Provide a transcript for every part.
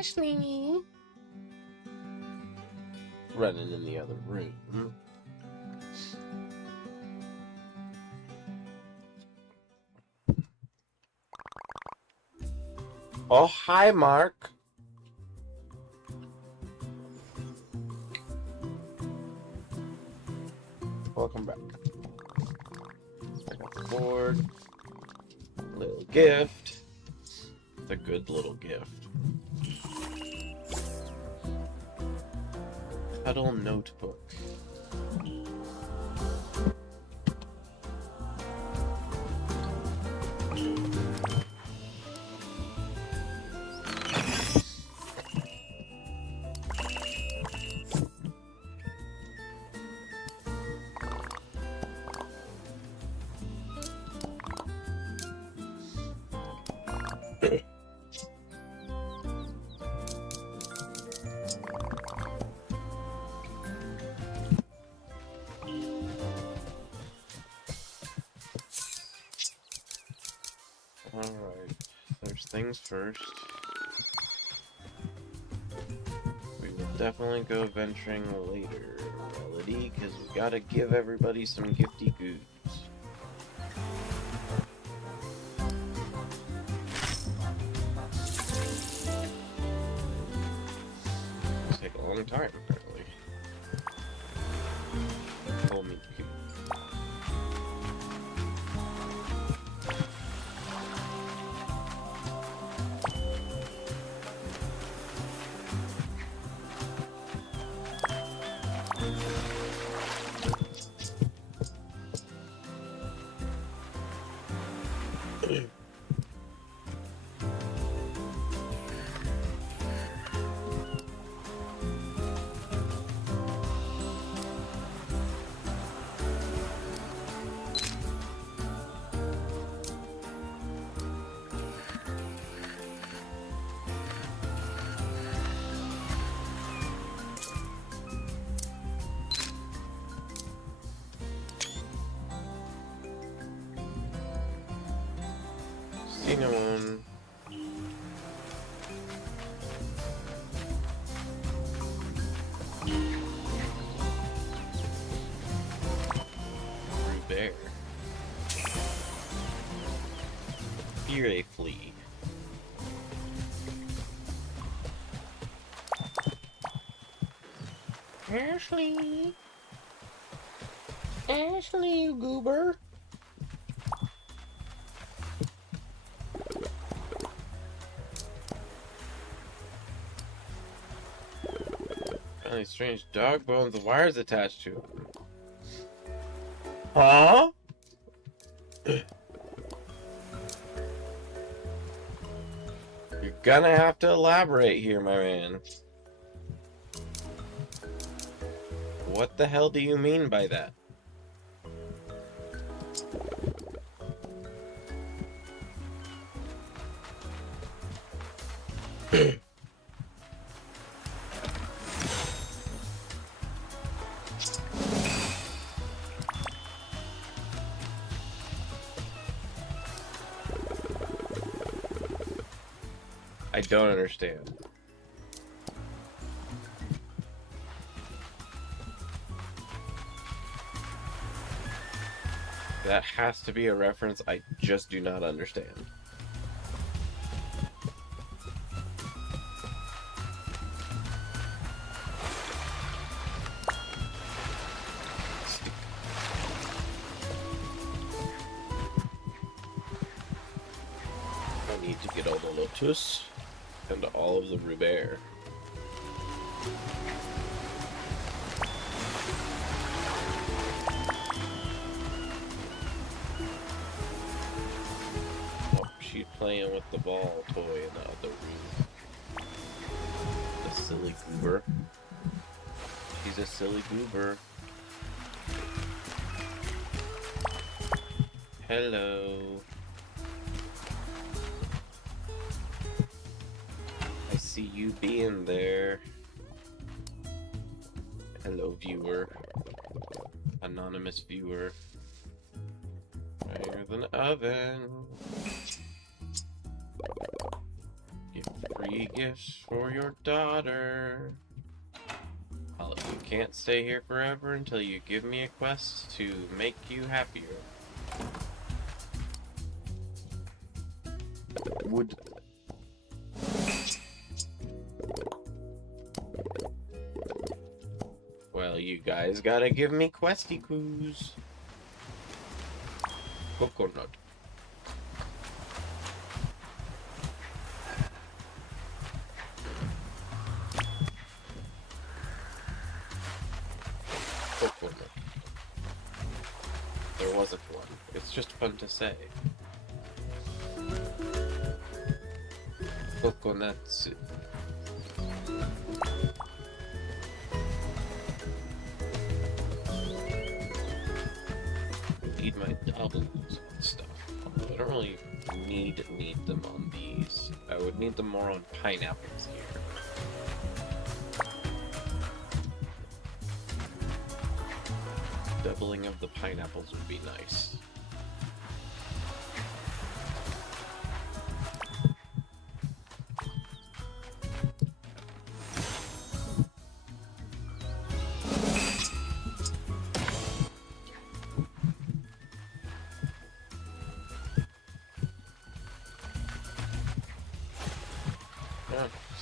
Ashley! Running in the other room. Oh, hi, Mark. Welcome back. I got the board. Little gift. It's a good little gift. Huddle notebook. Alright, there's things first. We will definitely go venturing later, Melody, because we gotta give everybody some gifty goods. It'll take a long time, apparently. Told me to. Cinnamon. Bear. Here a flea. Ashley! Ashley, you goober! Any strange dog bones and wires attached to it. Huh? You're gonna have to elaborate here, my man. What the hell do you mean by that? I don't understand. That has to be a reference I just do not understand. I need to get all the Lotus and all of the Rubert. Oh, she's playing with the ball toy in the other room. The silly goober. She's a silly goober. Hello. I see you being there. Hello, viewer. Anonymous viewer. Higher than oven. Get free Free gifts for your daughter. Well, you can't stay here forever until you give me a quest to make you happier. Would. Well, you guys gotta give me questy clues. Coconut. Coconut. There wasn't one. It's just fun to say. Coconuts. Need my doubles and stuff. Although I don't really need them on these. I would need them more on pineapples here. Doubling of the pineapples would be nice.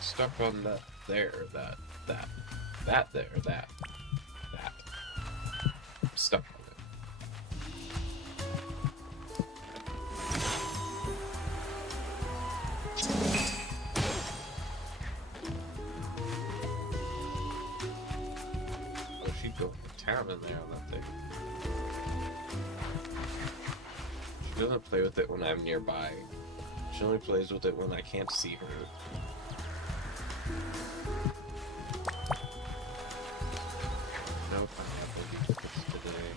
Stuck on that there, that. I'm stuck on it. Oh, she'd go to town in there on that thing. She doesn't play with it when I'm nearby. She only plays with it when I can't see her. No pineapple tickets today.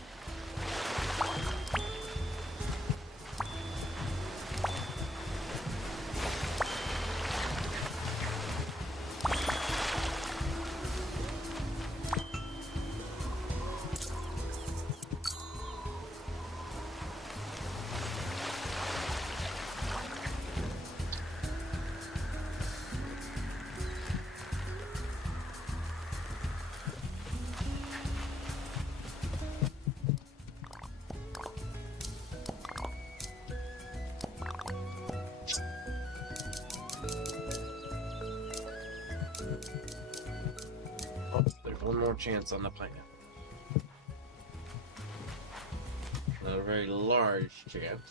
Oh, there's one more chance on the pineapple. Not a very large chance.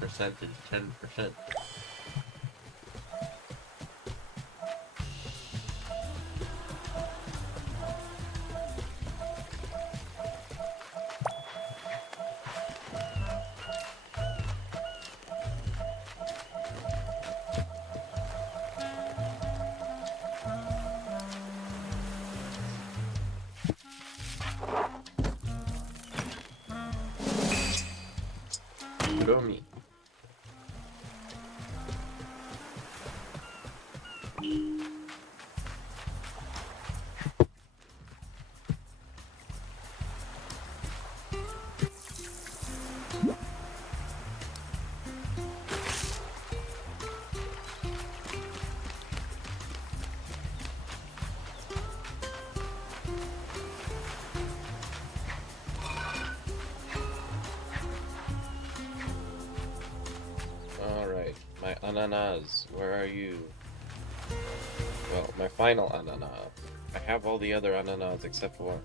10% is 10%. Me. My ananas, where are you? Well, my final ananas. I have all the other ananas except for...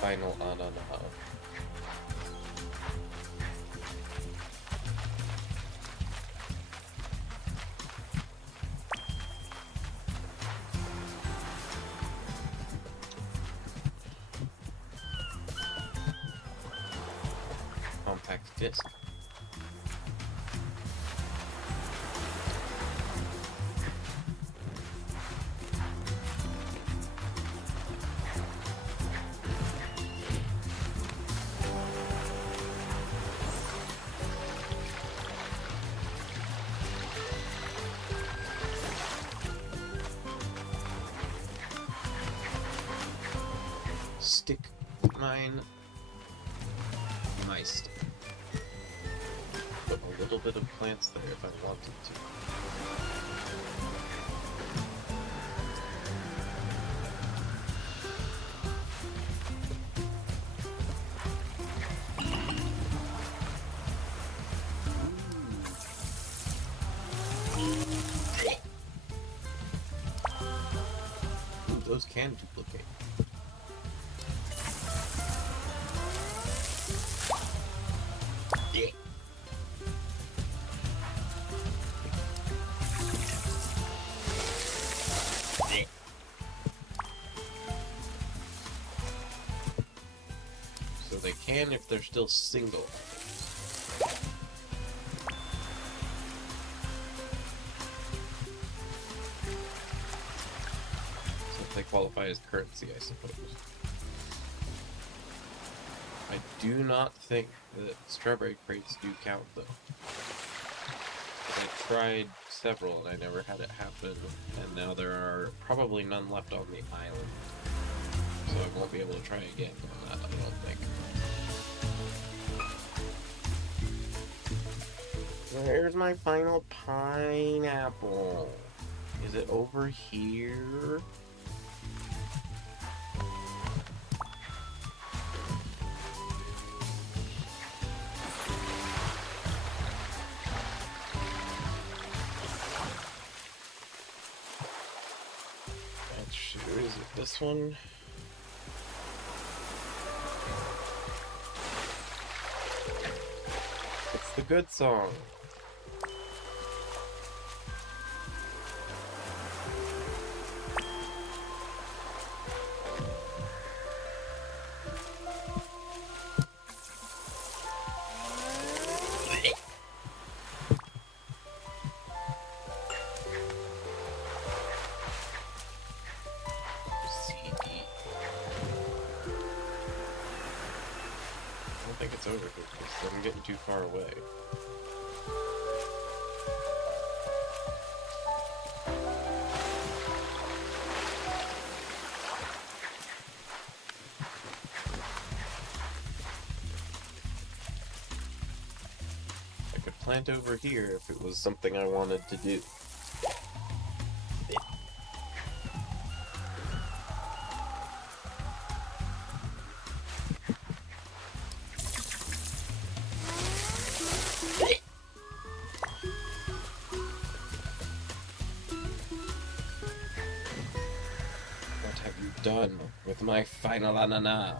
final ananas. Compact disc. stick mine? My stick. Put a little bit of plants there if I wanted to. Ooh, those can duplicate. So they can if they're still single. So if they qualify as currency, I suppose. I do not think that strawberry crates do count, though. I tried several and I never had it happen, and now there are probably none left on the island. So I won't be able to try again on that, I don't think. Where's my final pineapple? Is it over here? Is it this one? It's the good song. I think it's over because I'm getting too far away. I could plant over here if it was something I wanted to do. Done with my final ananas.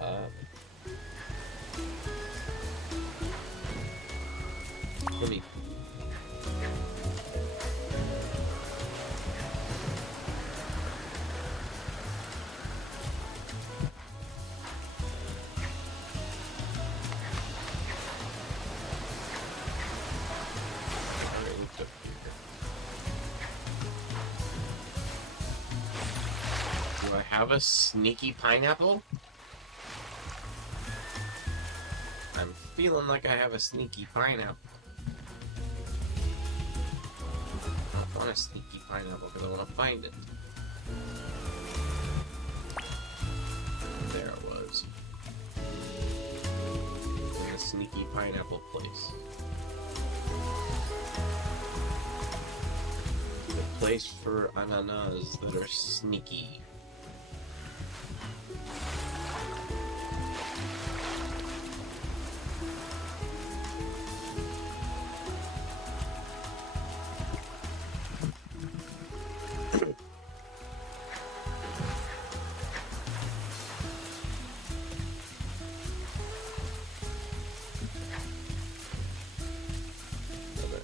Let me. Do I have a sneaky pineapple? I'm feeling like I have a sneaky pineapple. I don't want a sneaky pineapple because I want to find it. There it was. In a sneaky pineapple place. The place for ananas that are sneaky.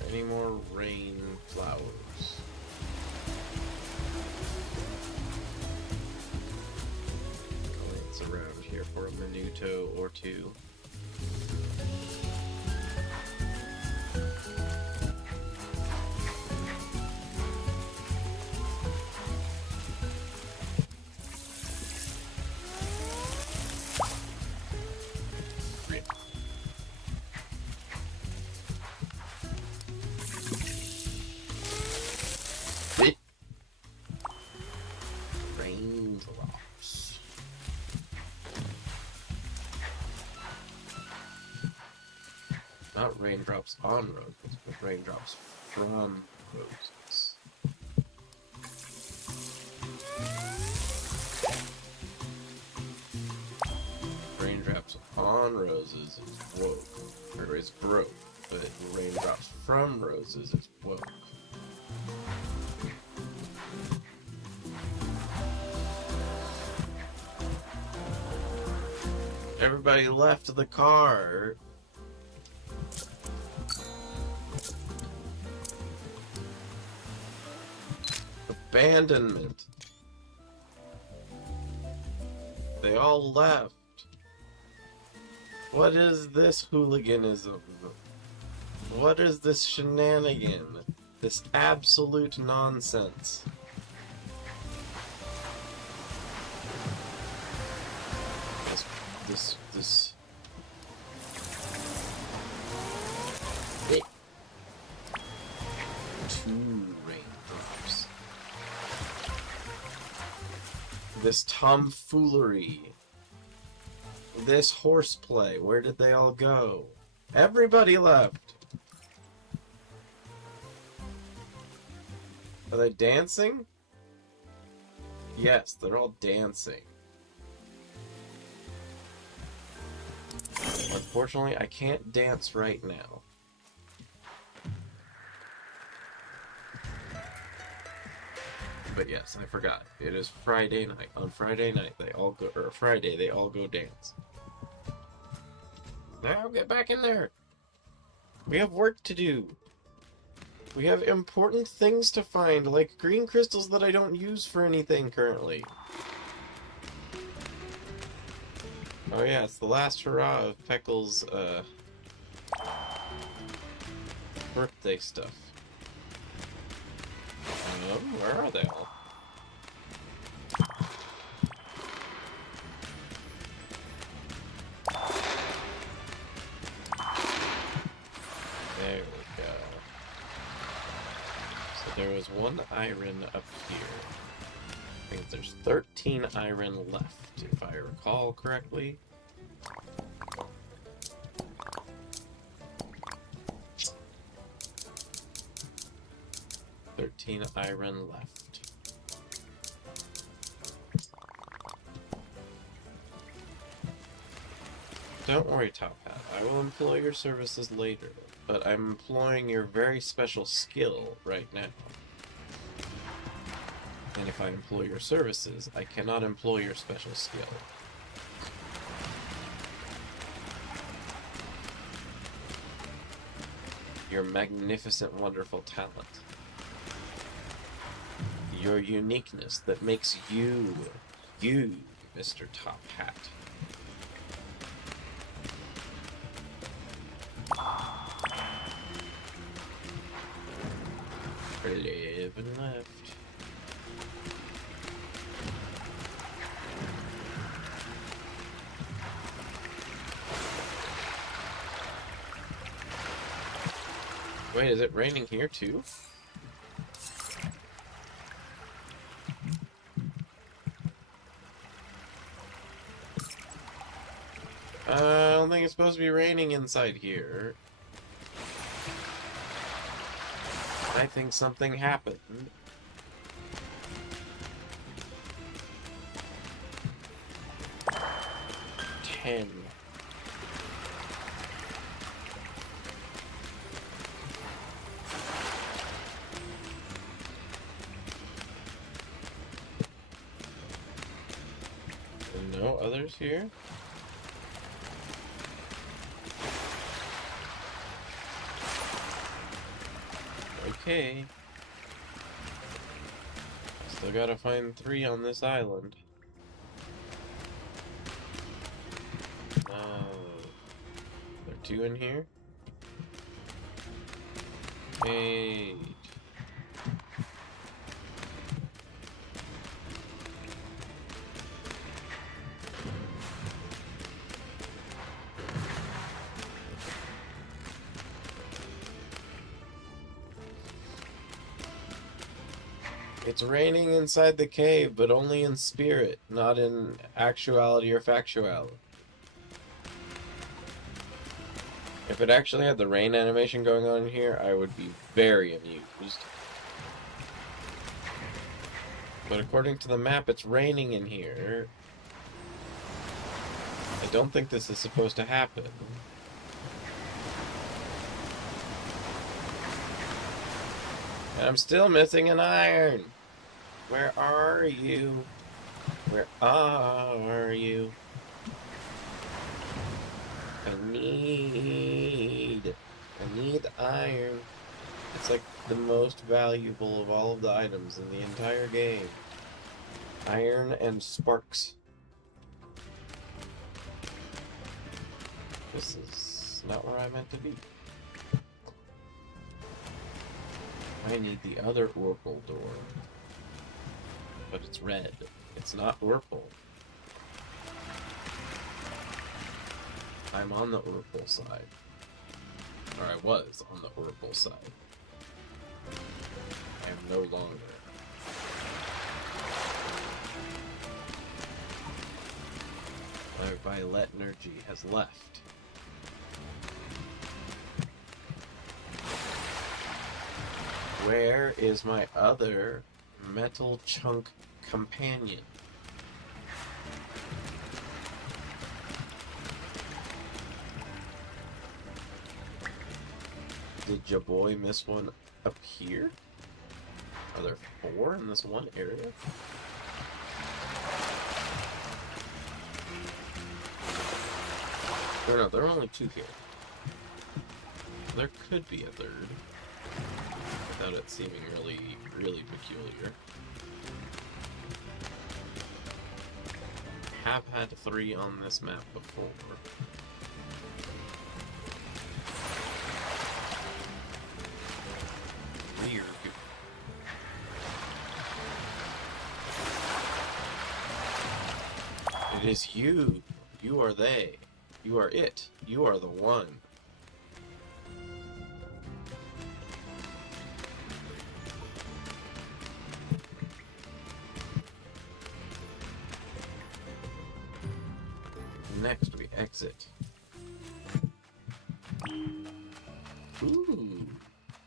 Any more rain flowers? Glance around here for a minuto or two. Raindrops. Not raindrops on roses, but raindrops from roses. Raindrops on roses is woke, or is broke, but raindrops from roses is woke. Everybody left the car. Abandonment. They all left. What is this hooliganism? What is this shenanigan? This absolute nonsense. This two raindrops. This tomfoolery. This horseplay. Where did they all go? Everybody left. Are they dancing? Yes, they're all dancing. Unfortunately, I can't dance right now. But yes, I forgot. It is Friday night. On Friday night, they all go, or Friday, they all go dance. Now get back in there. We have work to do. We have important things to find, like green crystals that I don't use for anything currently. Oh yeah, it's the last hurrah of Peckle's, birthday stuff. Where are they all? There we go. So there was one iron up here. I think there's 13 iron left, if I recall correctly. Iron left. Don't worry, Top Hat. I will employ your services later, but I'm employing your very special skill right now. And if I employ your services, I cannot employ your special skill. Your magnificent, wonderful talent. Your uniqueness that makes you, Mr. Top Hat. 11 left. Wait, is it raining here too? I don't think it's supposed to be raining inside here. I think something happened. Ten. And no others here? Okay. Still gotta find 3 on this island. No. There are 2 in here? 8. It's raining inside the cave, but only in spirit, not in actuality or factuality. If it actually had the rain animation going on here, I would be very amused. But according to the map, it's raining in here. I don't think this is supposed to happen. And I'm still missing an iron. Where are you? Where are you? I need the iron. It's like the most valuable of all of the items in the entire game. Iron and sparks. This is not where I meant to be. I need the other Oracle door. But it's red. It's not Oracle. I'm on the Oracle side. Or I was on the Oracle side. I am no longer. My violet energy has left. Where is my other metal chunk companion? Did your boy miss one up here? Are there 4 in this one area? Or no, there are only 2 here. There could be a 3rd. Without it seeming really, really peculiar. Have had 3 on this map before. Weird. It is you. You are they. You are it. You are the one. Next, we exit. Ooh.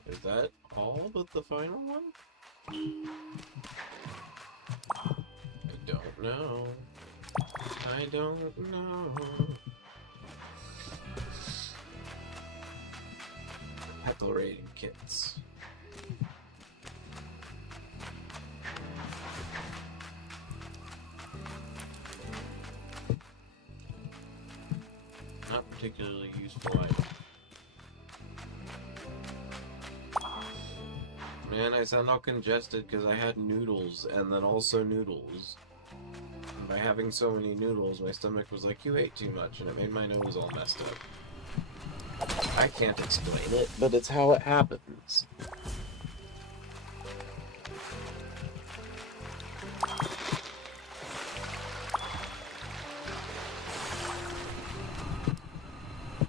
Is that all but the final one? I don't know. I don't know. Petal rating kits. Not particularly useful item. Man, I sound all congested because I had noodles and then also noodles. And by having so many noodles, my stomach was like, you ate too much, and it made my nose all messed up. I can't explain it, but it's how it happens.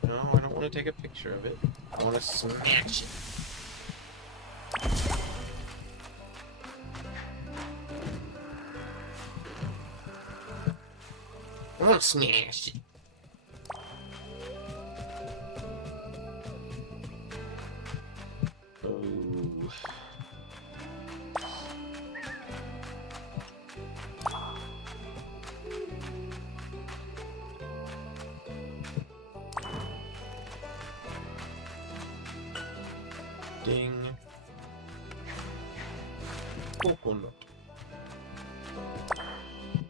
No, I don't want to take a picture of it. I want to smash it. I want to smash it. Oh. Ding. Coconut.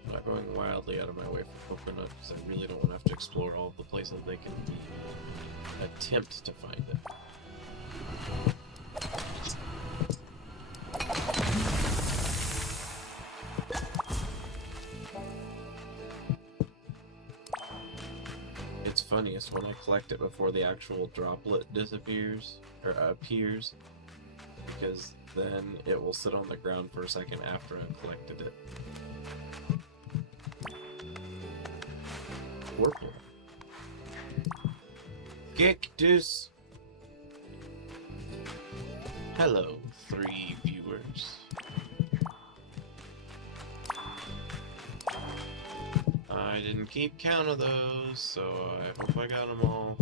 I'm not going wildly out of my way for coconut because I really don't want to have to explore all of the places they can attempt to find it. It's funniest when I collect it before the actual droplet disappears, or appears, because then it will sit on the ground for a second after I've collected it. Purple. Gictus. Hello, 3 viewers. I didn't keep count of those, so I hope I got them all.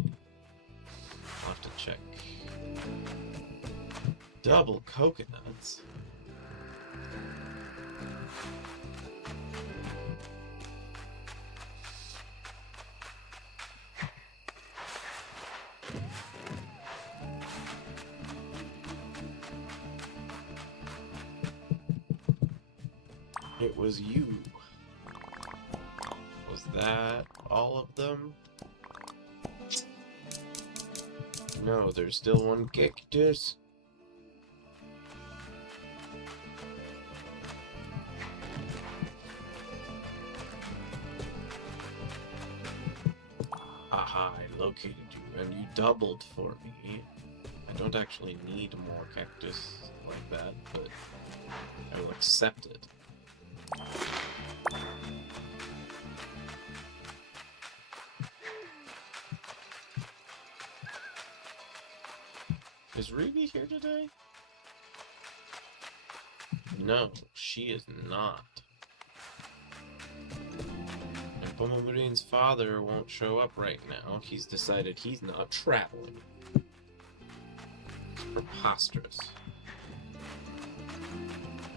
I'll have to check. Double coconuts? It was you. Was that all of them? No, there's still one cactus. Aha, I located you, and you doubled for me. I don't actually need more cactus like that, but I will accept it. Is Ruby here today? No, she is not. And Pomomudin's father won't show up right now. He's decided he's not traveling. It's preposterous.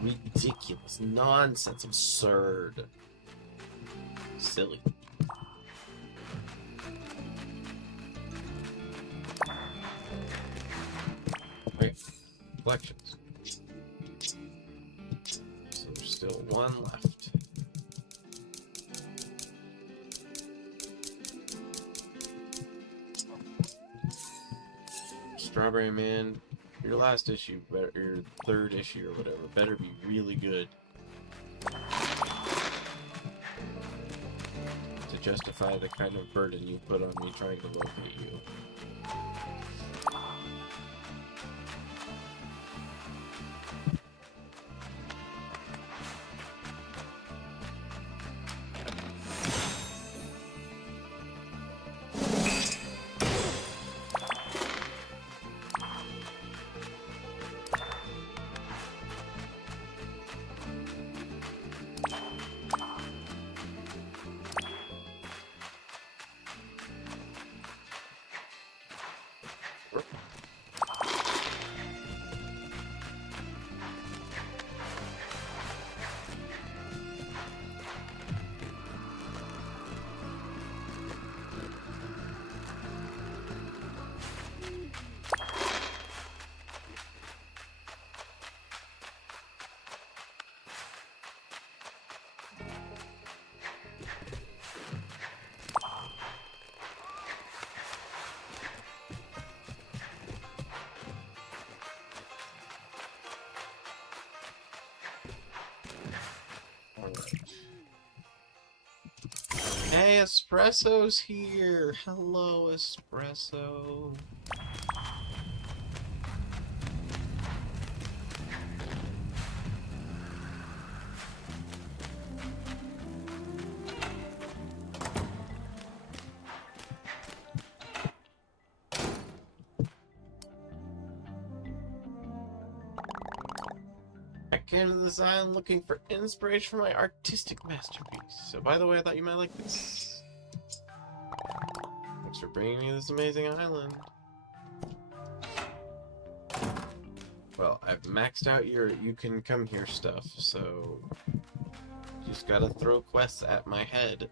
Ridiculous. Nonsense. Absurd. Silly. Wait. Collections. So there's still one left. Strawberry Man, your last issue, your third issue or whatever, better be really good to justify the kind of burden you put on me trying to locate you. Hey, Espresso's here! Hello, Espresso. I came to this island looking for inspiration for my artistic masterpiece. So, by the way, I thought you might like this. Thanks for bringing me this amazing island. Well, I've maxed out your you can come here stuff, so just gotta throw quests at my head.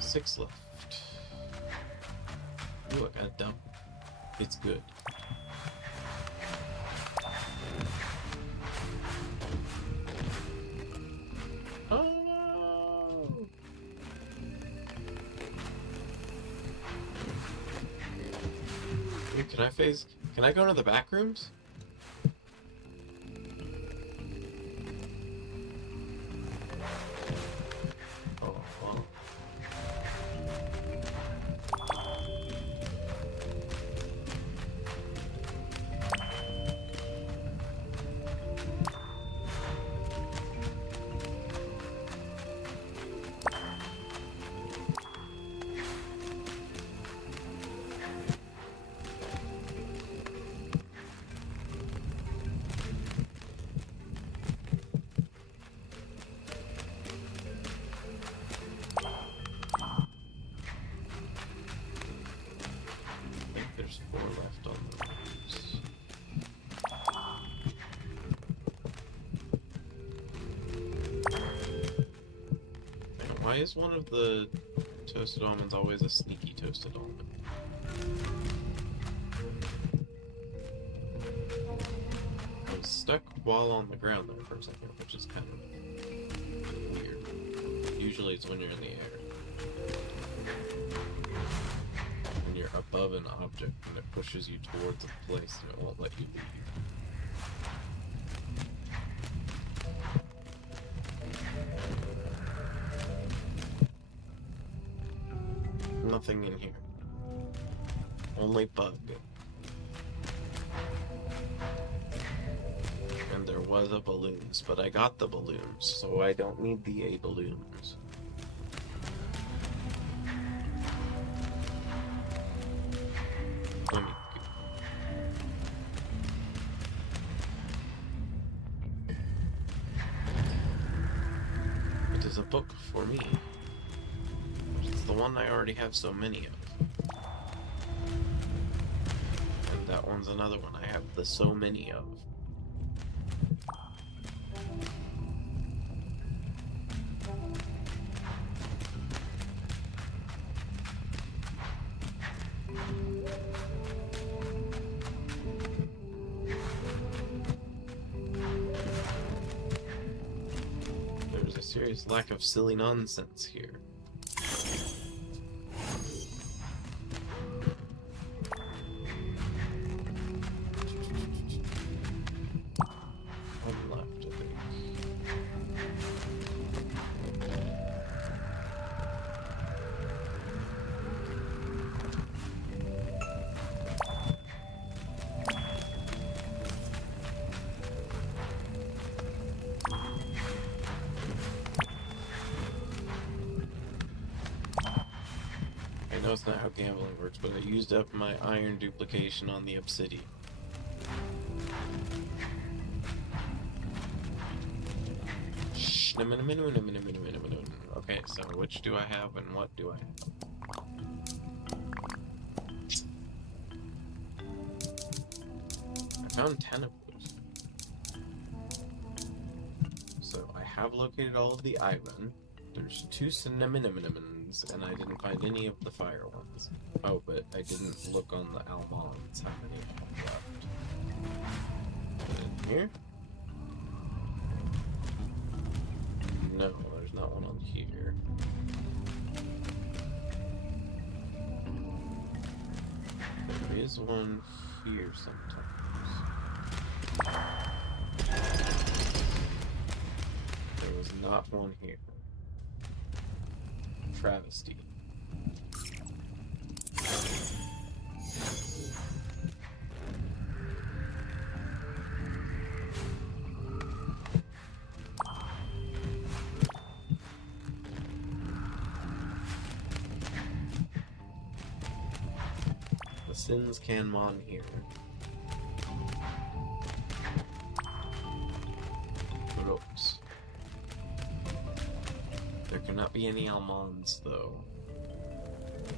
Six left. Ooh, I got a dump. It's good. Oh! Wait, can I phase? Can I go into the back rooms? Oh, well. Why is one of the toasted almonds always a sneaky toasted almond? I was stuck while on the ground there for a second, which is kind of weird. Usually it's when you're in the air. When you're above an object and it pushes you towards a place and it won't let you leave. Nothing in here. Only bug. And there was a balloons, but I got the balloons, so I don't need the A balloons. Let me It is a book for me. It's the one I already have so many of. And that one's another one I have the so many of. There's a serious lack of silly nonsense here. One left, I think. I know it's not how gambling works, but I used up my iron duplication on the obsidian. Okay, so which do I have and what do I have? I found 10 of those. So I have located all of the iron. There's 2 cinnamons, and I didn't find any of the fire ones. Oh, but I didn't look on the almonds how many left. In here? No, there's not one on here. There is one here sometimes. There was not one here. Travesty. The Sins can mon here. Brooks. There cannot be any almonds, though.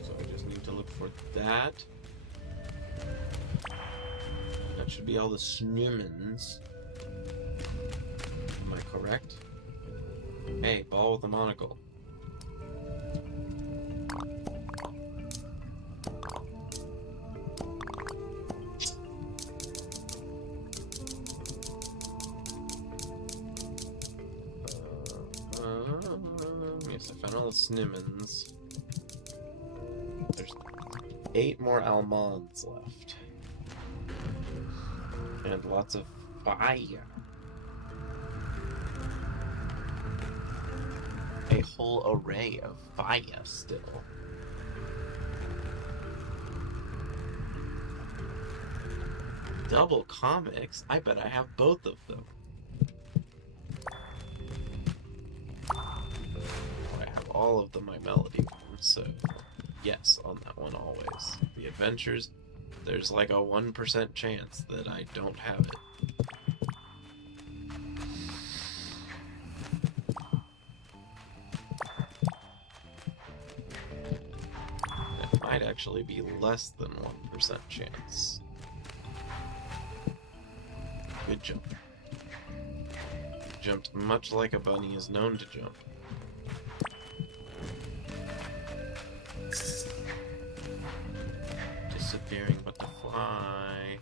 So I just need to look for that. That should be all the cinnamons. Am I correct? Hey, ball with a monocle. Yes, I found all the cinnamons. There's 8 more almonds left. And lots of fire. A whole array of fire still. Double comics? I bet I have both of them. I have all of the My Melody ones, so yes, on that one always. The Adventures, there's like a 1% chance that I don't have it. It might actually be less than 1% chance. Good jump. Jumped much like a bunny is known to jump. Disappearing but to fly.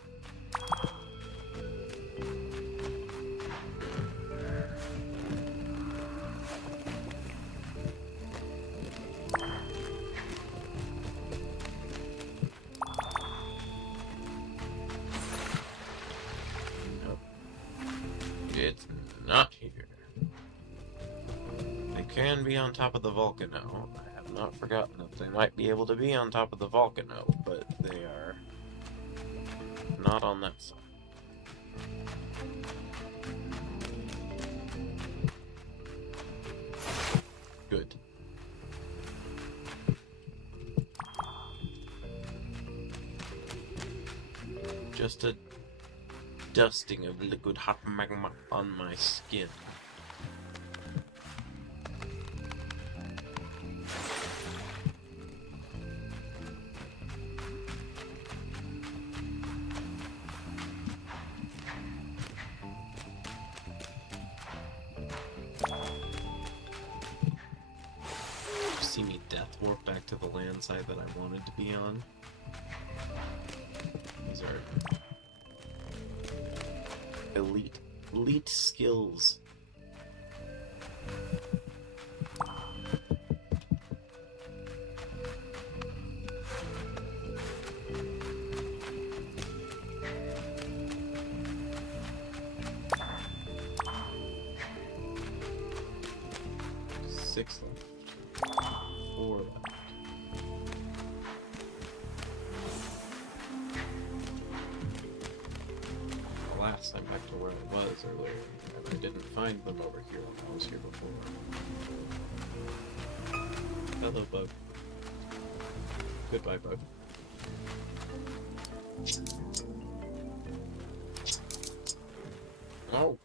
Nope. It's not here. They can be on top of the volcano. I have not forgotten that they might be able to be on top of the volcano, but they are not on that side. Good. Just a dusting of liquid hot magma on my skin. See me death warp back to the land side that I wanted to be on. These are elite skills. Six left. 4 left. Alas, I'm back to where I was earlier, and I didn't find them over here when I was here before. Hello, bug. Goodbye, bug. Oh!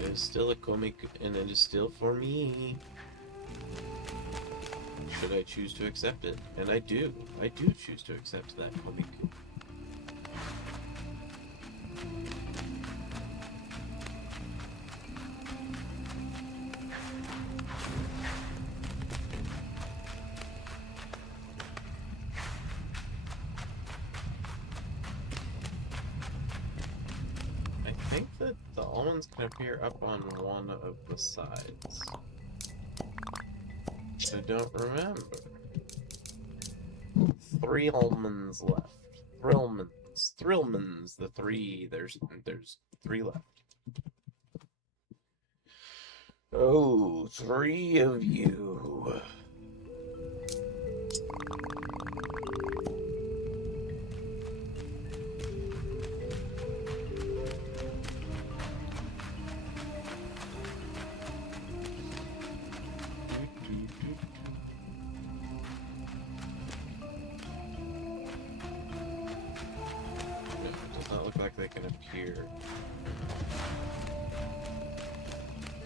It is still a comic, and it is still for me. Should I choose to accept it? And I do. I do choose to accept that comic. I think that the almonds can appear up on one of the sides. I don't remember. 3 almonds left. Thrillmans. The 3. There's 3 left. Oh, 3 of you. Look like they can appear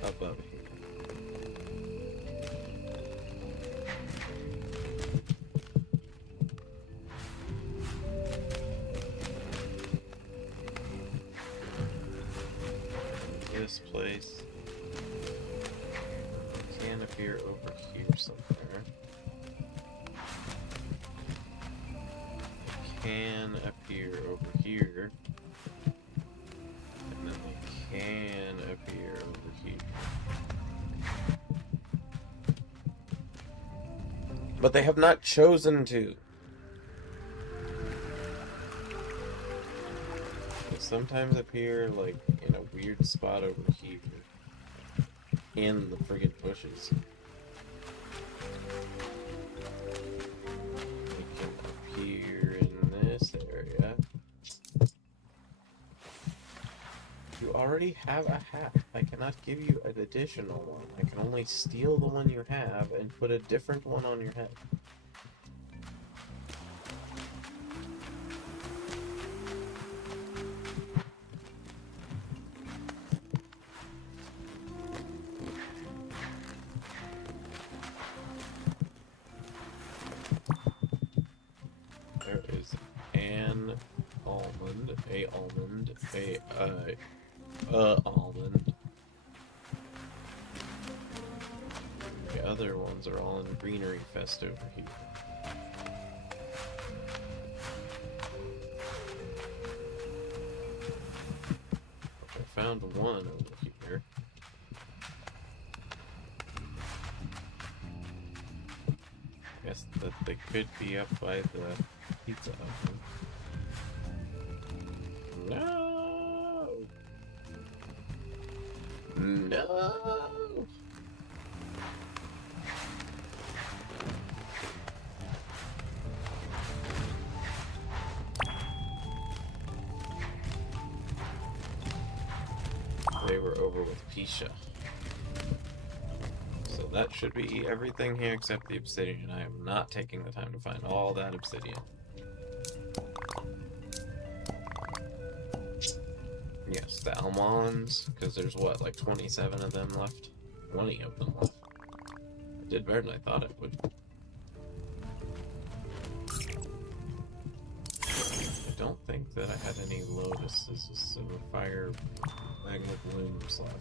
above here. This place can appear over here somewhere. It can appear over here. And then they can appear But they have not chosen to. They sometimes appear, like, in a weird spot over here. In the friggin' bushes. They can appear in this area. You already have a hat. I cannot give you an additional one. I can only steal the one you have and put a different one on your head. There is an almond, a almond, almond. The other ones are all in Greenery Fest over here. I found one over here. Guess that they could be up by the pizza oven. No! No! They were over with Pisha. So that should be everything here except the obsidian. I am not taking the time to find all that obsidian. Yes, the almonds, because there's what, like 27 of them left? 20 of them left. I did better than I thought it would. I don't think that I had any lotuses of fire magma blooms left.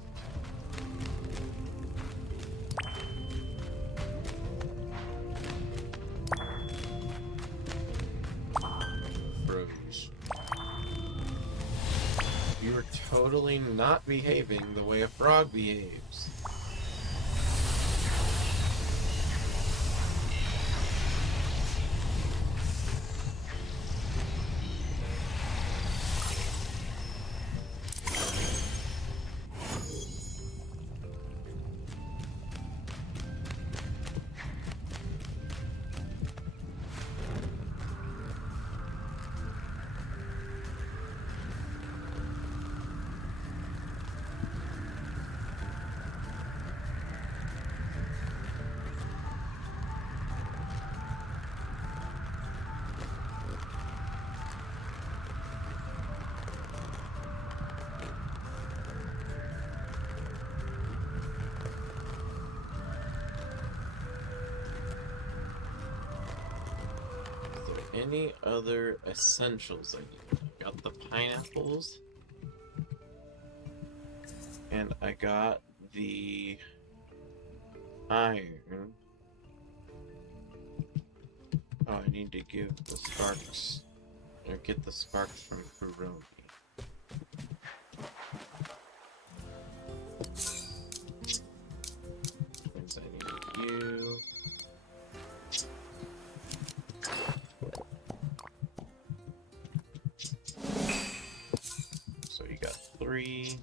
Froze. You are totally not behaving the way a frog behaves. Any other essentials I need? I got the pineapples. And I got the iron. Oh, I need to give the sparks, or get the sparks from Kuroni. Means I need you. So you got 3.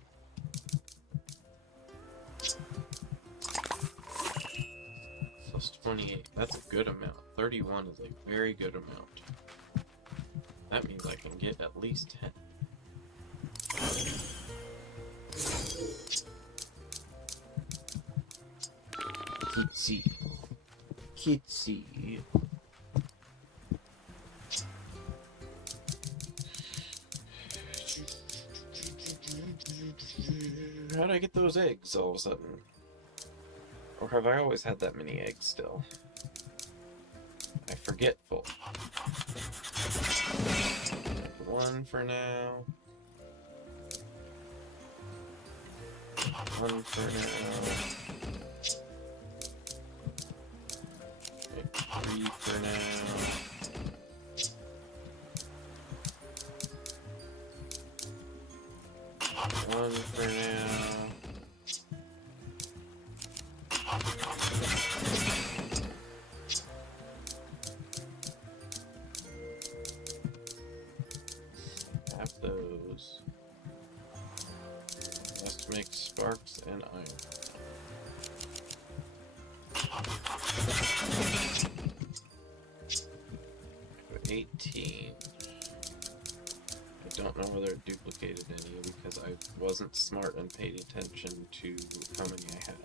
Plus 28. That's a good amount. 31 is a very good amount. That means I can get at least 10. Kitsy. Kitsy. How did I get those eggs all of a sudden? Or have I always had that many eggs still? I'm forgetful. 1 for now. 1 for now. 3 for now. 1 for now. those. Must make sparks and iron. 18. I don't know whether it duplicated any because I wasn't smart and paid attention to how many I had.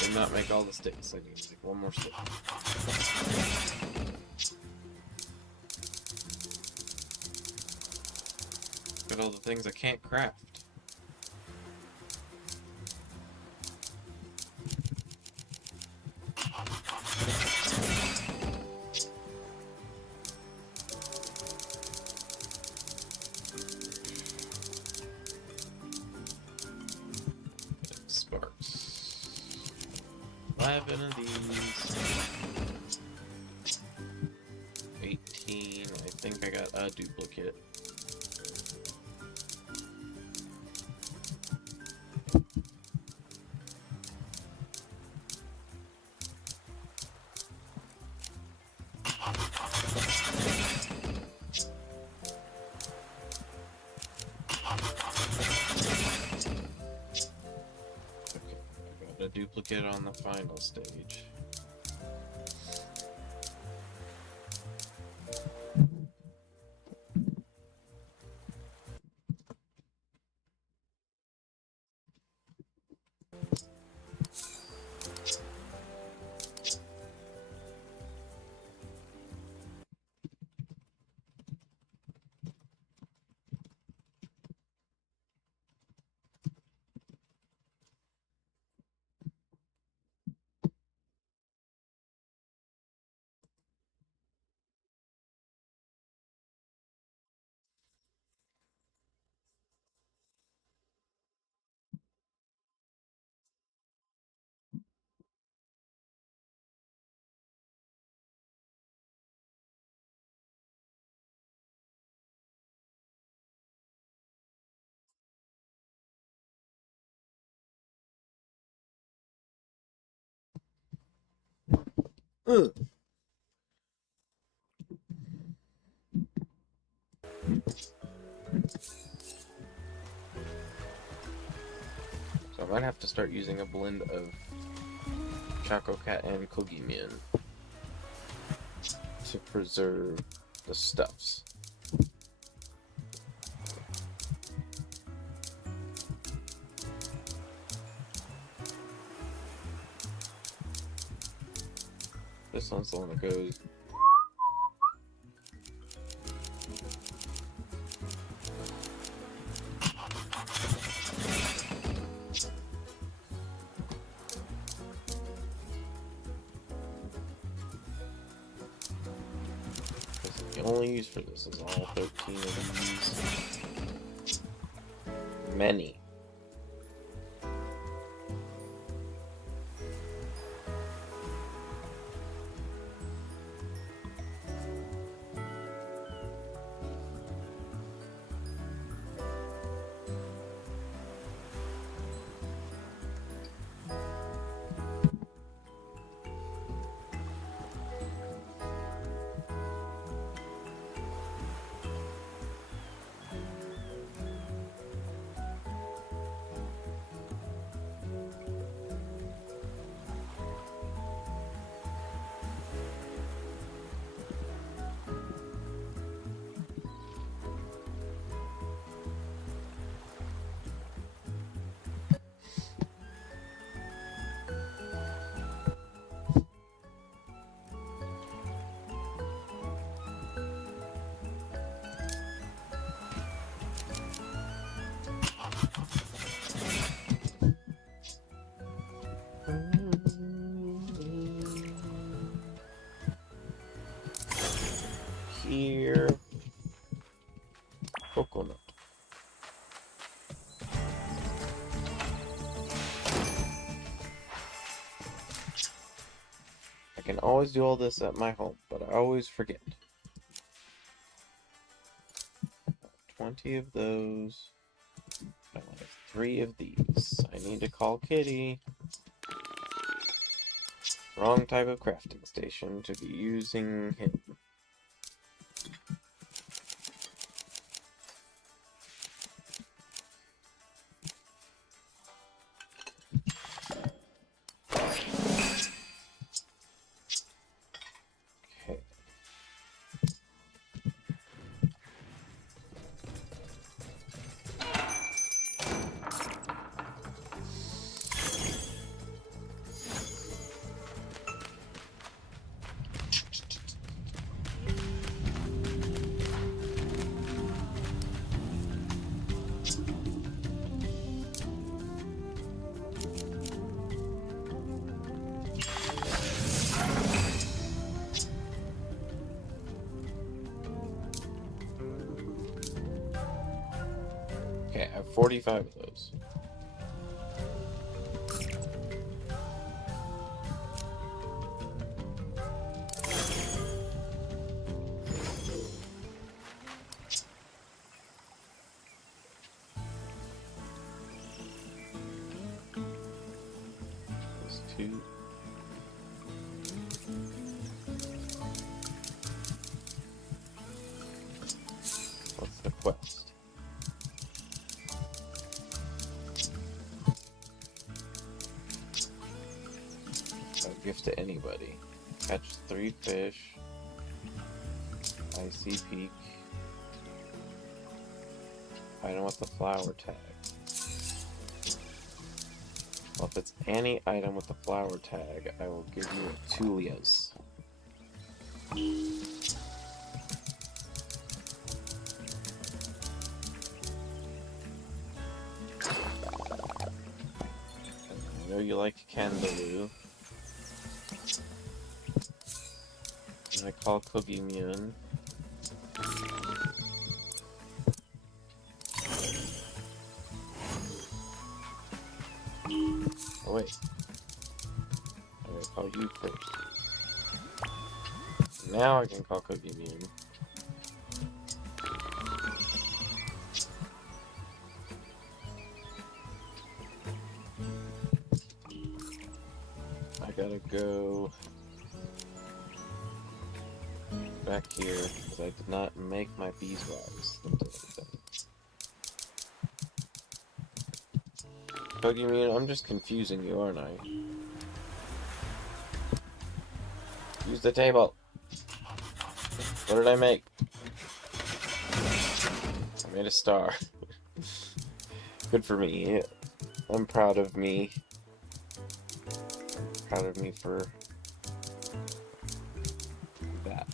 Did not make all the sticks. I need to make one more stick. Got all the things I can't craft. Sparks. 11 of these. 18. I think I got a duplicate. Duplicate on the final stage. Ugh. So I might have to start using a blend of Choco Cat and Kogimian to preserve the stuffs. This one's the one that goes. The only use for this is all 13 of these. Many. Here, coconut. I can always do all this at my home, but I always forget. 20 of those. I have 3 of these. I need to call Kitty. Wrong type of crafting station to be using him. Okay, I have 45 of those. Those two. What's the quest? A gift to anybody. Catch 3 fish. Icy Peak. Item with the flower tag. Well, if it's any item with the flower tag, I will give you a Tulias. I know you like Candaloo. I call Kogimyun. Oh wait. I gotta call you first. Now I can call Kogimyun. I gotta go back here because I did not make my beeswax into anything. Kogimyun, I'm just confusing you, aren't I? Use the table. What did I make? I made a star. Good for me. I'm proud of me. Proud of me for that.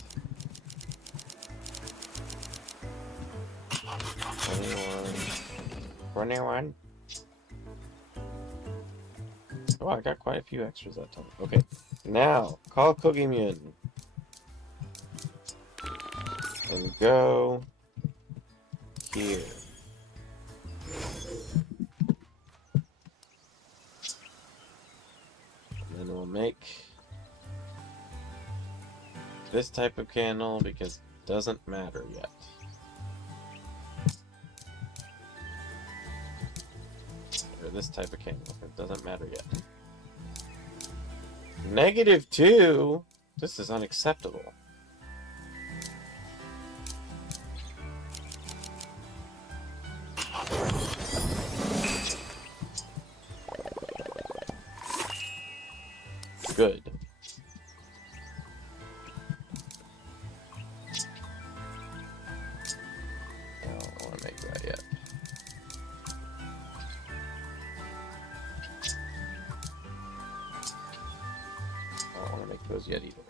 21. Oh, I got quite a few extras that time. Okay, now call Kogimyun and go here. And then we'll make this type of candle because it doesn't matter yet. Or this type of candle, it doesn't matter yet. -2? This is unacceptable. Good. I don't want to make that yet. I don't want to make those yet either.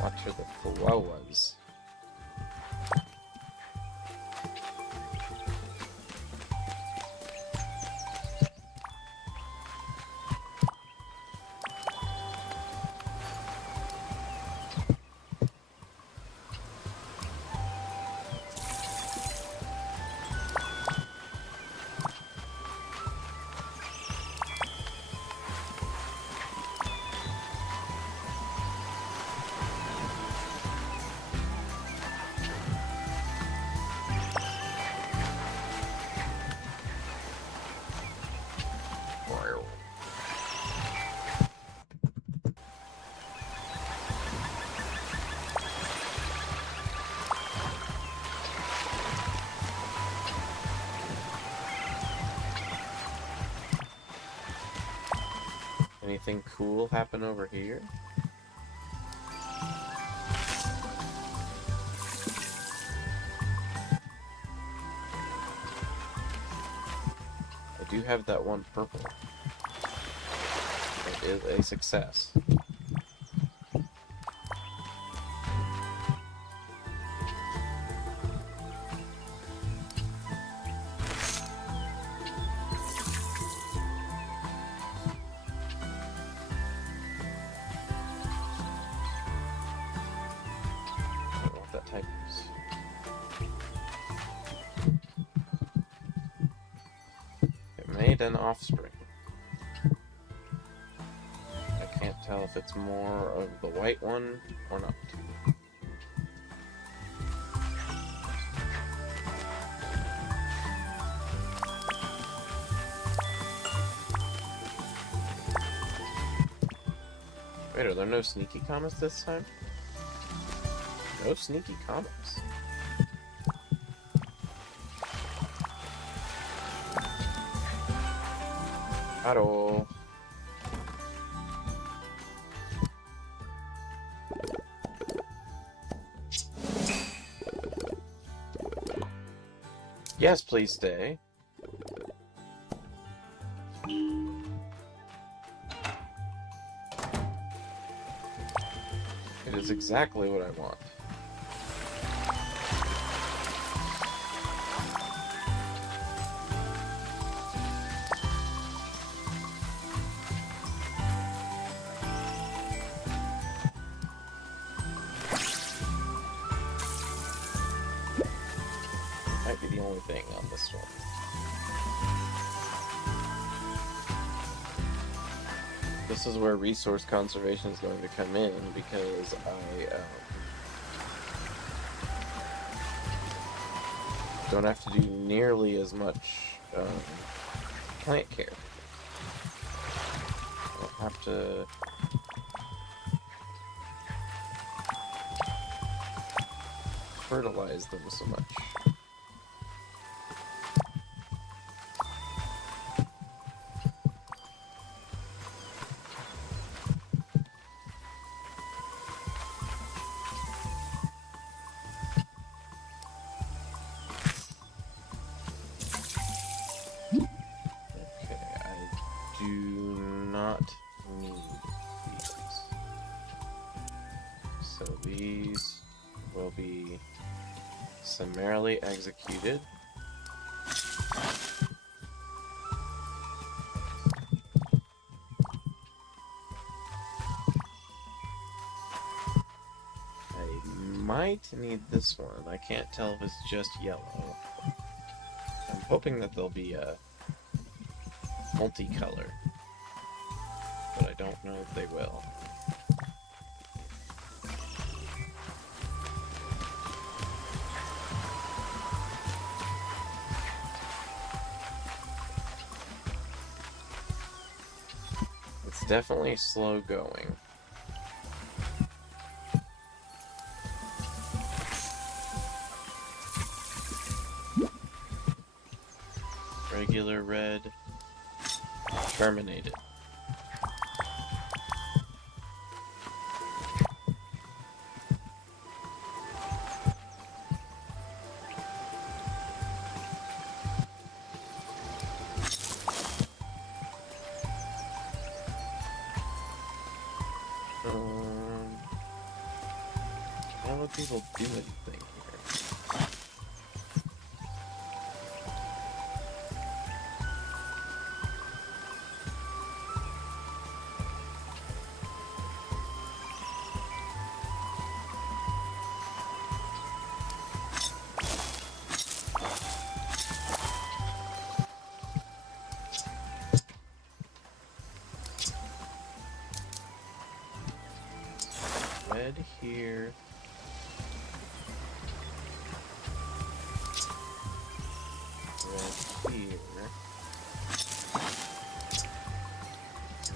Watch where the flow was. Anything cool happen over here? I do have that one purple. It is a success. I don't know what that type is. It made an offspring. I can't tell if it's more of the white one or not. Wait, are there no sneaky comets this time? No sneaky comets. At all. Yes, please stay. It is exactly what I want. Might be the only thing on this one. This is where resource conservation is going to come in, because I don't have to do nearly as much plant care. I don't have to fertilize them so much. These will be summarily executed. I might need this one. I can't tell if it's just yellow. I'm hoping that they'll be multicolor, but I don't know if they will. Definitely slow going. Regular red, terminated. I don't know if people do anything here. Red here. Red here.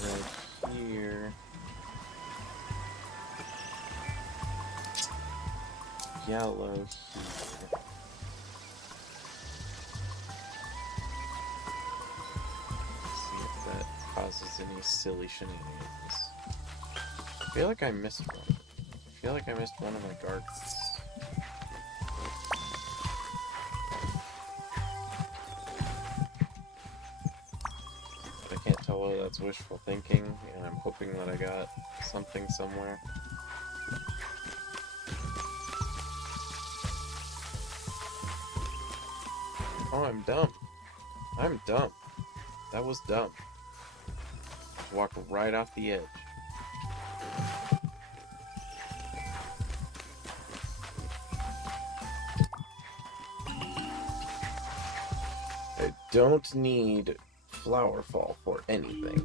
Red here. Yellow here. See if that causes any silly shenanigans. I feel like I missed one. I feel like I missed one of my gardens. that's wishful thinking, and I'm hoping that I got something somewhere. Oh, I'm dumb. I'm dumb. That was dumb. Walk right off the edge. I don't need Flower Fall for anything.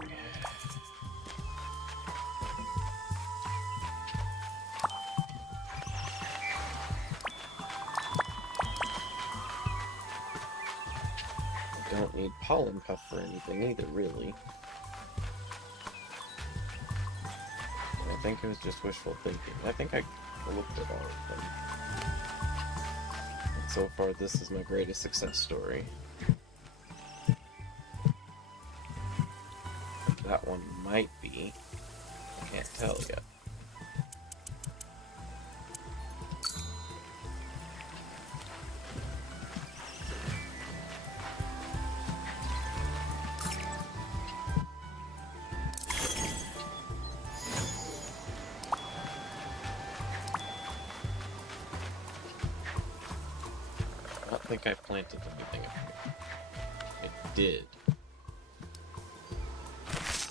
I don't need Pollen Puff for anything either, really. And I think it was just wishful thinking. I think I looked at all of them. And so far, this is my greatest success story. That one might be. I can't tell yet. I don't think I planted anything up here. I did.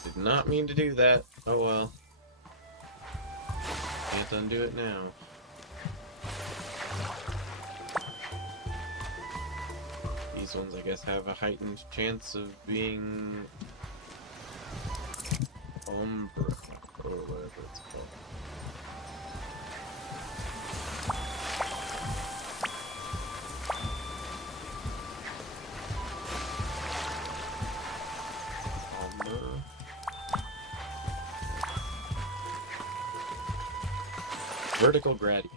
Did not mean to do that. Oh well. Can't undo it now. These ones, I guess, have a heightened chance of being Umbra, or whatever it's called. Vertical gradient.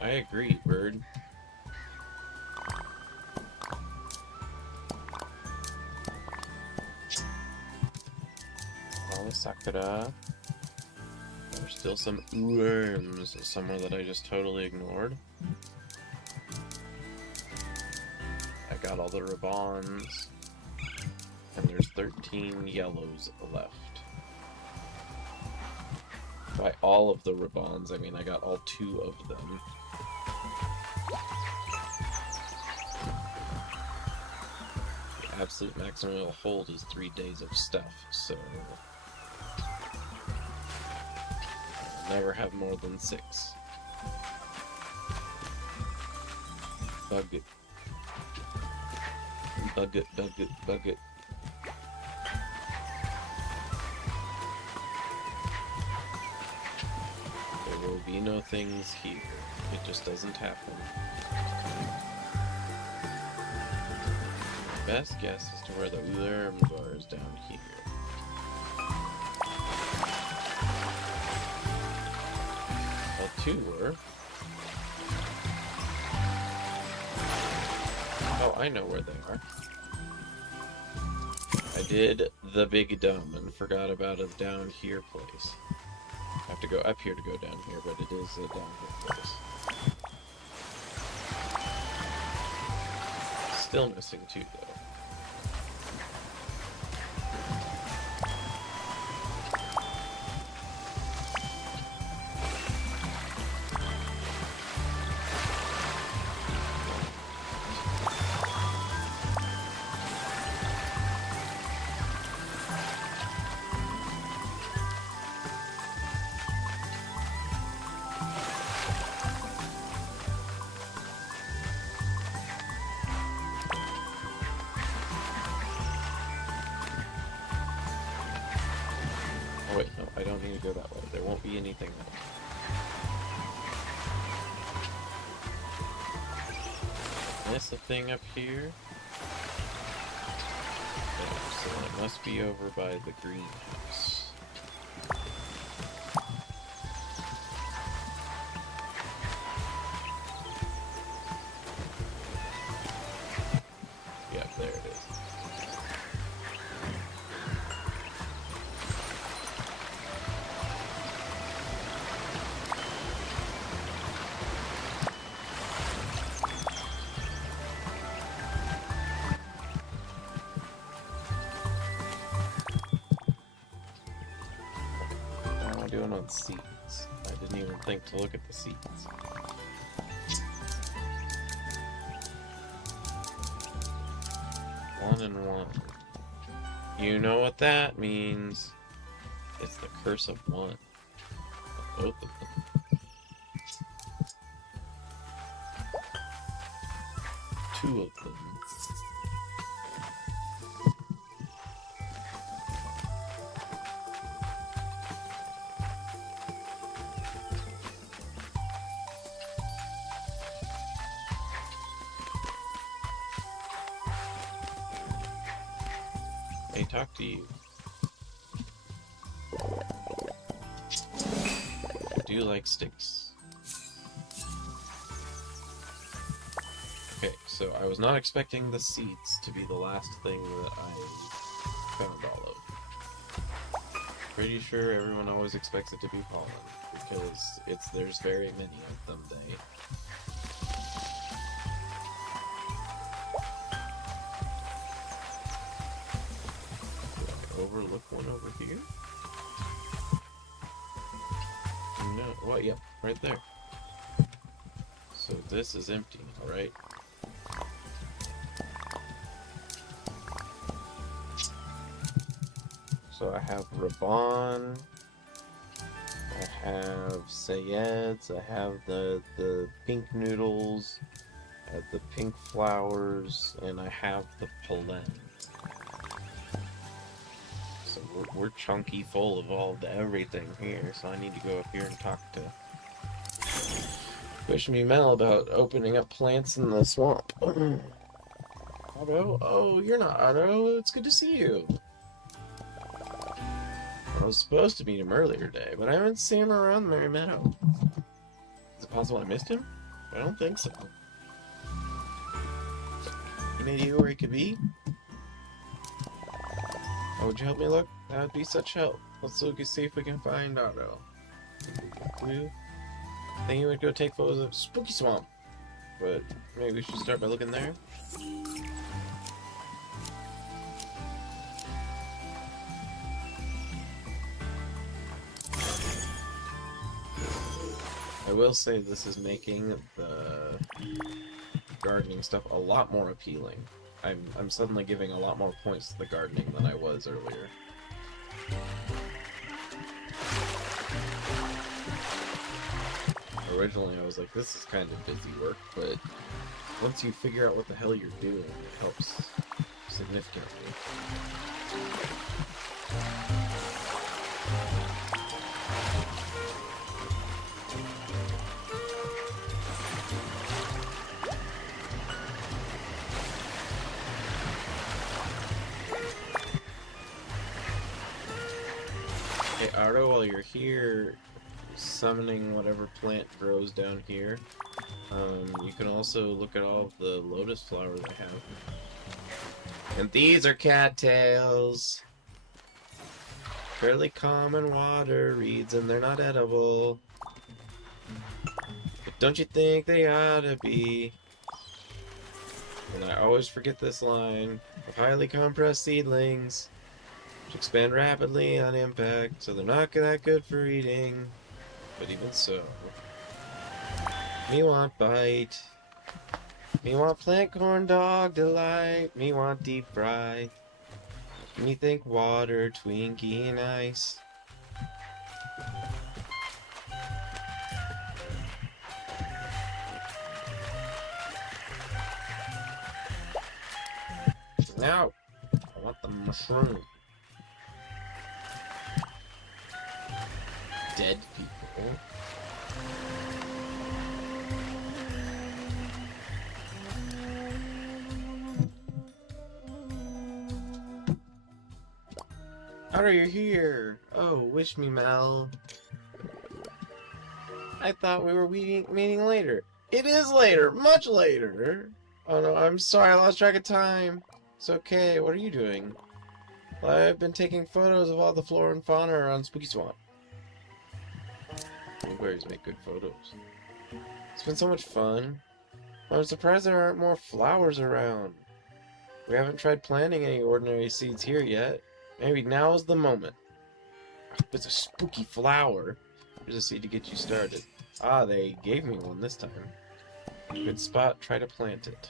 I agree, bird. Sakura. There's still some worms somewhere that I just totally ignored. I got all the ribbons, and there's 13 yellows left. By all of the ribbons, I mean I got all 2 of them. The absolute maximum it'll hold is 3 days of stuff, so never have more than 6. Bug it. Bug it, bug it, bug it. There will be no things here. It just doesn't happen. Best guess as to where the worms are is down here. Well, 2 were. Oh, I know where they are. I did the big dumb and forgot about a down here place. I have to go up here to go down here, but it is a down here place. Still missing 2 though. Wait, no, I don't need to go that way. There won't be anything else. Miss a thing up here? Yeah, so it must be over by the greenhouse. and seeds. I didn't even think to look at the seeds. One and one. You know what that means. It's the curse of one. Both of them. Two of them. Hey, talk to you. I do like sticks. Okay, so I was not expecting the seeds to be the last thing that I found all of. Pretty sure everyone always expects it to be pollen, because there's very many of them, Overlook one over here? No, what? Yep, right there. So this is empty, alright? So I have Raban, I have Sayeds, I have the pink noodles, I have the pink flowers, and I have the pollen. So we're chunky full of all the everything here, so I need to go up here and talk to Wish Me Mel about opening up plants in the swamp. Otto? Oh, you're not Otto. It's good to see you. I was supposed to meet him earlier today, but I haven't seen him around the Merry Meadow. Is it possible I missed him? I don't think so. Any idea where he could be? Oh, would you help me look? That would be such help. Let's look and see if we can find Otto. Clue? Think he would go take photos of Spooky Swamp. But maybe we should start by looking there. I will say this is making the gardening stuff a lot more appealing. I'm suddenly giving a lot more points to the gardening than I was earlier. Originally I was like, this is kind of busy work, but once you figure out what the hell you're doing, it helps significantly. Hey Otto, while you're here summoning whatever plant grows down here, you can also look at all of the lotus flowers I have. And these are cattails! Fairly common water reeds, and they're not edible. But don't you think they ought to be? And I always forget this line of highly compressed seedlings, which expand rapidly on impact, so they're not that good for eating. But even so, me want bite, me want plant corn dog delight, me want deep fry, me think water, Twinkie, and ice. Now, I want the mushroom. Dead people. How are you here? Oh, Wish Me Mel. I thought we were meeting later. It is later, much later. Oh no, I'm sorry, I lost track of time. It's okay, what are you doing? Well, I've been taking photos of all the flora and fauna around Spooky Swamp. Blueberries make good photos. It's been so much fun. I'm surprised there aren't more flowers around. We haven't tried planting any ordinary seeds here yet. Maybe now is the moment. I hope it's a spooky flower. Here's a seed to get you started. Ah, they gave me one this time. Good spot, try to plant it.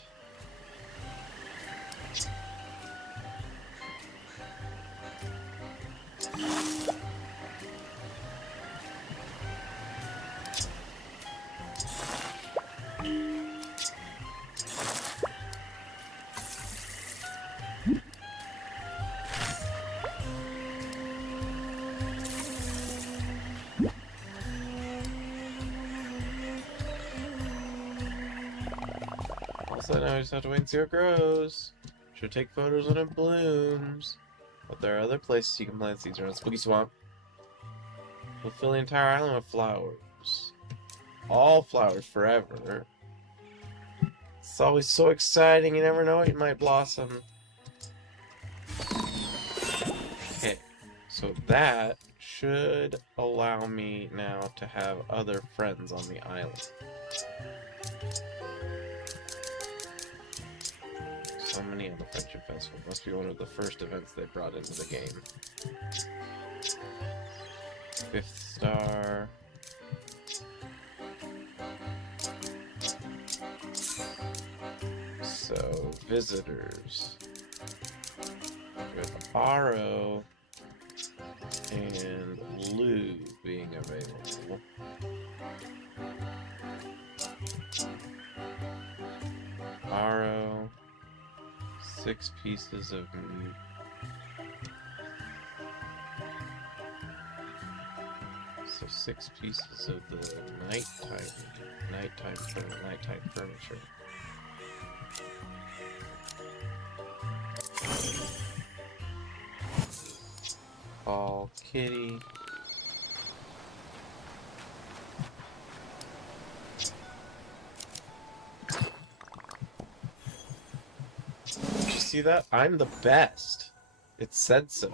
Also, now I just have to wait and see how it grows. Should take photos when it blooms. But there are other places you can plant seeds around Spooky Swamp. We'll fill the entire island with flowers. All flowers forever. It's always so exciting, you never know what might blossom. Okay, so that should allow me now to have other friends on the island. Summoning on the Friendship Festival must be one of the first events they brought into the game. 5th star. So, visitors. With Aro and Lou being available. Aro. 6 pieces of meat. So 6 pieces of the nighttime furniture. Call Kitty. See that? I'm the best. It said so.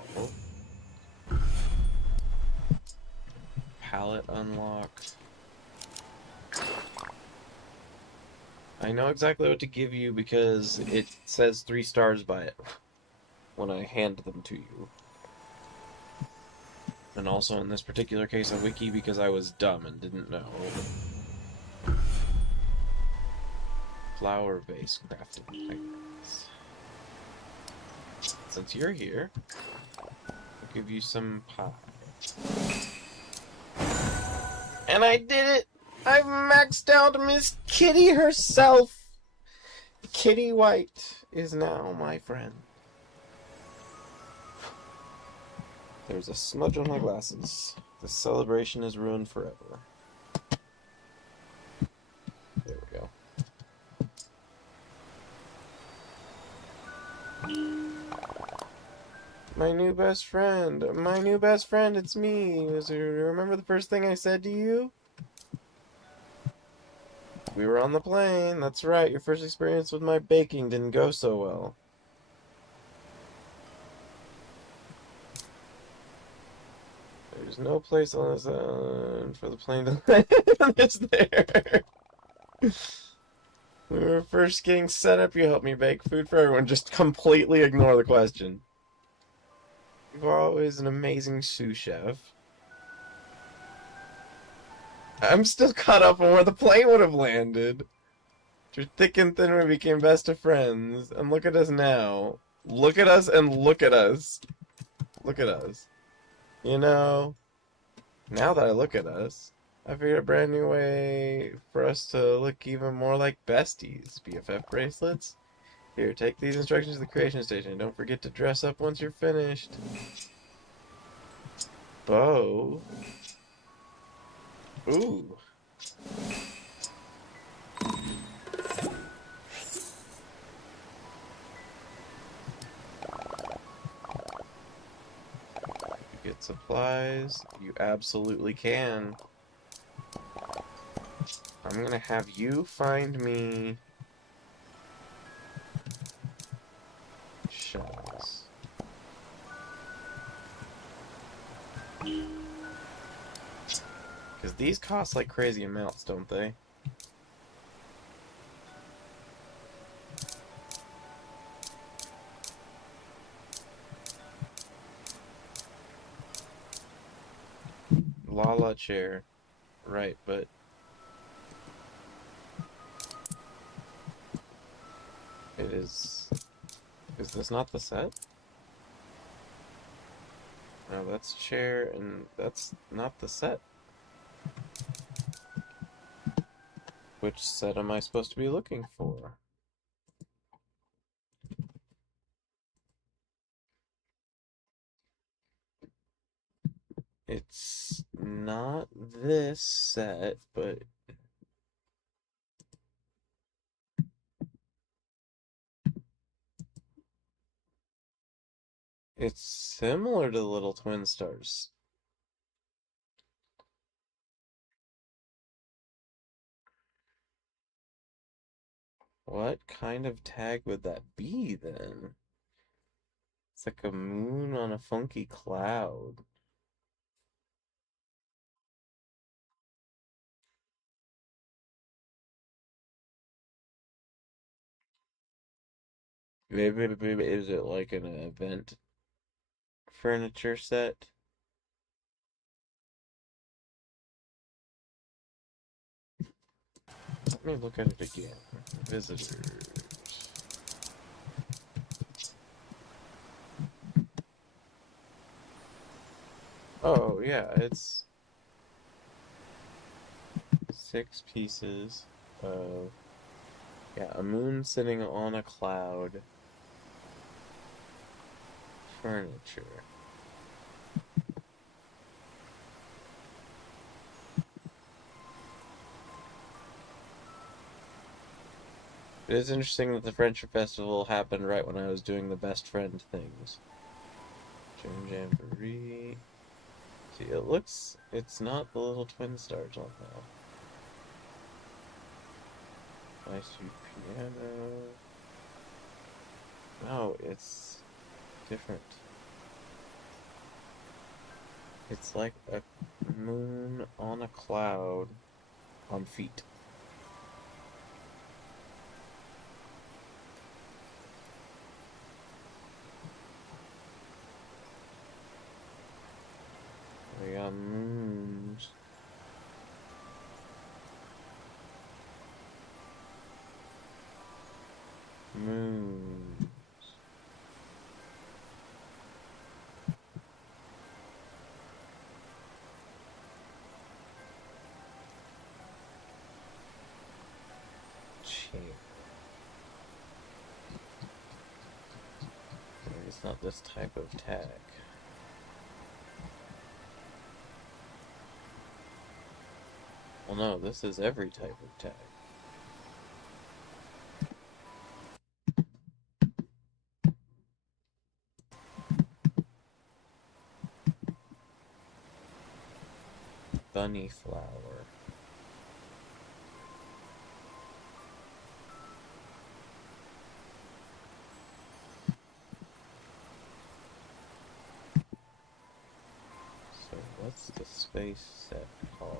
Palette unlocked. I know exactly what to give you because it says 3 stars by it when I hand them to you. And also in this particular case a wiki because I was dumb and didn't know. Flower vase crafting. Since you're here, I'll give you some pie. And I did it! I've maxed out Miss Kitty herself! Kitty White is now my friend. There's a smudge on my glasses. The celebration is ruined forever. There we go. My new best friend, it's me. Remember the first thing I said to you? We were on the plane, that's right, your first experience with my baking didn't go so well. There's no place on this island for the plane to land. It's there. We were first getting set up, you helped me bake food for everyone. Just completely ignore the question. You're always an amazing sous chef. I'm still caught up on where the plane would have landed. Through thick and thin we became best of friends. And look at us now. Look at us and look at us. Look at us. You know, now that I look at us, I figured a brand new way for us to look even more like besties. BFF bracelets? Here, take these instructions to the creation station and don't forget to dress up once you're finished. Bow. Ooh. Get supplies. You absolutely can. I'm gonna have you find me shells. Because these cost like crazy amounts, don't they? Lala chair. Right, but it is... Is this not the set? No, that's chair, and that's not the set. Which set am I supposed to be looking for? It's not this set, but it's similar to the Little Twin Stars. What kind of tag would that be then? It's like a moon on a funky cloud. Maybe is it like an event furniture set? Let me look at it again. Visitors. Oh, yeah, it's 6 pieces of, yeah, a moon sitting on a cloud furniture. It is interesting that the Friendship Festival happened right when I was doing the best friend things. Jam Jamboree. See, it's not the Little Twin Stars on that. My Sweet Piano. No, it's different. It's like a moon on a cloud on feet. We got moons. Moons. Chair. It's not this type of tag. Well, no, this is every type of tag. Bunny flower. So what's the space set called?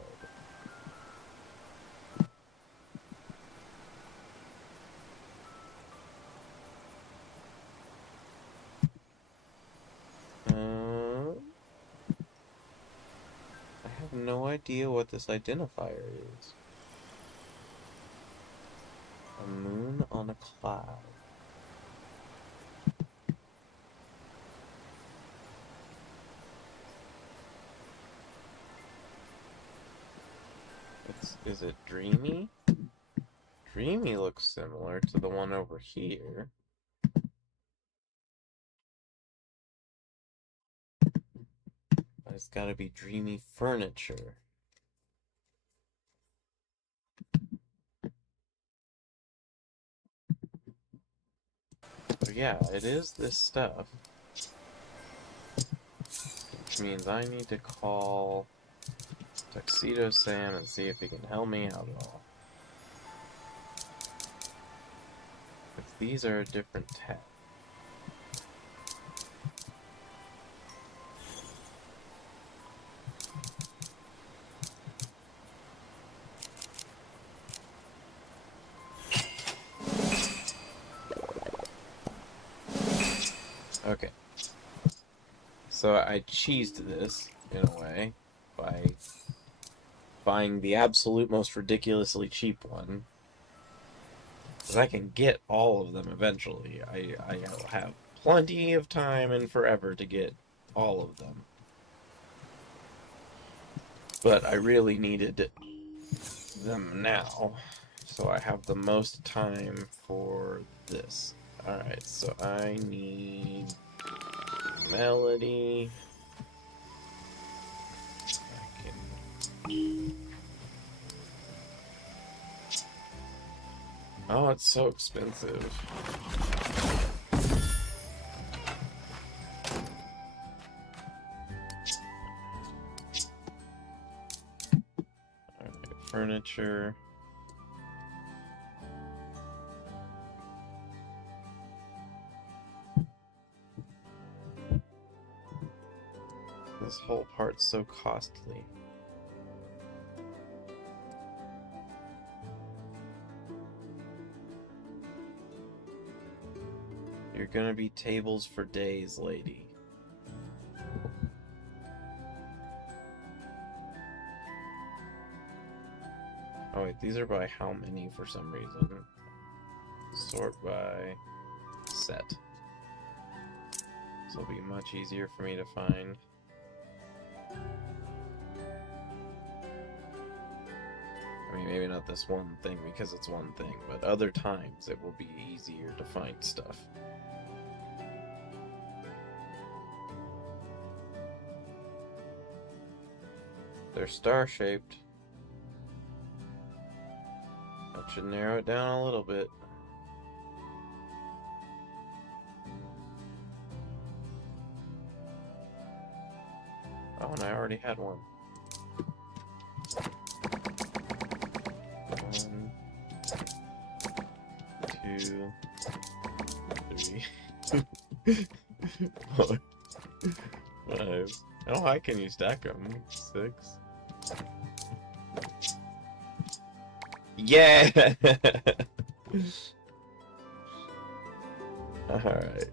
I have no idea what this identifier is. A moon on a cloud. Is it Dreamy? Dreamy looks similar to the one over here. But it's gotta be Dreamy Furniture. So yeah, it is this stuff. Which means I need to call Tuxedo Sam and see if he can help me out at all. If these are a different tag. Okay. So I cheesed this, in a way, by buying the absolute most ridiculously cheap one. Because I can get all of them eventually. I'll have plenty of time and forever to get all of them. But I really needed them now. So I have the most time for this. Alright, so I need Melody. Oh, it's so expensive. Alright, furniture. This whole part's so costly. You're gonna be tables for days, lady. Oh wait, these are by how many for some reason. Sort by set. This will be much easier for me to find. I mean, maybe not this one thing because it's one thing, but other times it will be easier to find stuff. They're star-shaped. That should narrow it down a little bit. Oh, and I already had one. 1, 2, 3, 4, 5. How high can you stack them? 6. Yeah! Alright.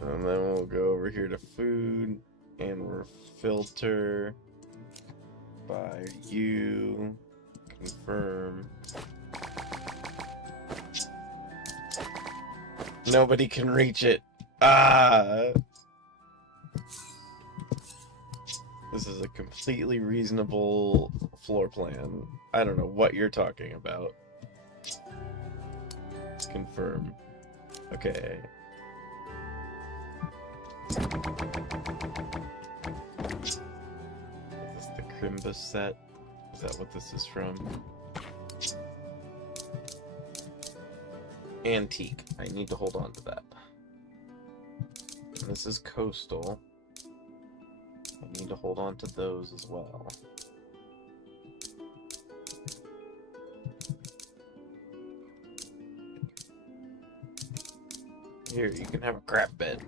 And then we'll go over here to food, and we'll filter by you, confirm. Nobody can reach it. Ah! This is a completely reasonable floor plan. I don't know what you're talking about. Confirm. Okay. Is this the Crimbus set? Is that what this is from? Antique. I need to hold on to that. And this is Coastal. I need to hold on to those as well. Here, you can have a crap bed.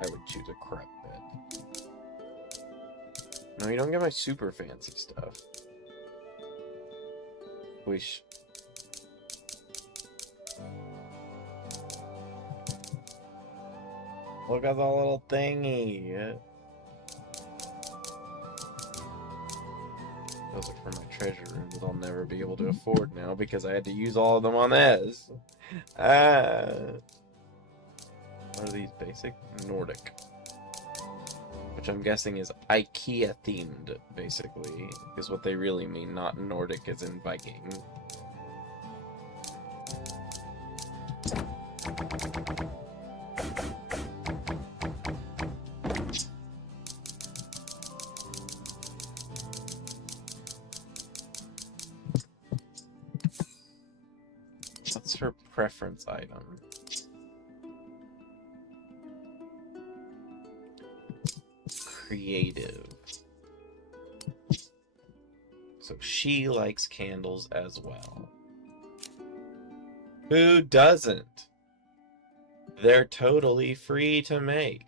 I would choose a crap bed. No, you don't get my super fancy stuff. Wish. Look at the little thingy. Those are for my treasure room that I'll never be able to afford now because I had to use all of them on this. What are these? Basic? Nordic. Which I'm guessing is IKEA themed, basically, is what they really mean, not Nordic as in Viking. What's her preference item? Creative. So she likes candles as well. Who doesn't? They're totally free to make.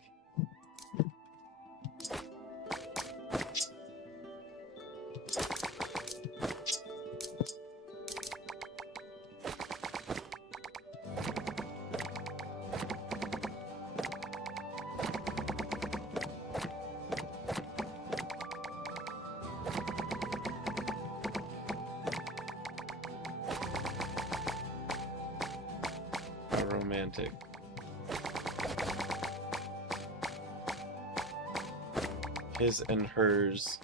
romantic. His and hers.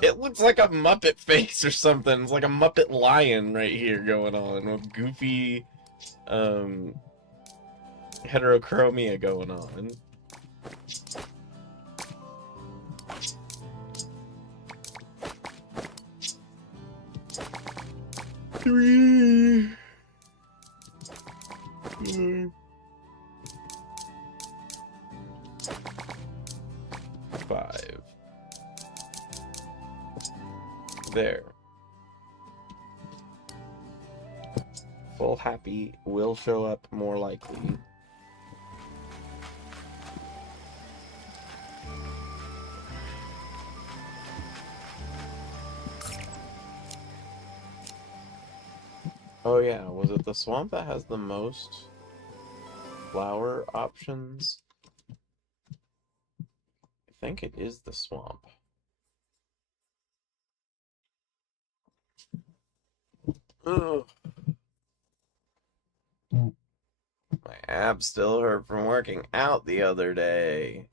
It looks like a Muppet face or something. It's like a Muppet lion right here going on with goofy heterochromia going on. Three. 5. There. Full happy will show up more likely. Oh yeah, was it the swamp that has the most flower options? I think it is the swamp. Ugh. My abs still hurt from working out the other day.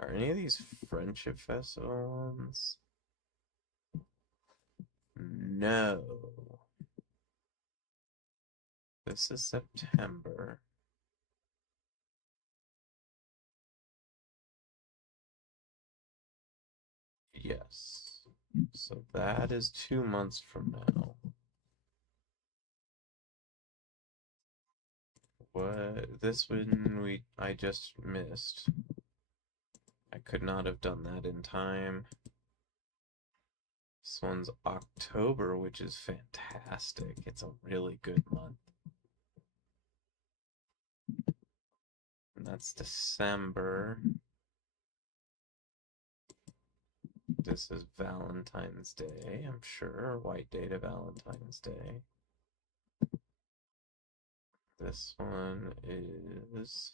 Are any of these Friendship Festival ones? No. This is September. Yes. So that is 2 months from now. What? This one I just missed. I could not have done that in time. This one's October, which is fantastic. It's a really good month. And that's December. This is Valentine's Day, I'm sure. White Day to Valentine's Day. This one is...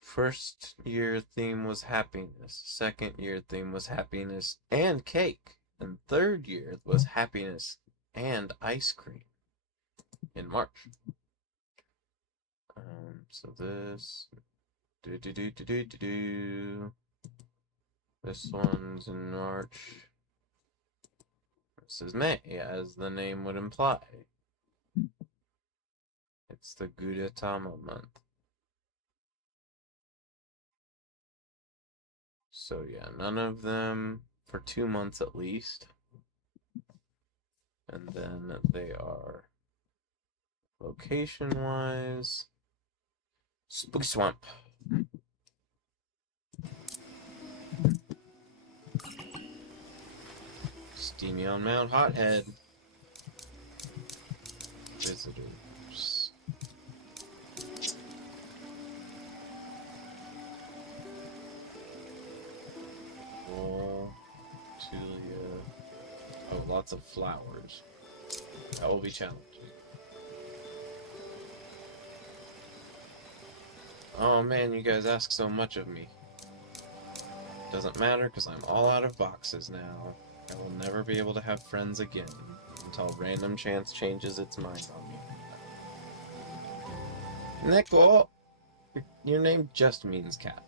First year theme was happiness. Second year theme was happiness and cake. And third year was happiness and ice cream in March. So this... This one's in March. This is May, as the name would imply. It's the Gudetama month. So yeah, none of them for 2 months at least. And then they are location-wise. Spooky Swamp. Steamy on Mount Hothead. Visitors. Wall, Tulia. Oh, lots of flowers. That will be challenging. Oh man, you guys ask so much of me. Doesn't matter, because I'm all out of boxes now. I will never be able to have friends again until Random Chance changes its mind on me. Nickel! Your name just means cat.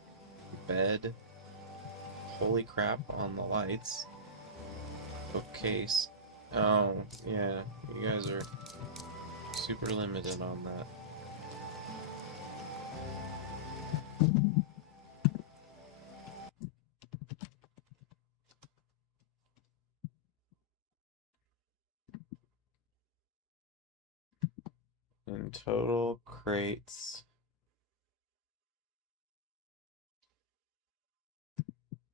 Bed. Holy crap on the lights. Bookcase. Oh, yeah. You guys are super limited on that. In total, crates.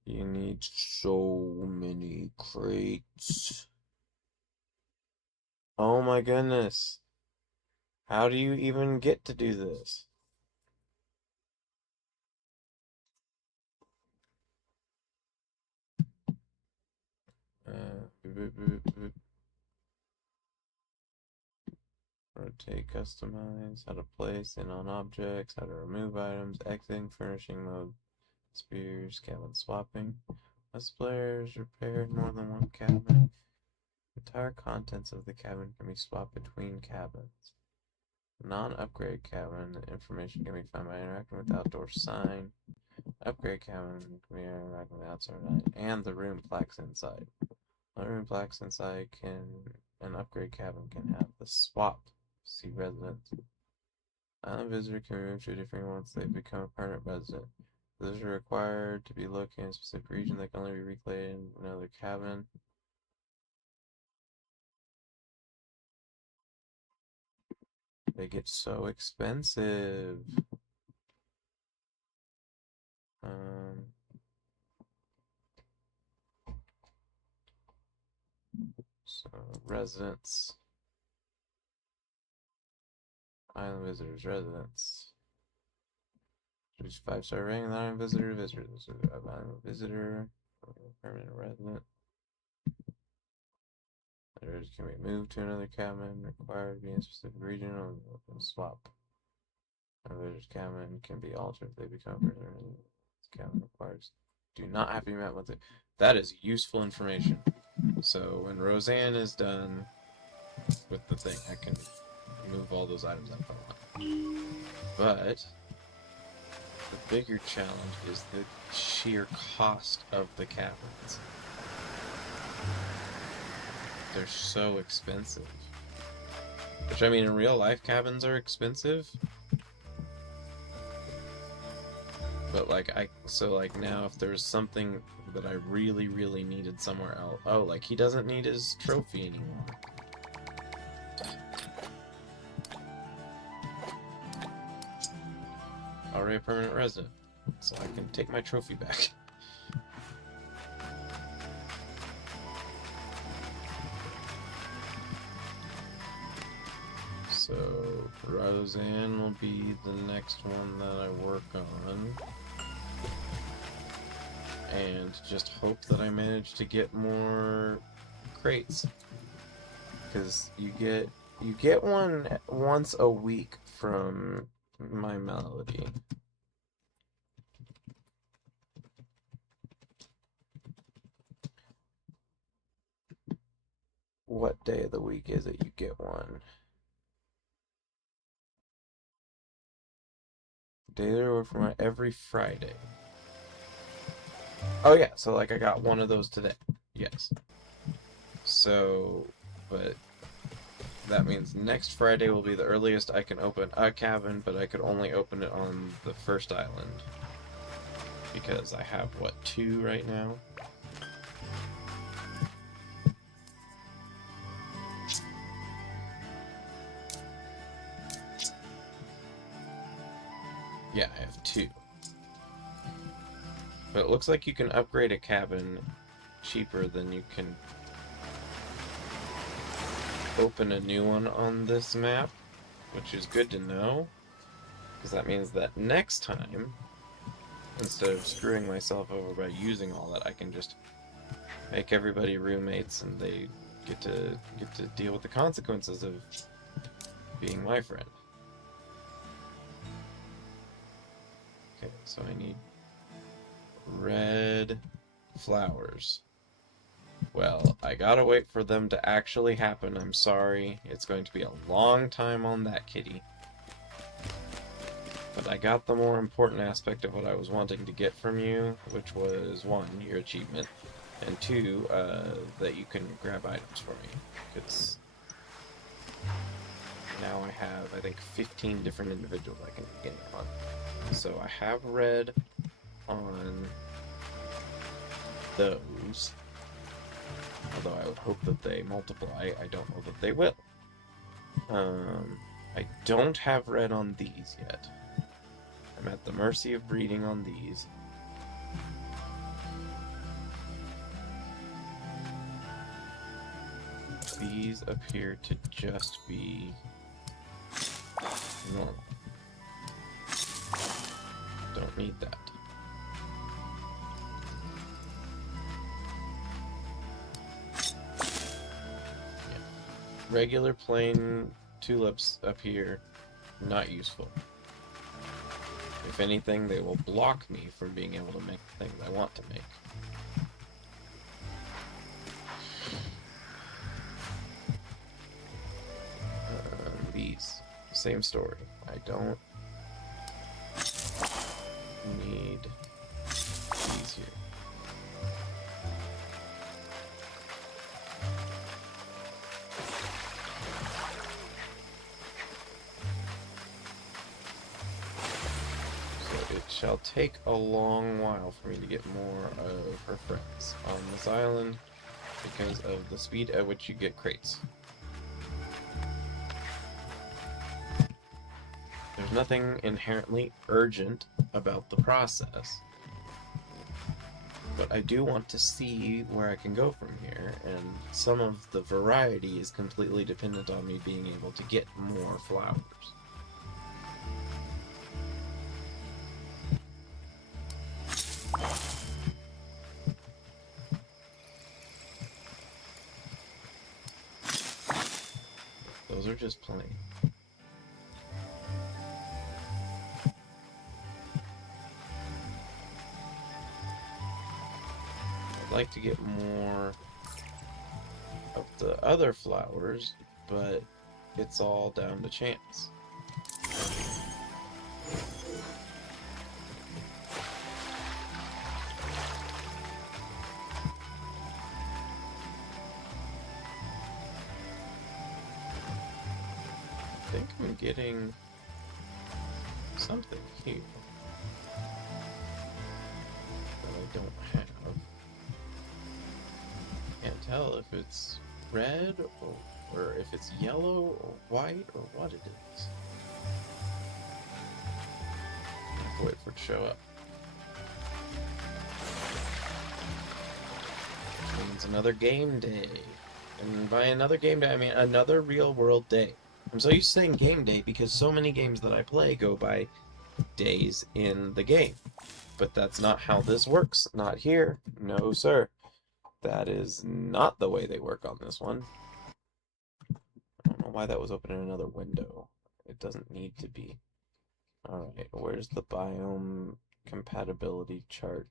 You need so many crates. Oh my goodness. How do you even get to do this? Rotate, customize, how to place in on objects, how to remove items, exiting, furnishing mode, spears, cabin swapping. As players repaired more than one cabin, entire contents of the cabin can be swapped between cabins. Non-upgrade cabin information can be found by interacting with the outdoor sign. Upgrade cabin can be interacting with the outside and the room plaques inside. The room plaques inside an upgrade cabin can have the swap. See resident. Island visitor can be moved to a different once they become a permanent resident. Visitors are required to be located in a specific region that can only be reclaimed in another cabin. They get so expensive. So residents, island visitors, residents. Choose 5-star rating. Island visitor, visitors. Island visitor, permanent resident. Visitors can be moved to another cabin. Required to be in a specific region or swap. Visitors cabin can be altered if they become a prisoner. Cabin requires do not have to be met with it. That is useful information. So when Roseanne is done with the thing, I can move all those items up I want. But the bigger challenge is the sheer cost of the cabins. They're so expensive. Which, I mean, in real life, cabins are expensive. But, like, now if there's something that I really, really needed somewhere else. Oh, like, he doesn't need his trophy anymore. Already a permanent resident. So I can take my trophy back. So, Roseanne will be the next one that I work on. And just hope that I manage to get more crates. Because you get one once a week from My Melody. What day of the week is it you get one? Daily or from every Friday. Oh yeah, so like I got one of those today. Yes. So, but that means next Friday will be the earliest I can open a cabin, but I could only open it on the first island. Because I have, what, 2 right now? Yeah, I have 2. But it looks like you can upgrade a cabin cheaper than you can open a new one on this map, which is good to know, because that means that next time, instead of screwing myself over by using all that, I can just make everybody roommates and they get to deal with the consequences of being my friend. Okay, so I need red flowers. Well, I gotta wait for them to actually happen. I'm sorry. It's going to be a long time on that, kitty. But I got the more important aspect of what I was wanting to get from you, which was 1, your achievement, and 2, that you can grab items for me. Because now I have, I think, 15 different individuals I can get on. So I have red on those. Although I would hope that they multiply, I don't know that they will. I don't have red on these yet. I'm at the mercy of breeding on these. These appear to just be normal. Don't need that. Regular plain tulips up here, not useful. If anything, they will block me from being able to make the things I want to make. same story. I don't need these here. So it shall take a long while for me to get more of her friends on this island because of the speed at which you get crates. There's nothing inherently urgent about the process, but I do want to see where I can go from here, and some of the variety is completely dependent on me being able to get more flowers. Those are just plain. I'd like to get more of the other flowers, but it's all down to chance. I think I'm getting something here that I don't have. Can't tell if it's red or if it's yellow or white or what it is. I have to wait for it to show up. Which means another game day. And by another game day, I mean another real world day. I'm so used to saying game day because so many games that I play go by days in the game. But that's not how this works. Not here. No, sir. That is not the way they work on this one. I don't know why that was open in another window. It doesn't need to be. Alright, where's the biome compatibility chart?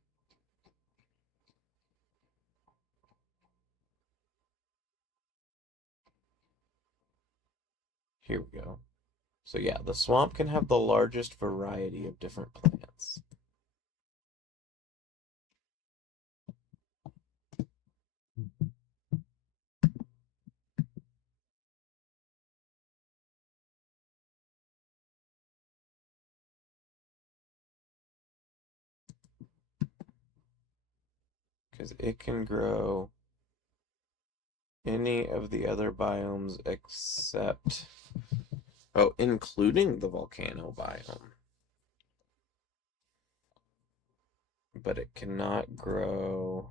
Here we go. So yeah, the swamp can have the largest variety of different plants. Because it can grow any of the other biomes except, oh, including the volcano biome. But it cannot grow,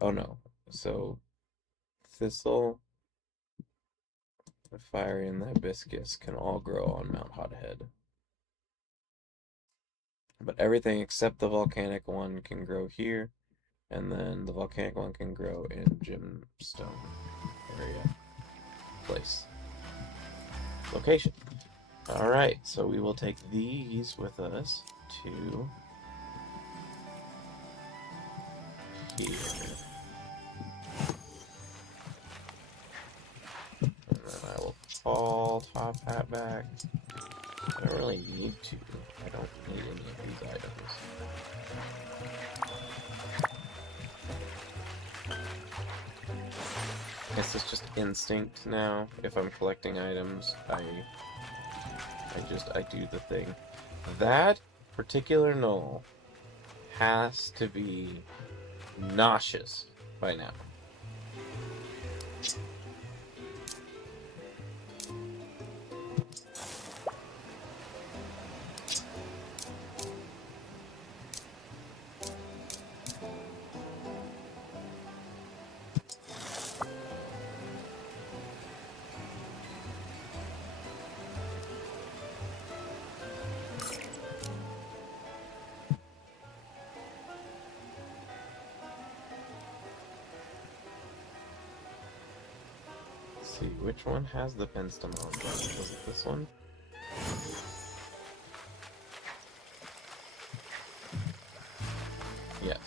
oh no, so thistle, the fiery, and the hibiscus can all grow on Mount Hothead. But everything except the volcanic one can grow here, and then the volcanic one can grow in Gemstone area. Place. Location. Alright, so we will take these with us to here. And then I will call Top Hat back. I don't really need to. I don't need any of these items. I guess it's just instinct now. If I'm collecting items, I do the thing. That particular knoll has to be nauseous by now. See, which one has the Penstemon? Was it this one? Yes.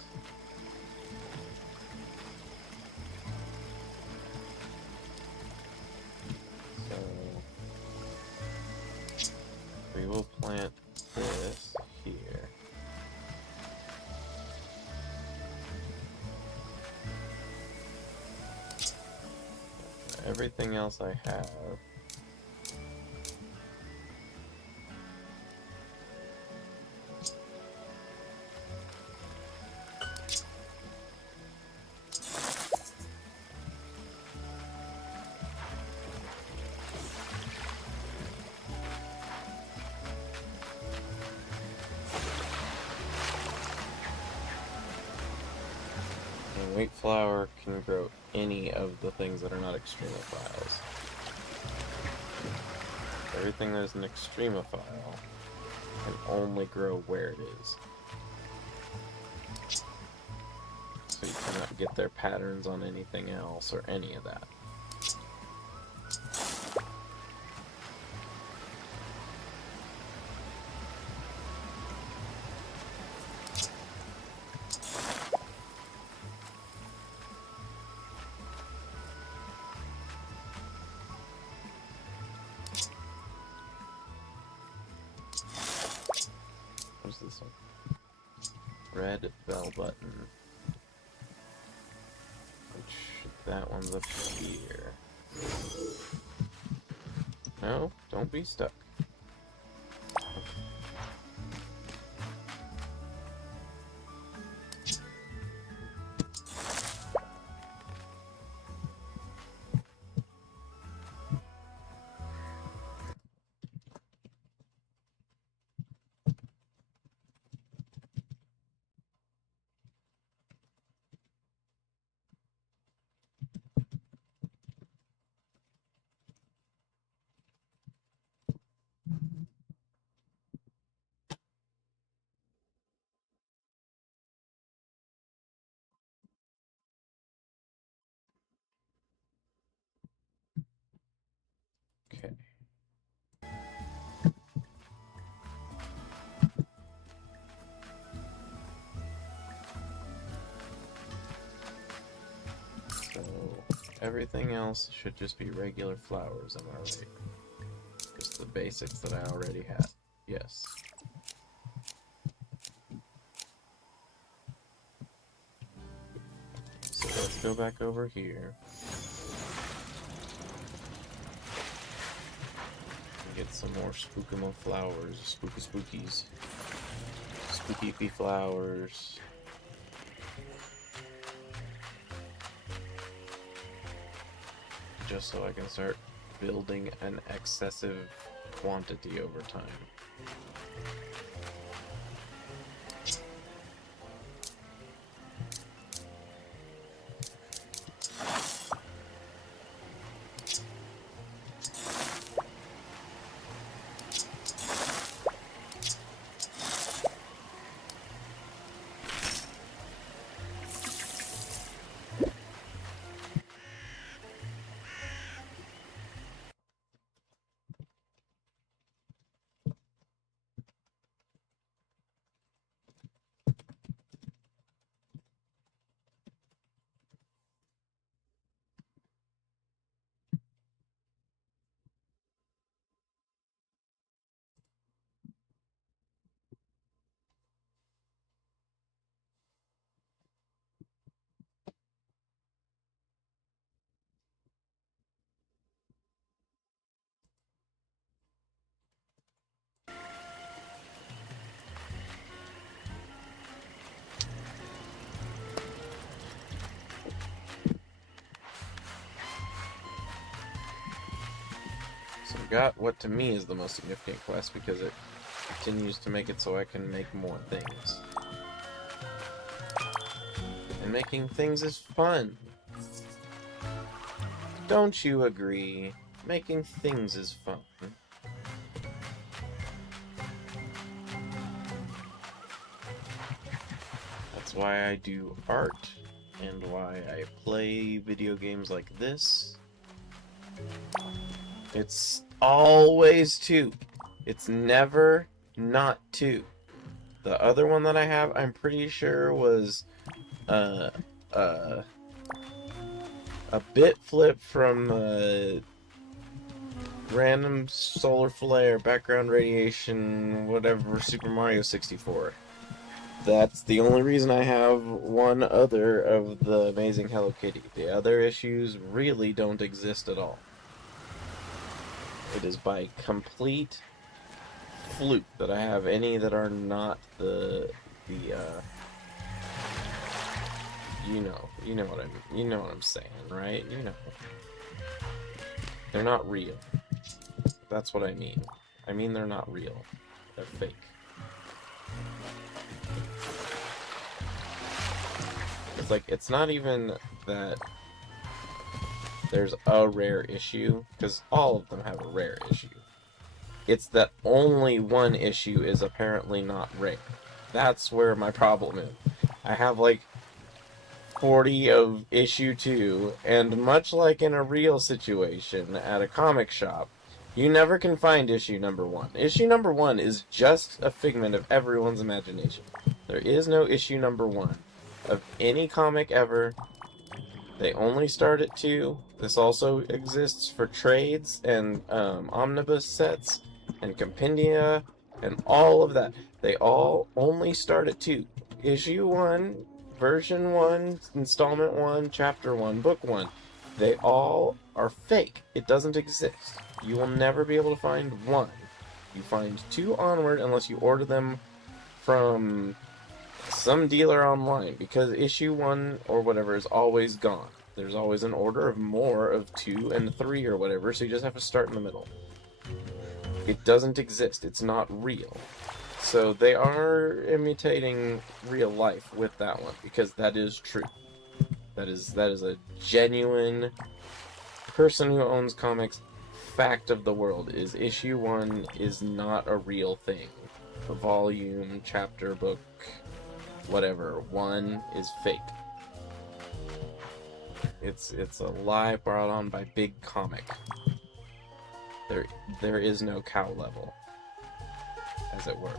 So We will plant this here. Everything else I have. And wheat flour can grow any of the things that are not extremophiles. Everything that is an extremophile can only grow where it is. So you cannot get their patterns on anything else or any of that. What's this one? Red bell button. Which, that one's up here. No, don't be stuck. Okay. So, everything else should just be regular flowers, am I right? Just the basics that I already had. Yes. So let's go back over here. And get some more spookimo flowers. Spookies. Spooky flowers. Just so I can start building an excessive quantity over time. So we got what to me is the most significant quest because it continues to make it so I can make more things. And making things is fun. Don't you agree? Making things is fun. That's why I do art and why I play video games like this. It's always 2. It's never not 2. The other one that I have, I'm pretty sure was a bit flip from random solar flare, background radiation, whatever, Super Mario 64. That's the only reason I have one other of the Amazing Hello Kitty. The other issues really don't exist at all. It is by complete fluke that I have any that are not you know what I'm saying, right? You know. They're not real. That's what I mean. I mean they're not real. They're fake. It's like, it's not even that there's a rare issue, because all of them have a rare issue. It's that only one issue is apparently not rare. That's where my problem is. I have like 40 of issue 2, and much like in a real situation at a comic shop, you never can find issue number 1. Issue number 1 is just a figment of everyone's imagination. There is no issue number 1 of any comic ever. They only start at 2. This also exists for trades and omnibus sets and compendia and all of that. They all only start at 2. Issue 1, version 1, installment 1, chapter 1, book 1. They all are fake. It doesn't exist. You will never be able to find 1. You find 2 onward unless you order them from some dealer online, because issue 1 or whatever is always gone. There's always an order of more of 2 and 3 or whatever, so you just have to start in the middle. It doesn't exist. It's not real. So they are imitating real life with that one, because that is true. That is a genuine person who owns comics fact of the world, is issue 1 is not a real thing. A volume, chapter, book, whatever, 1 is fake. It's a lie brought on by Big Comic. There is no cow level, as it were.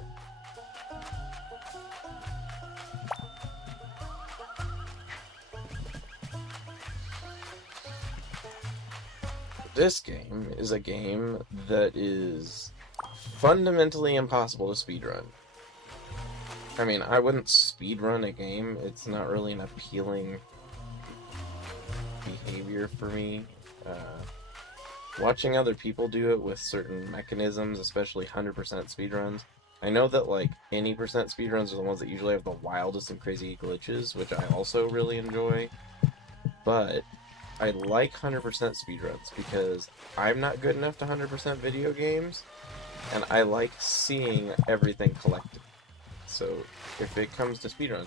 This game is a game that is fundamentally impossible to speedrun. I mean, I wouldn't speedrun a game. It's not really an appealing behavior for me. Watching other people do it with certain mechanisms, especially 100% speedruns. I know that, like, any percent speedruns are the ones that usually have the wildest and crazy glitches, which I also really enjoy. But I like 100% speedruns because I'm not good enough to 100% video games, and I like seeing everything collected. So if it comes to speedruns,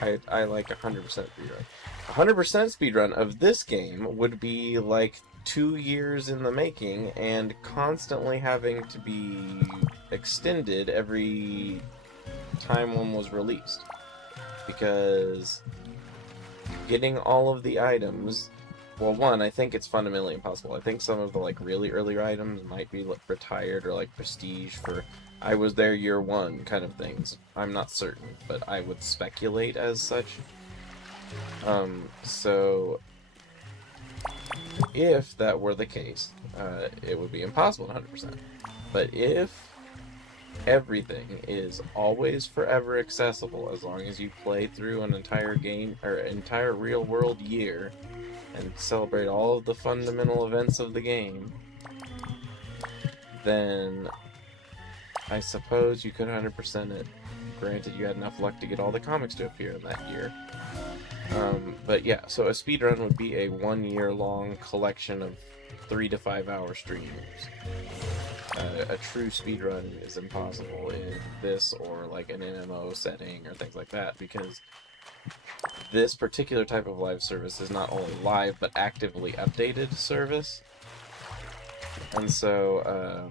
I like 100% speedrun. 100% speedrun of this game would be like 2 years in the making and constantly having to be extended every time one was released. Because getting all of the items, well, one, I think it's fundamentally impossible. I think some of the like really earlier items might be like retired or like prestige for I was there year 1 kind of things. I'm not certain, but I would speculate as such. So if that were the case, it would be impossible 100%. But if everything is always forever accessible, as long as you play through an entire game or entire real world year and celebrate all of the fundamental events of the game, then I suppose you could 100% it. Granted, you had enough luck to get all the comics to appear in that year. But yeah, so a speedrun would be a 1 year long collection of 3 to 5 hour streams. A true speedrun is impossible in this or like an MMO setting or things like that, because this particular type of live service is not only live but actively updated service. And so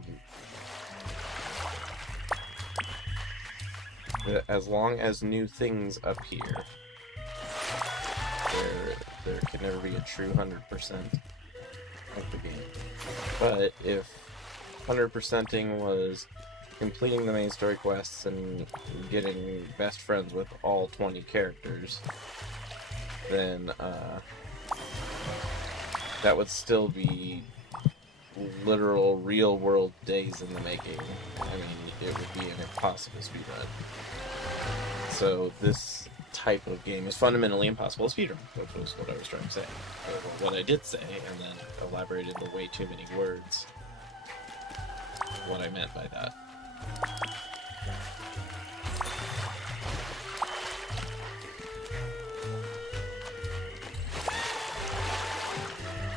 as long as new things appear, there can never be a true 100% of the game. But if 100%ing was completing the main story quests and getting best friends with all 20 characters, then that would still be literal real world days in the making. I mean, it would be an impossible speedrun. So this type of game is fundamentally impossible to speedrun, which was what I was trying to say. Or what I did say, and then elaborated in way too many words what I meant by that.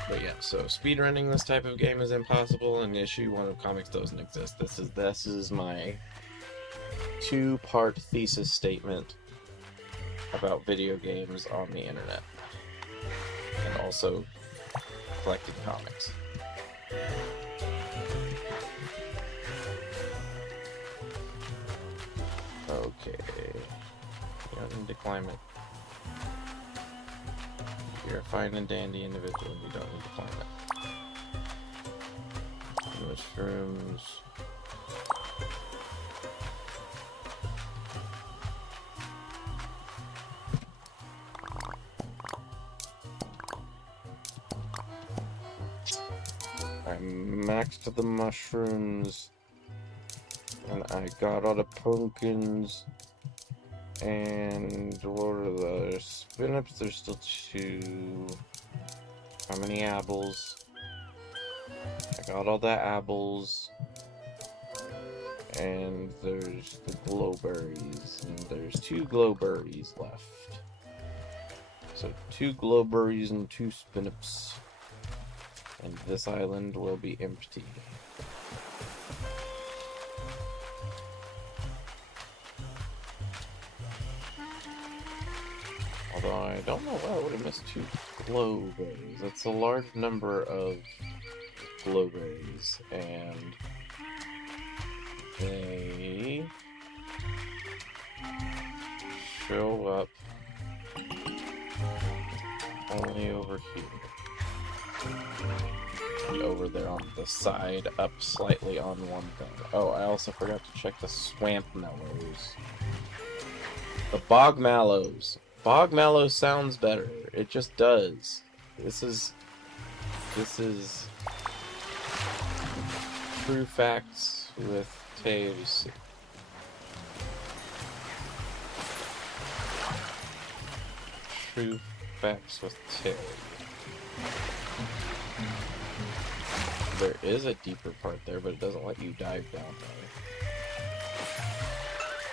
But yeah, so speedrunning this type of game is impossible, and issue 1 of comics doesn't exist. This is my 2-part thesis statement about video games on the internet, and also collecting comics. Okay, you don't need to climb it. You're a fine and dandy individual, you don't need to climb it. Mushrooms. I maxed the mushrooms, and I got all the pumpkins, and what are the spin-ups? There's still 2. How many apples? I got all the apples, and there's the glowberries, and there's 2 glowberries left. So 2 glowberries and 2 spin-ups. And this island will be empty. Although I don't know why I would have missed 2 glowberries. That's a large number of glowberries, and they show up only over here. And over there on the side, up slightly on one thing. Oh, I also forgot to check the swamp mallows. The bog mallows. Bog mallow sounds better. It just does. This is true facts with Taves. True facts with Taves. There is a deeper part there, but it doesn't let you dive down there.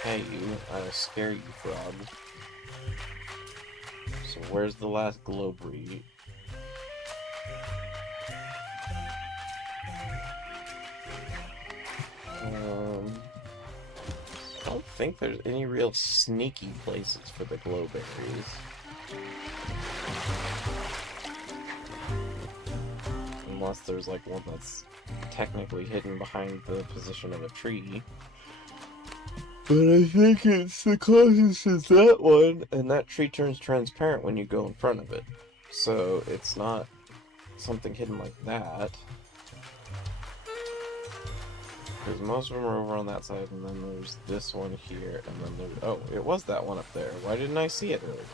Hey you, I'll scare you, frog. So where's the last glowberry? I don't think there's any real sneaky places for the glowberries. Unless there's like one that's technically hidden behind the position of a tree. But I think it's the closest is that one, and that tree turns transparent when you go in front of it. So it's not something hidden like that. Because most of them are over on that side, and then there's this one here, and then there's... Oh, it was that one up there. Why didn't I see it earlier?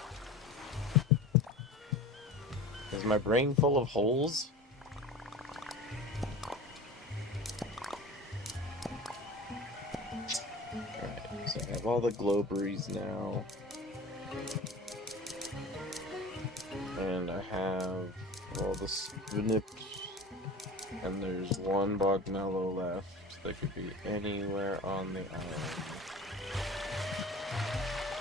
Is my brain full of holes? Alright, so I have all the glowberries now. And I have all the spinips. And there's one bog mallow left. That could be anywhere on the island.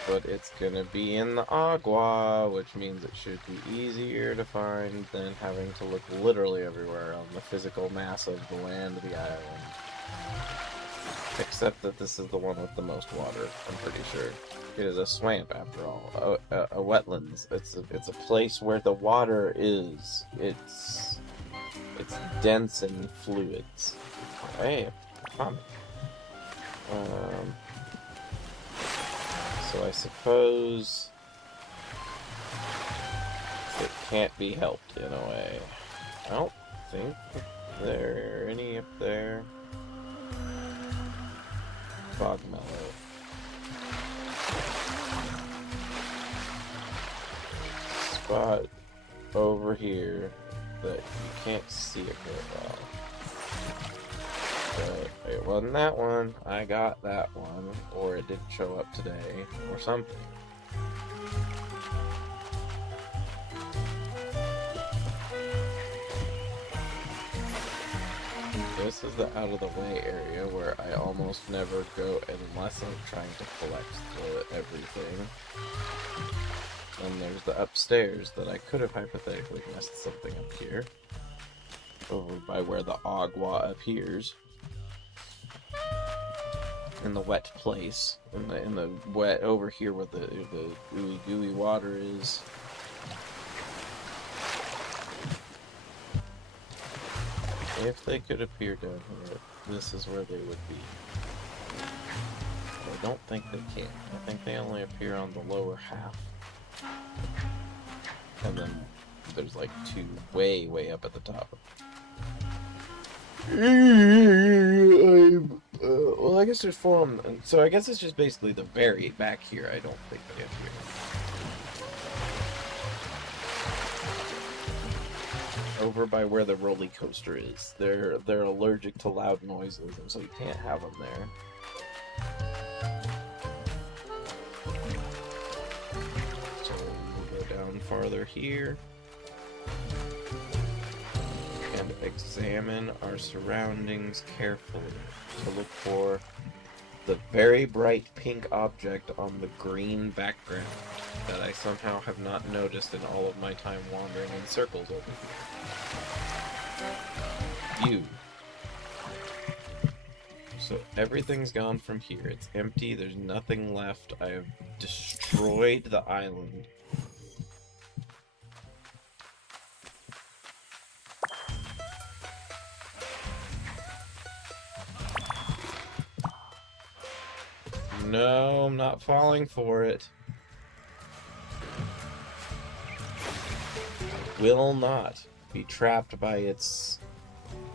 But it's gonna be in the agua, which means it should be easier to find than having to look literally everywhere on the physical mass of the land of the island. Except that this is the one with the most water, I'm pretty sure. It is a swamp, after all. A wetlands. It's a place where the water is. It's dense in fluids. Hey, comic. So I suppose it can't be helped in a way. I don't think there are any up there. Bog mallow. Spot over here that you can't see it very well. wasn't that one. I got that one. Or it didn't show up today. Or something. This is the out-of-the-way area where I almost never go unless I'm trying to collect everything. And there's the upstairs that I could have hypothetically missed something up here. Over by where the agua appears. In the wet place. In the wet, over here where the ooey gooey water is. If they could appear down here, this is where they would be. I don't think they can. I think they only appear on the lower half. And then there's like two way up at the top. Well, I guess there's four on them. So I guess it's just basically the very back here. I don't think they appear. Over by where the roller coaster is. They're allergic to loud noises, and so you can't have them there. So we'll go down farther here and examine our surroundings carefully to look for the very bright pink object on the green background that I somehow have not noticed in all of my time wandering in circles over here. You. So everything's gone from here. It's empty. There's nothing left. I have destroyed the island. No, I'm not falling for it. Will not be trapped by its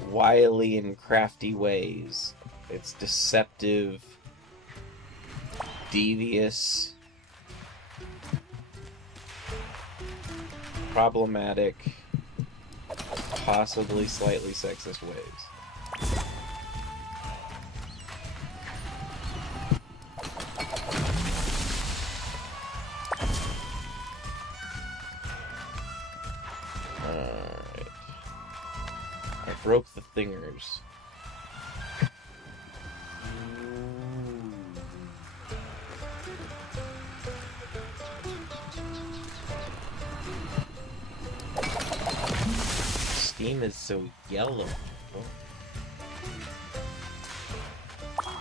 wily and crafty ways. Its deceptive, devious, problematic, possibly slightly sexist ways. Broke the thingers. Steam is so yellow.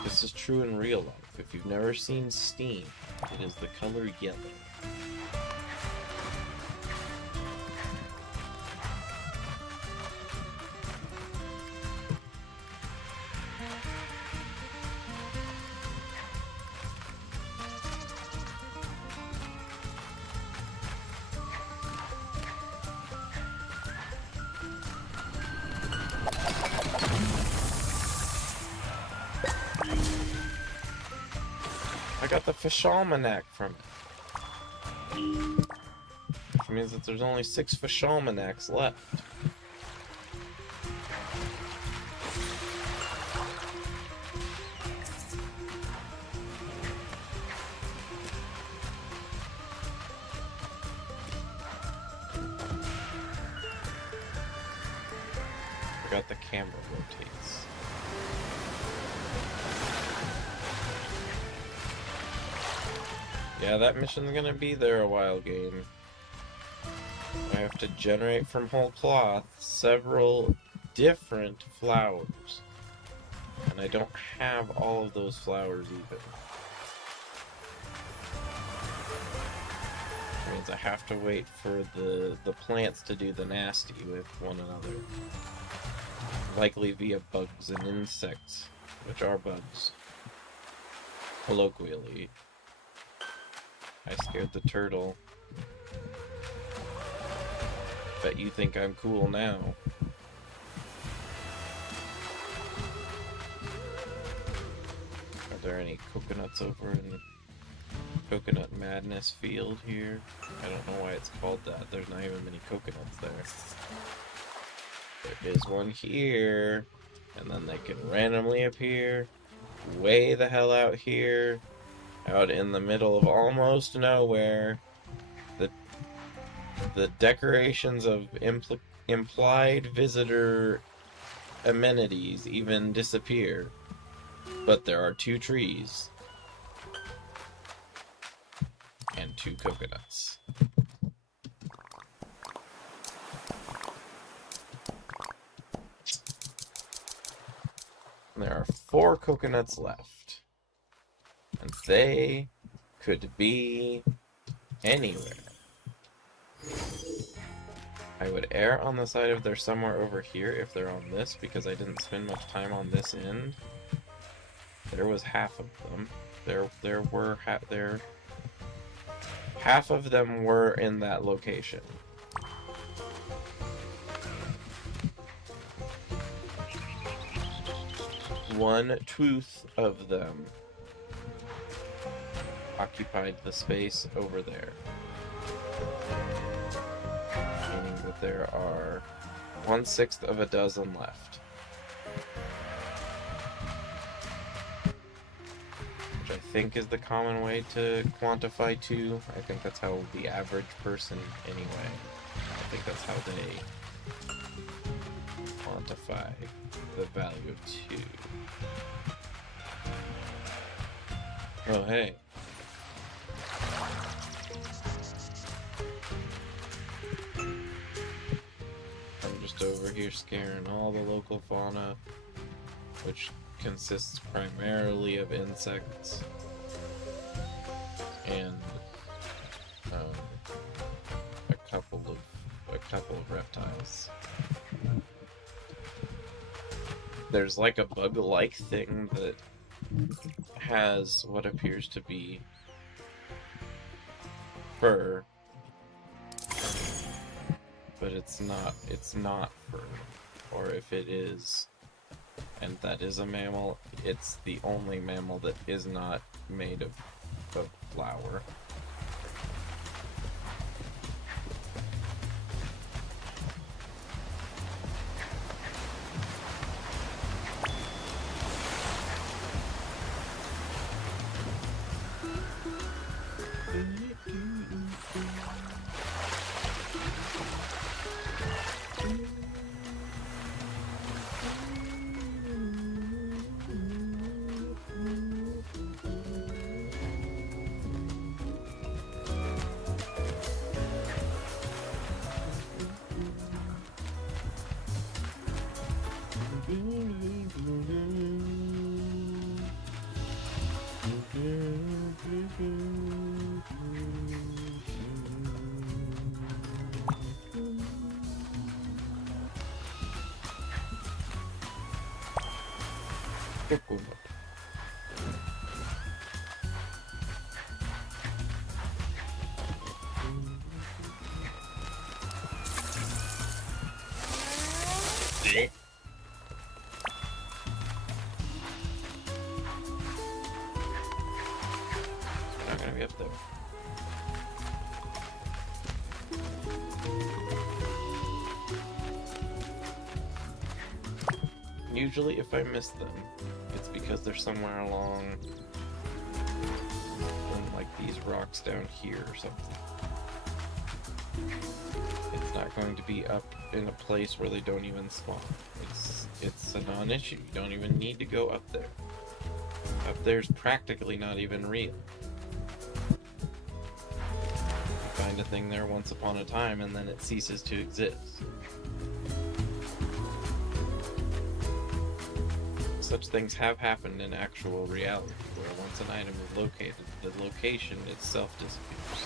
This is true in real life. If you've never seen steam, it is the color yellow. I got the Fish Almanac from it. Which means that there's only 6 Fish Almanacs left. Forgot the camera rotates. Yeah, that mission's gonna be there a while, game. I have to generate from whole cloth several different flowers. And I don't have all of those flowers even. Which means I have to wait for the plants to do the nasty with one another. Likely via bugs and insects, which are bugs. Colloquially. I scared the turtle. Bet you think I'm cool now. Are there any coconuts over in Coconut Madness Field here? I don't know why it's called that. There's not even many coconuts there. There is one here. And then they can randomly appear way the hell out here, out in the middle of almost nowhere. The decorations of implied visitor amenities even disappear. But there are 2 trees. And 2 coconuts. There are 4 coconuts left. And they could be anywhere. I would err on the side of they're somewhere over here if they're on this, because I didn't spend much time on this end. There was half of them. Half of them were in that location. One tooth of them occupied the space over there. Meaning that there are 1/6 of a dozen left. Which I think is the common way to quantify 2. I think that's how the average person, anyway. I think that's how they quantify the value of 2. Oh, hey. I'm just over here scaring all the local fauna, which consists primarily of insects and a couple of reptiles. There's like a bug-like thing that has what appears to be fur, but it's not fur. Or if it is, and that is a mammal, it's the only mammal that is not made of flour. Not gonna be up there. Usually if I miss them, it's because they're somewhere along in like these rocks down here or something. It's not going to be up in a place where they don't even spawn. It's a non-issue. You don't even need to go up there. Up there's practically not even real. You find a thing there once upon a time and then it ceases to exist. Such things have happened in actual reality, where once an item is located, the location itself disappears.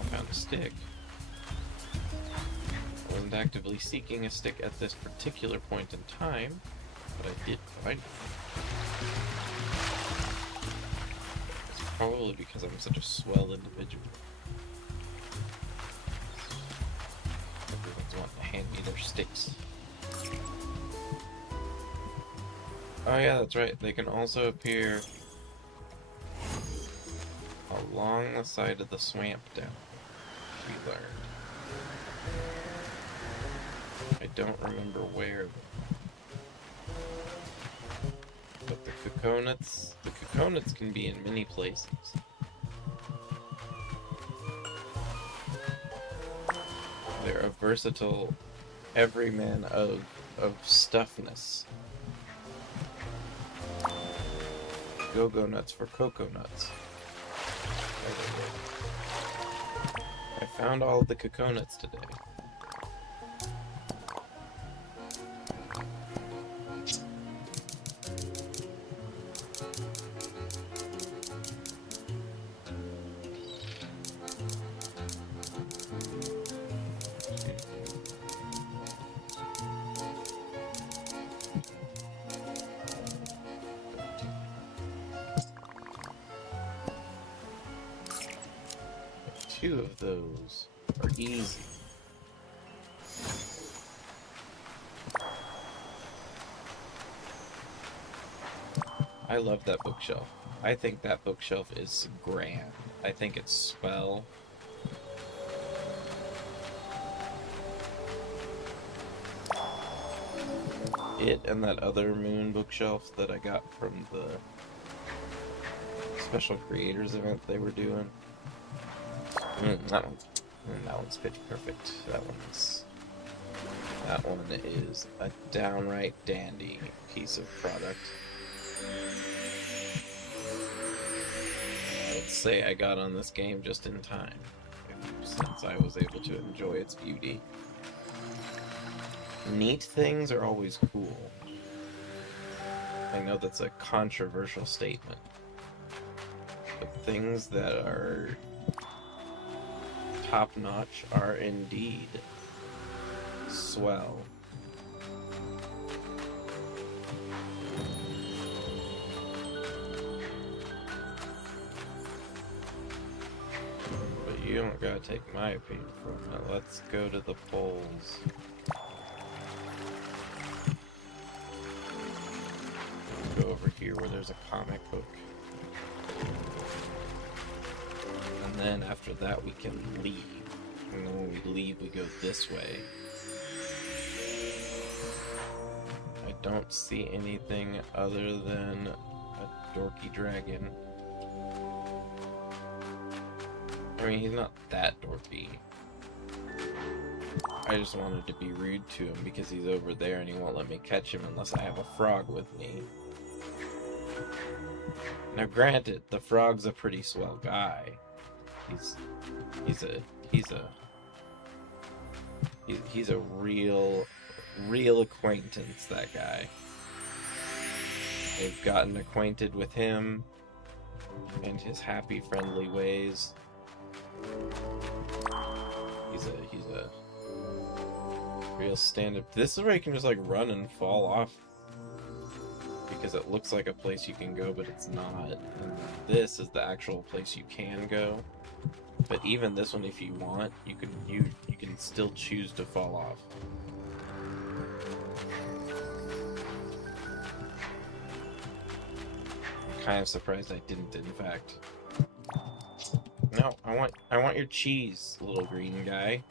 I found a stick. I wasn't actively seeking a stick at this particular point in time, but I did find it. It's probably because I'm such a swell individual. Want to hand me their sticks. Oh yeah, that's right. They can also appear along the side of the swamp down, we learned. don't remember where. But the coconuts can be in many places. They're a versatile everyman of stuffness. Go-go nuts for cocoa nuts. I found all of the coconuts today. Two of those are easy. I love that bookshelf. I think that bookshelf is grand. I think it's swell. It and that other moon bookshelf that I got from the special creators event they were doing. That one's pitch perfect. That one is a downright dandy piece of product. Let's say I got on this game just in time, since I was able to enjoy its beauty. Neat things are always cool. I know that's a controversial statement, but things that are top-notch are indeed swell. But you don't gotta take my opinion from it. Let's go to the polls. Go over here where there's a comic book. And then after that we can leave. And then when we leave we go this way. I don't see anything other than a dorky dragon. I mean, he's not that dorky. I just wanted to be rude to him because he's over there and he won't let me catch him unless I have a frog with me. Now granted, the frog's a pretty swell guy. He's a real acquaintance, that guy. I've gotten acquainted with him and his happy, friendly ways. He's a real stand-up. This is where you can just like run and fall off, because it looks like a place you can go, but it's not. And this is the actual place you can go. But even this one, if you want, you can still choose to fall off. I'm kind of surprised I didn't, in fact. No, I want your cheese, little green guy.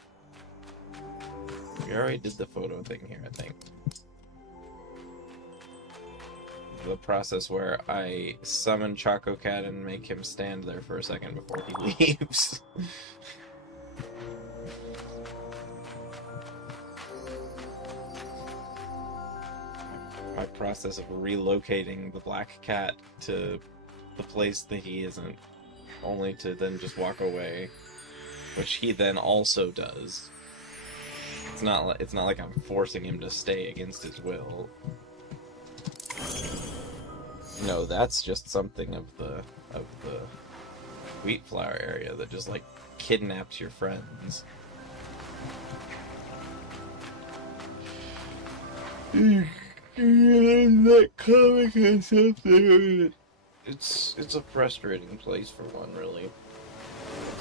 We already did the photo thing here, I think. The process where I summon Choco Cat and make him stand there for a second before he leaves. My process of relocating the black cat to the place that he isn't, only to then just walk away, which he then also does. It's not like I'm forcing him to stay against his will. No, that's just something of the wheat flour area that just like kidnaps your friends. That comic has something. It's a frustrating place for one, really.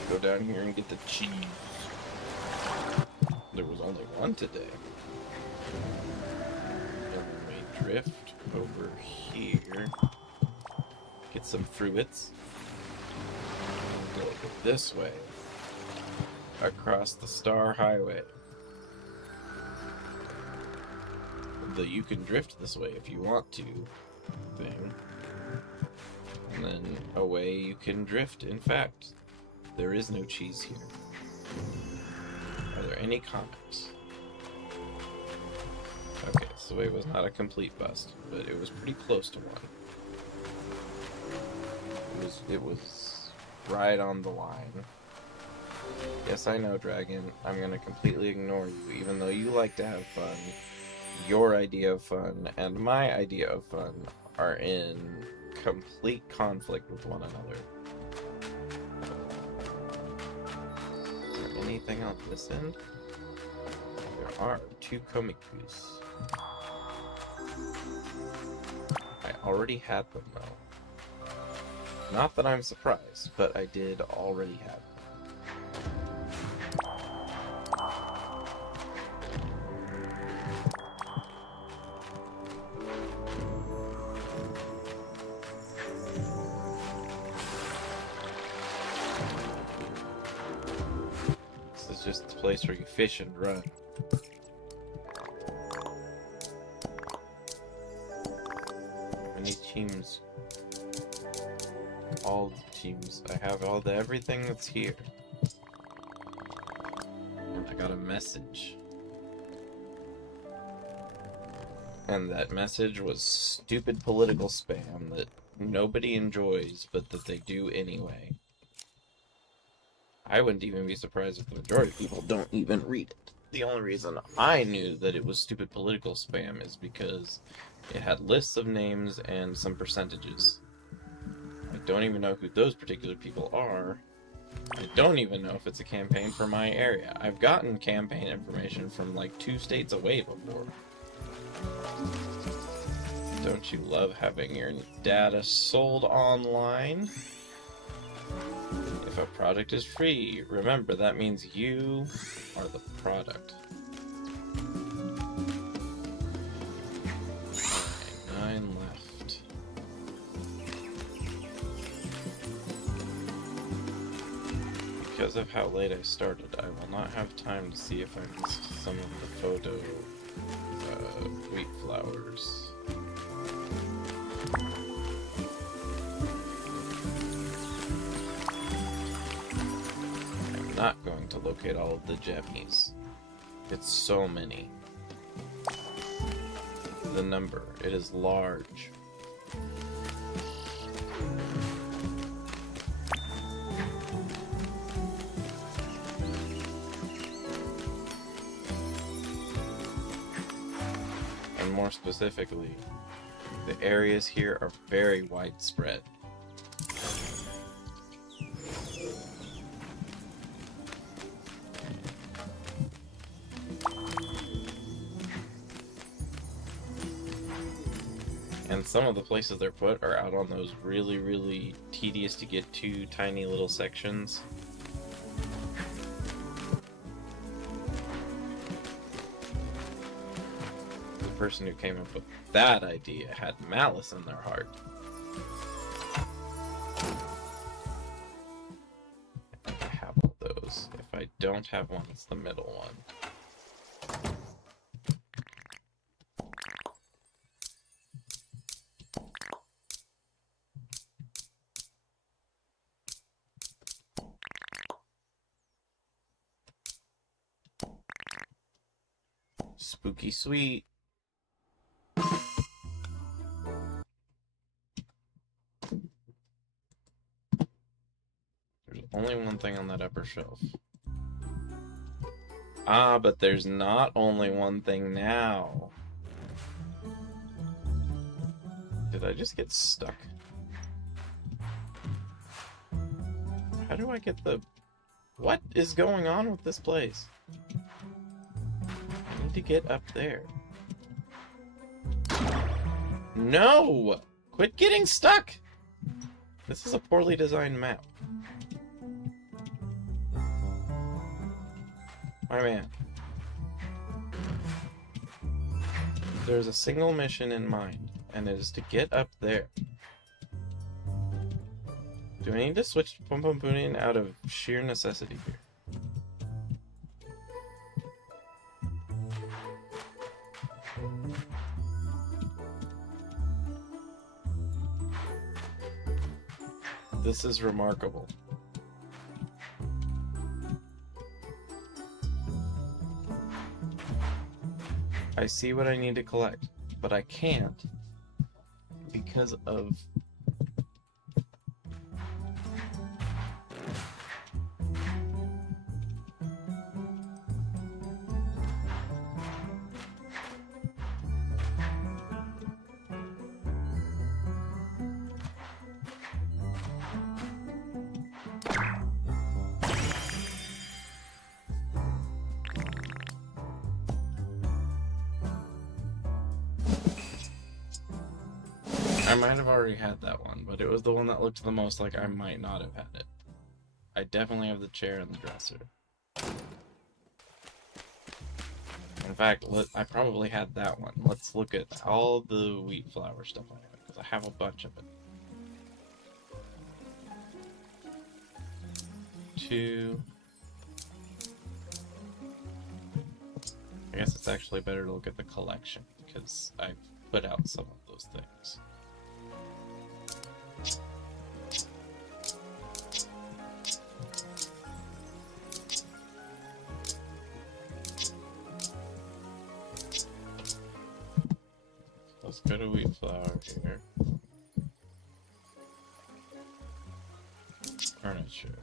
Go down here and get the cheese. There was only one today. And we drift over here. Get some fruits. Go this way. Across the Star Highway. the "you can drift this way if you want to" thing. And then away you can drift. In fact, there is no cheese here. Are there any comments? Okay, so it was not a complete bust, but it was pretty close to one. It was right on the line. Yes, I know, Dragon. I'm gonna completely ignore you, even though you like to have fun. Your idea of fun and my idea of fun are in complete conflict with one another. Is there anything on this end? There are 2 Komikus. I already had them, though. Not that I'm surprised, but I did already have them. This is just the place where you fish and run. Many teams. All the teams. I have everything that's here. I got a message. And that message was stupid political spam that nobody enjoys, but that they do anyway. I wouldn't even be surprised if the majority of people don't even read it. The only reason I knew that it was stupid political spam is because it had lists of names and some percentages. I don't even know who those particular people are. I don't even know if it's a campaign for my area. I've gotten campaign information from like 2 states away before. Don't you love having your data sold online? If a product is free, remember that means you are the product. Alright, 9 left. Because of how late I started, I will not have time to see if I missed some of the photo wheat flowers. I'm not going to locate all of the gemmies. It's so many. The number, it is large. And more specifically, the areas here are very widespread. And some of the places they're put are out on those really, really tedious to get to tiny little sections. The person who came up with that idea had malice in their heart. I think I have all those. If I don't have one, it's the middle one. Spooky sweet. There's only one thing on that upper shelf. Ah, but there's not only one thing now. Did I just get stuck? How do I get the... What is going on with this place? I need to get up there. No! Quit getting stuck! This is a poorly designed map. My man. There's a single mission in mind, and it is to get up there. Do I need to switch to Pum Pum Poonin out of sheer necessity here? This is remarkable. I see what I need to collect, but I can't because of I might have already had that one, but it was the one that looked the most like I might not have had it. I definitely have the chair and the dresser. In fact, I probably had that one. Let's look at all the wheat flour stuff I have, because I have a bunch of it. 2. I guess it's actually better to look at the collection, because I've put out some of those things. Let's go to wheat flour here. Furniture.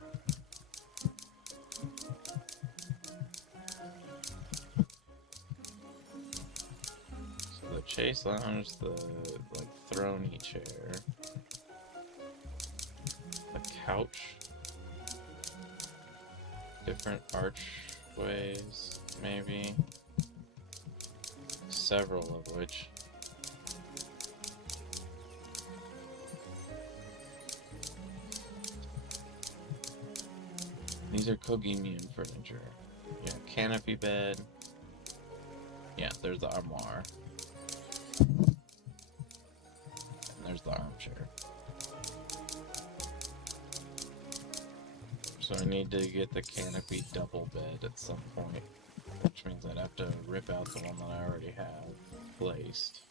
So the Chase Lounge, the like throne-y chair, the couch, different archways, maybe, several of which. These are Kogemian furniture. Yeah, canopy bed. Yeah, there's the armoire. And there's the armchair. So I need to get the canopy double bed at some point, which means I'd have to rip out the one that I already have placed.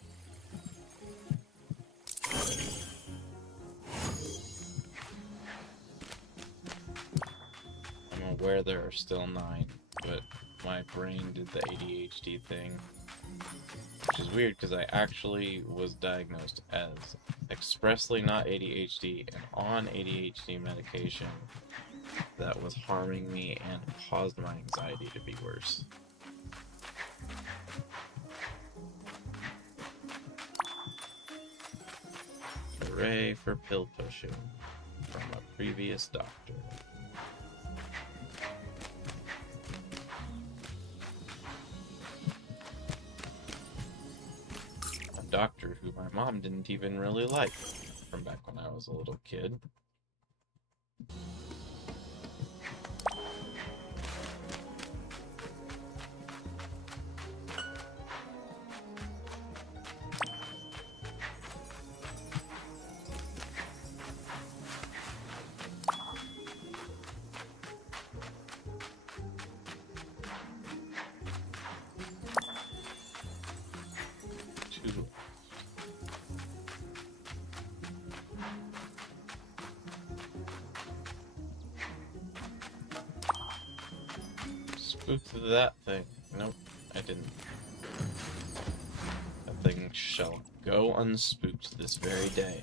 Aware there are still 9, but my brain did the ADHD thing, which is weird because I actually was diagnosed as expressly not ADHD and on ADHD medication that was harming me and caused my anxiety to be worse. Hooray for pill pushing from a previous doctor. Doctor who my mom didn't even really like from back when I was a little kid. Spooked that thing. Nope, I didn't. That thing shall go unspooked this very day.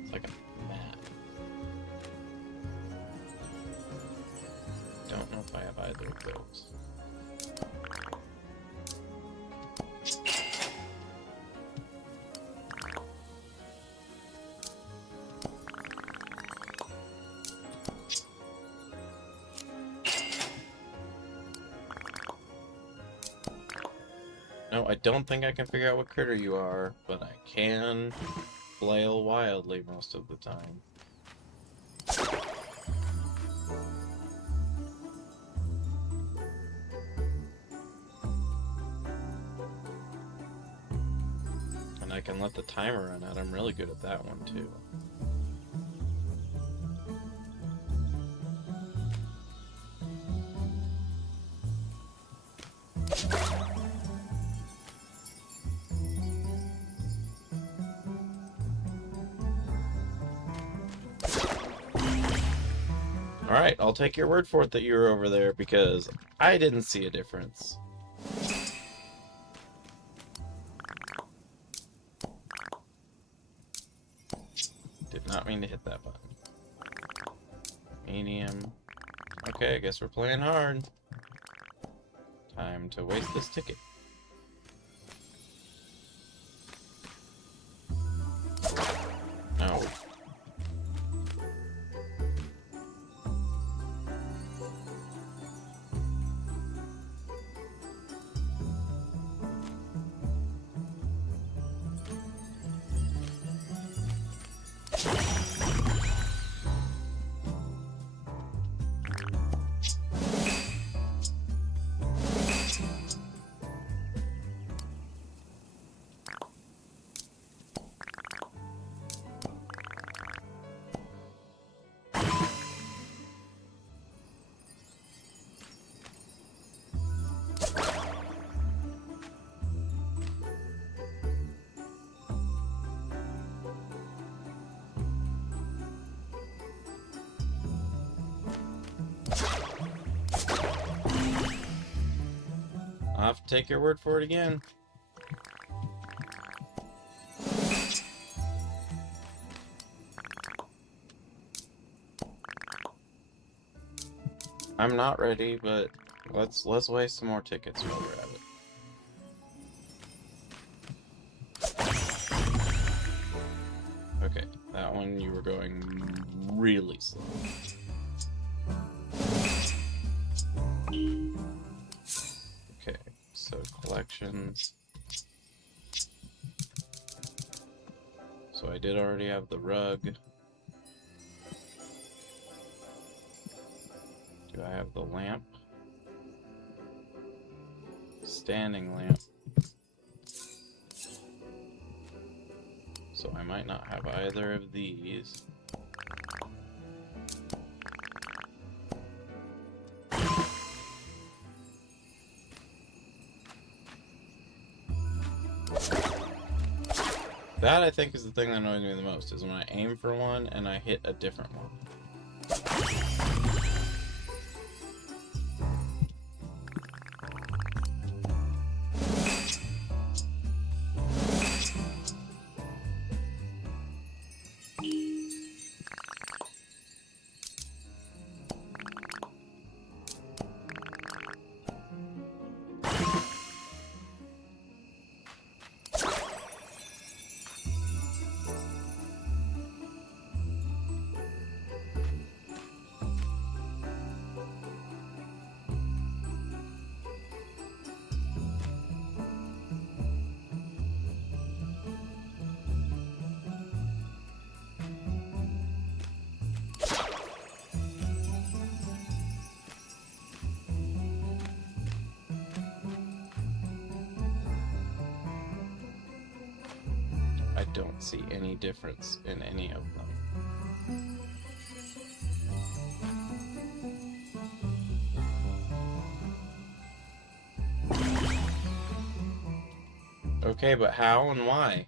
It's like a map. Don't know if I have either of those. No, I don't think I can figure out what critter you are, but I can flail wildly most of the time. And I can let the timer run out. I'm really good at that one too. Alright, I'll take your word for it that you were over there, because I didn't see a difference. Did not mean to hit that button. Medium. Okay, I guess we're playing hard. Time to waste this ticket. No. I'll have to take your word for it again. I'm not ready, but let's waste some more tickets while we're at it. Okay, that one you were going really slow. Okay, so collections. So I did already have the rug. Do I have the lamp? Standing lamp. So I might not have either of these. That, I think, is the thing that annoys me the most, is when I aim for one and I hit a different one. I don't see any difference in any of them. Okay, but how and why?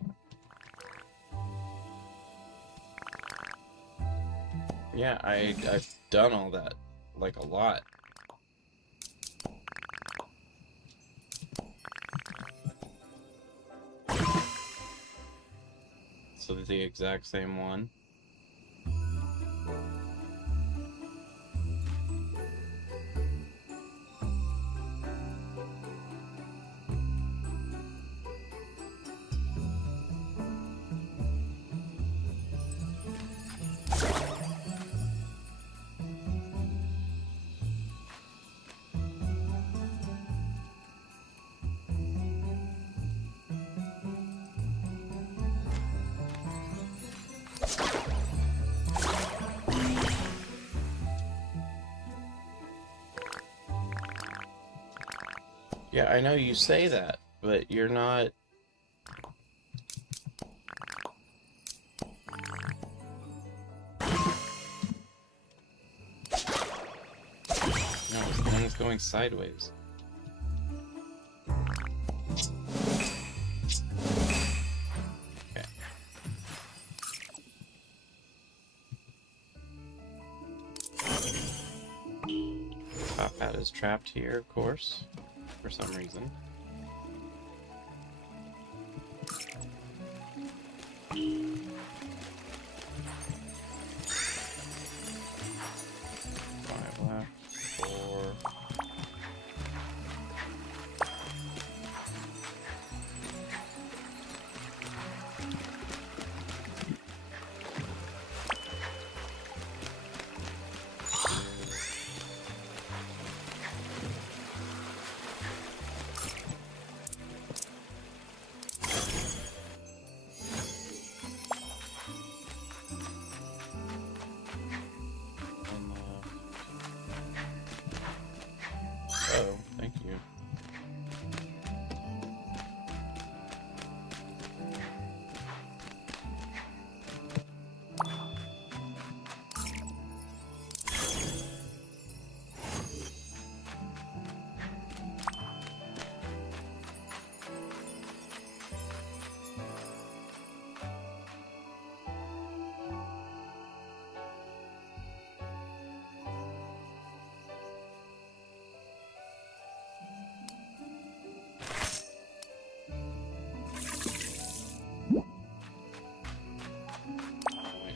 Yeah, I've done all that, like, a lot. So the exact same one. Yeah, I know you say that, but you're not... No, the one's going sideways. Okay. cat is trapped here, of course, for some reason. Five left. 4. Oh, thank you.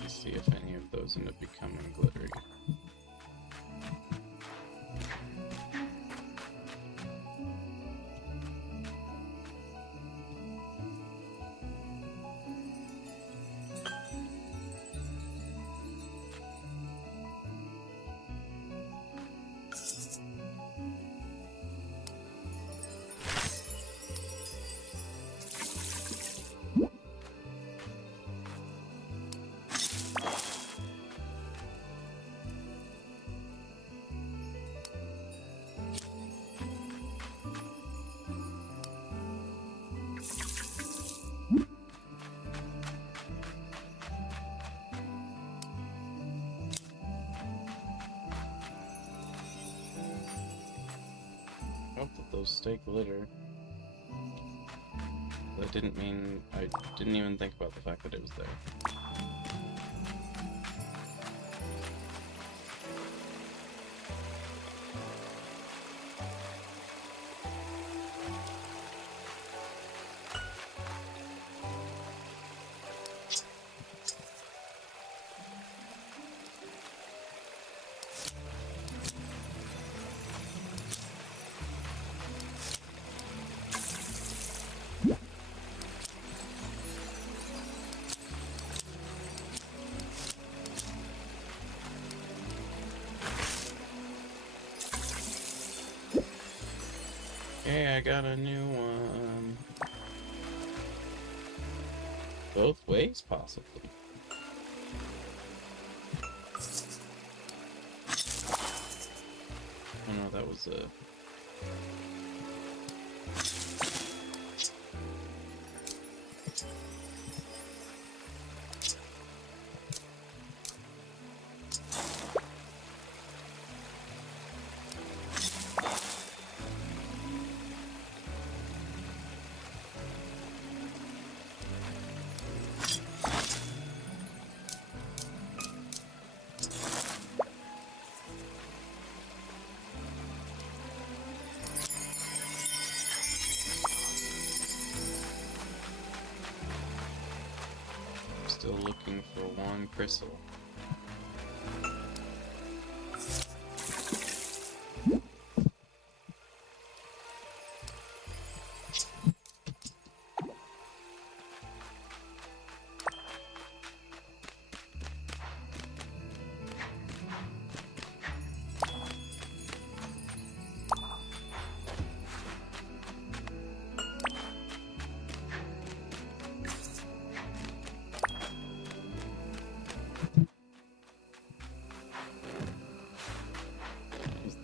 See if any of those end up becoming glittery. I hope that those stay glitter. I didn't even think about the fact that it was there. Hey, I got a new one. Both ways, possibly. Oh no, that was a... Still looking for one crystal.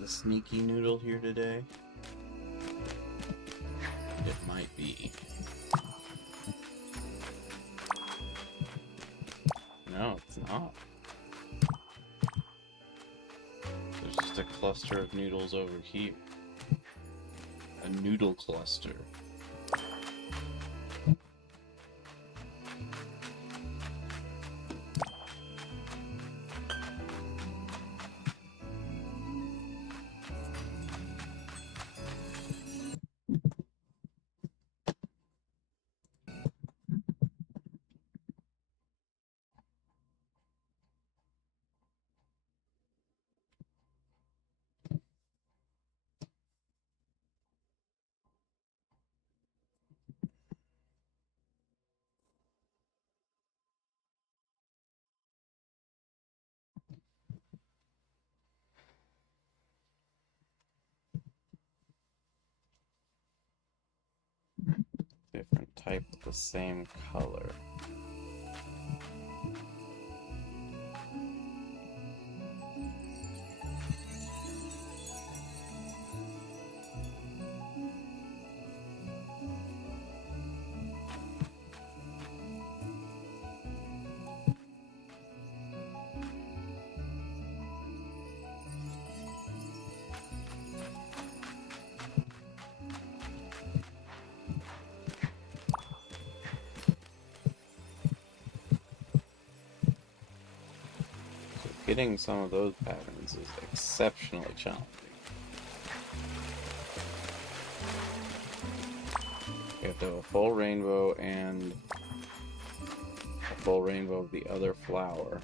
Sneaky noodle here today? It might be. No, it's not. There's just a cluster of noodles over here. A noodle cluster. type with the same color. Getting some of those patterns is exceptionally challenging. You have to have a full rainbow and a full rainbow of the other flower.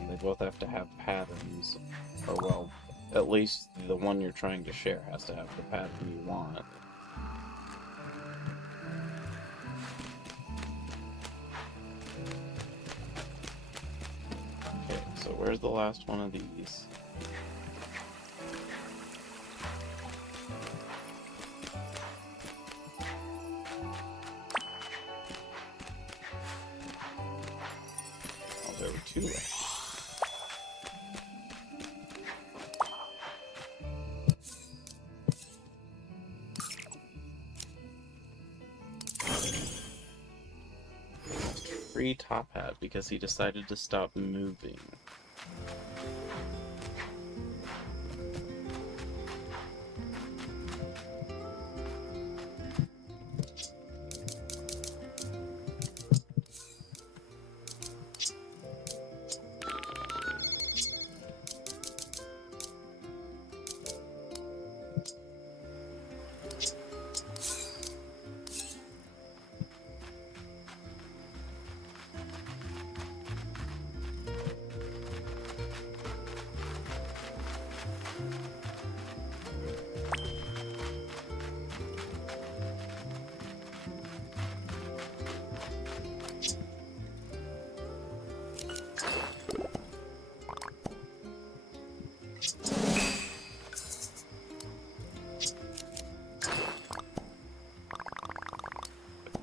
And they both have to have patterns. Or, well, at least the one you're trying to share has to have the pattern you want. Okay, so where's the last one of these? Oh, there were two left. Free Top Hat because he decided to stop moving.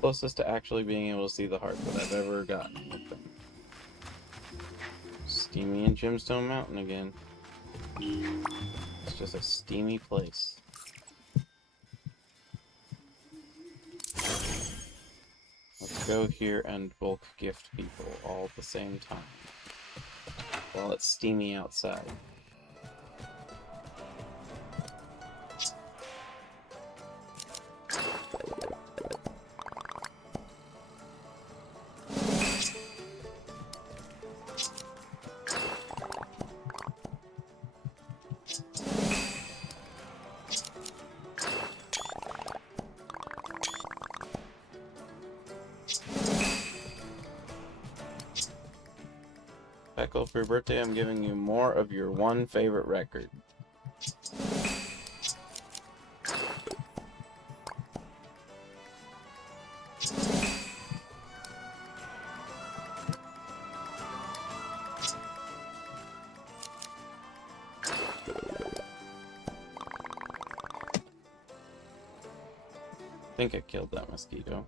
Closest to actually being able to see the heart that I've ever gotten with them. Steamy and Gemstone Mountain again. It's just a steamy place. Let's go here and bulk gift people all at the same time. While it's steamy outside. Echo, for your birthday, I'm giving you more of your one favorite record. I think I killed that mosquito.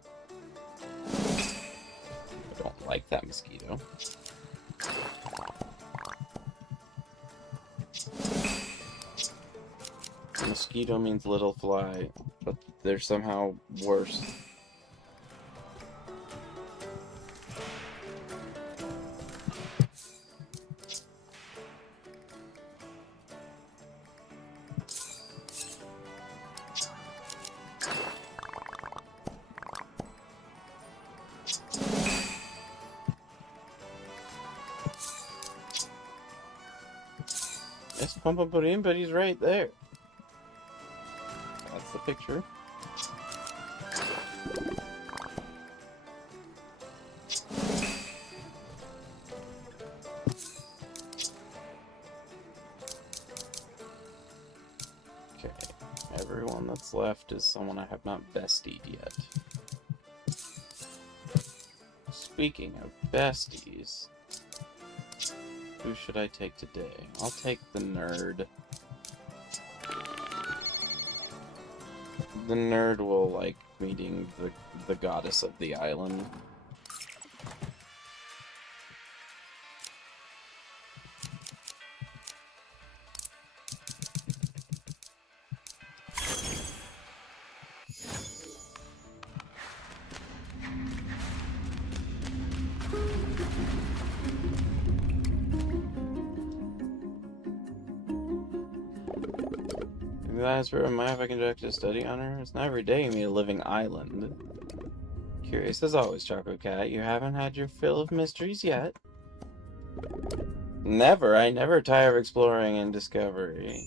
I don't like that mosquito. Mosquito means little fly, but they're somehow worse. It's Pumpapurim, but he's right there. That's the picture. Okay, everyone that's left is someone I have not bestied yet. Speaking of besties, who should I take today? I'll take the nerd. The nerd will, like, meeting the goddess of the island. That's where I can conduct a study on her. It's not every day you meet a living island. Curious as always, Choco Cat. You haven't had your fill of mysteries yet. Never. I never tire of exploring and discovery.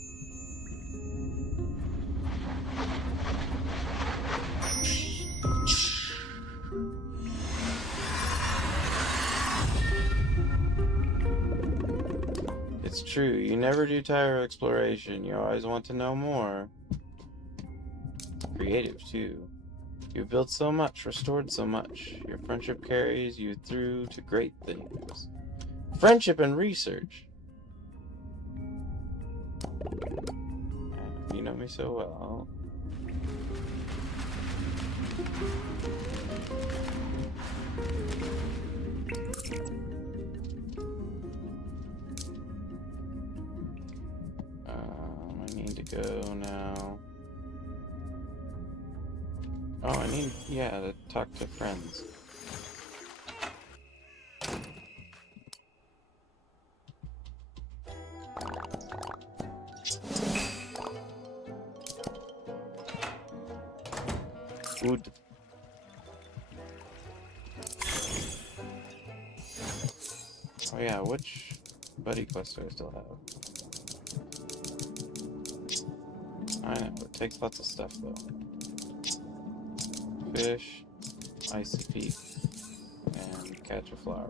It's true. You never do tire of exploration. You always want to know more. Creative, too. You've built so much, restored so much. Your friendship carries you through to great things. Friendship and research. You know me so well. I need to go now. Oh, I need, yeah, to talk to friends. Wood. Oh yeah, which buddy quest do I still have? I know, it takes lots of stuff though. Fish, icy peak, and catch a flower.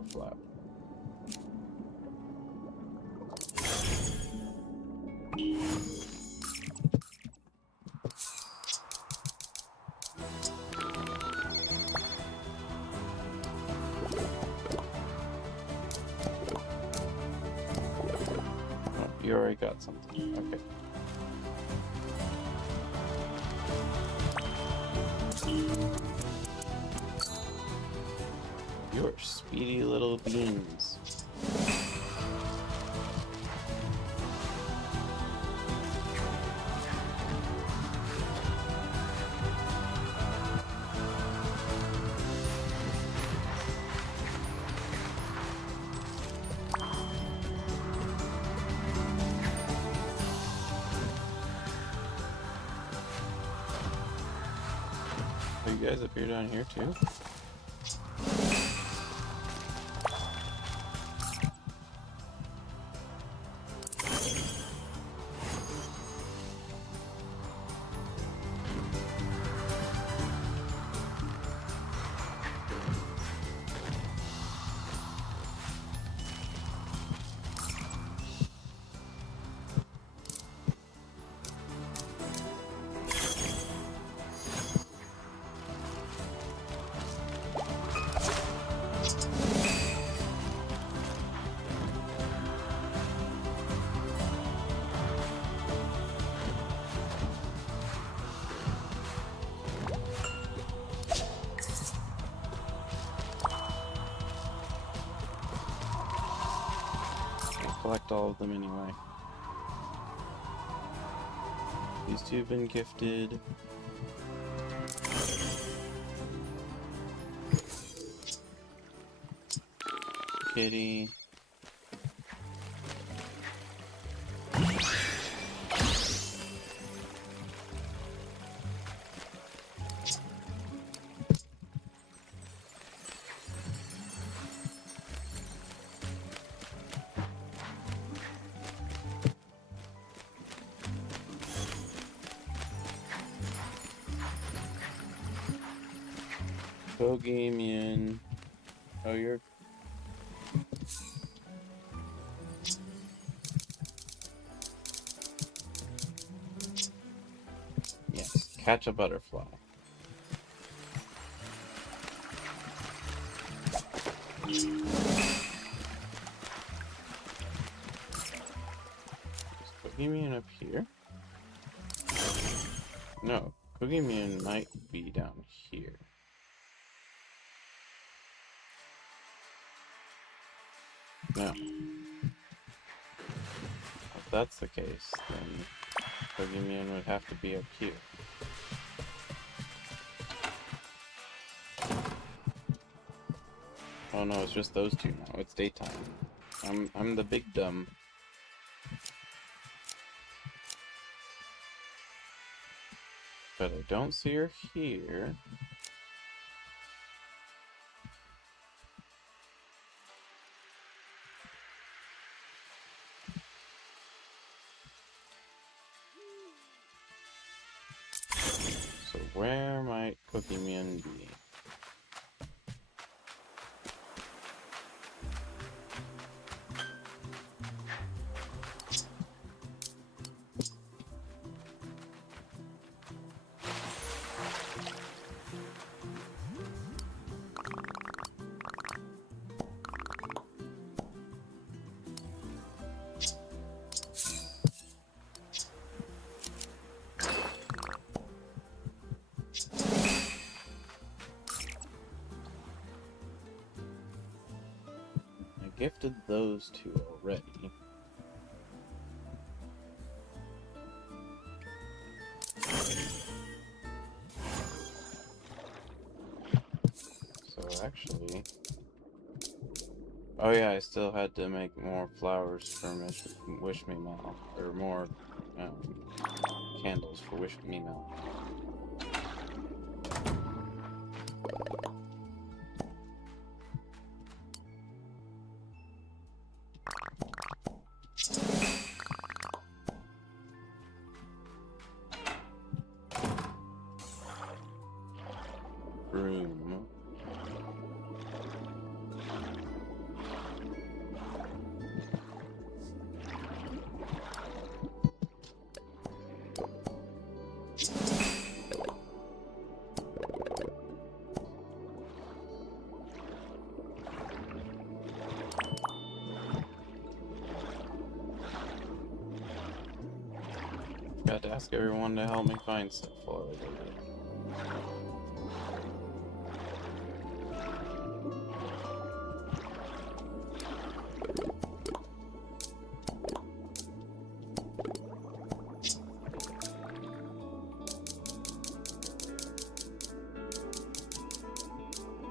Oh, you already got something. Okay. You're speedy little beans. Are you guys up here down here too? Collect all of them anyway. These two have been gifted. Kitty. Bohemian. Oh, you're... Yes, catch a butterfly. Is Bohemian up here? No, Boogeyman might be down here. No. If that's the case, then Boogeyman would have to be up here. Oh no, it's just those two now. It's daytime. I'm the big dumb. But I don't see her here. So where might Boogeyman be? Gifted those two already. So actually... Oh yeah, I still had to make more flowers for Wish Me Mal. Or more candles for Wish Me Mal. Broom. Got to ask everyone to help me find stuff for it.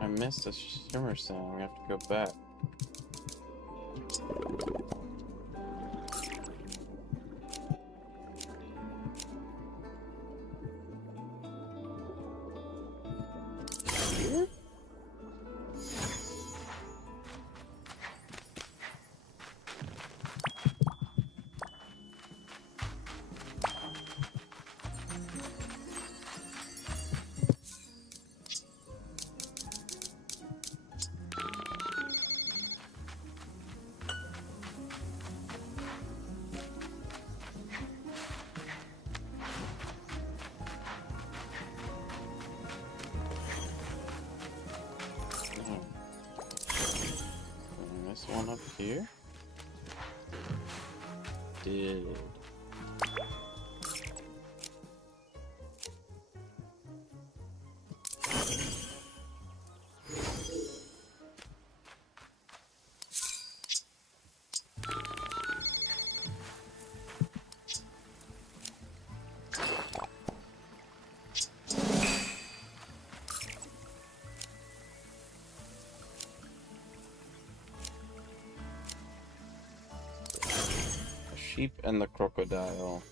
I missed a shimmer song. We have to go back. Here? One up here? Did. Sheep and the crocodile.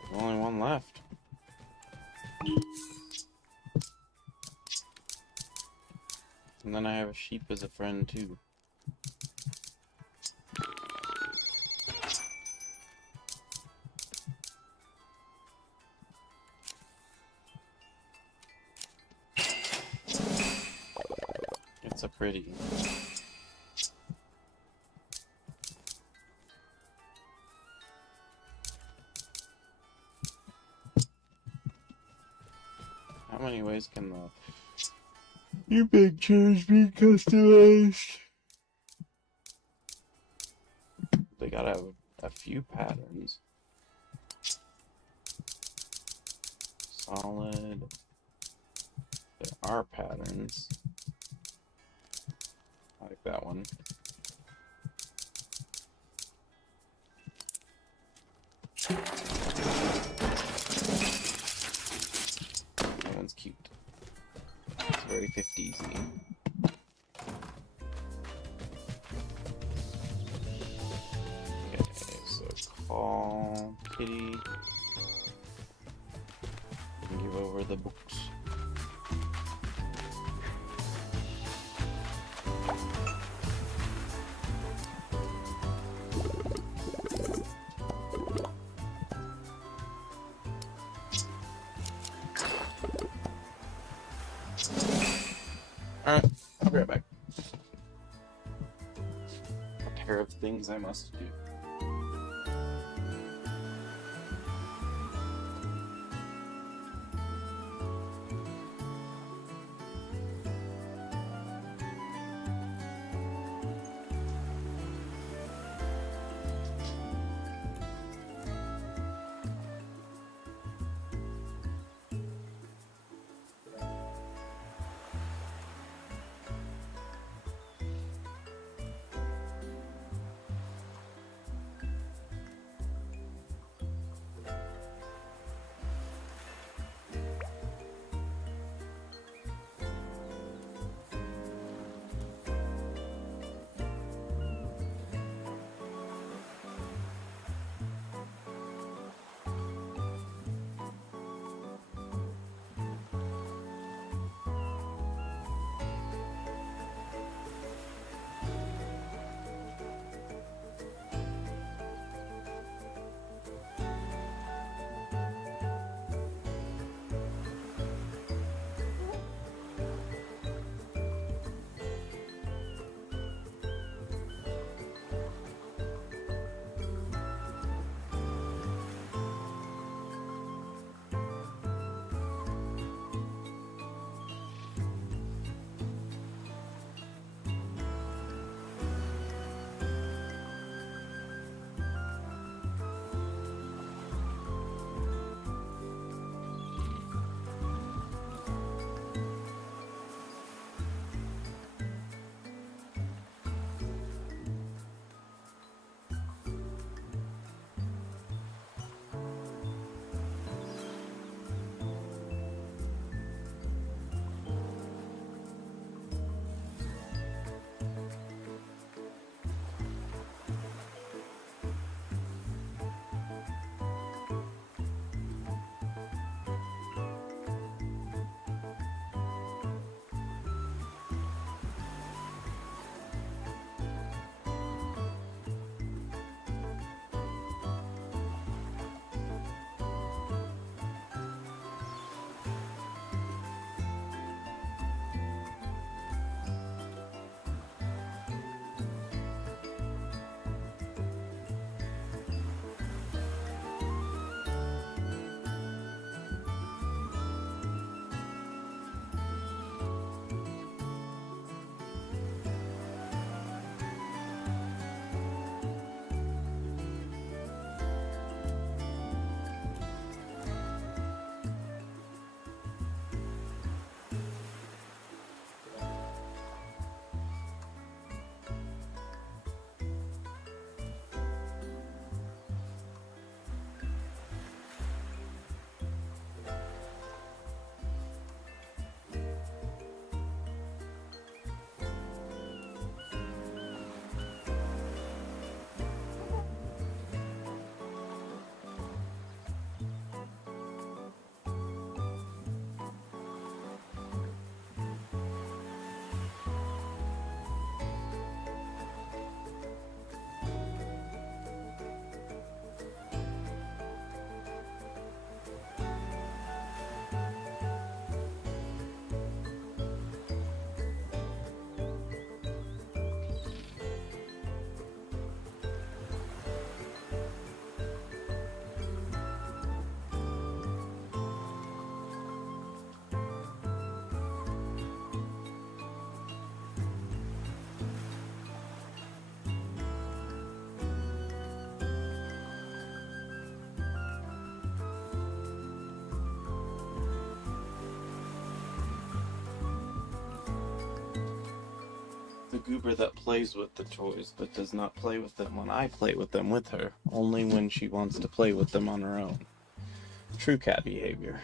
There's only one left. And then I have a sheep as a friend too. It's a pretty. How many ways can the your big chairs be customized? They gotta have a few patterns. Solid. There are patterns. I like that one. That one's cute. It's very 50s-y. Okay, so call Kitty. And give over the books. Alright, I'll be right back. A pair of things I must do. goober that plays with the toys, but does not play with them when I play with them with her. Only when she wants to play with them on her own. True cat behavior.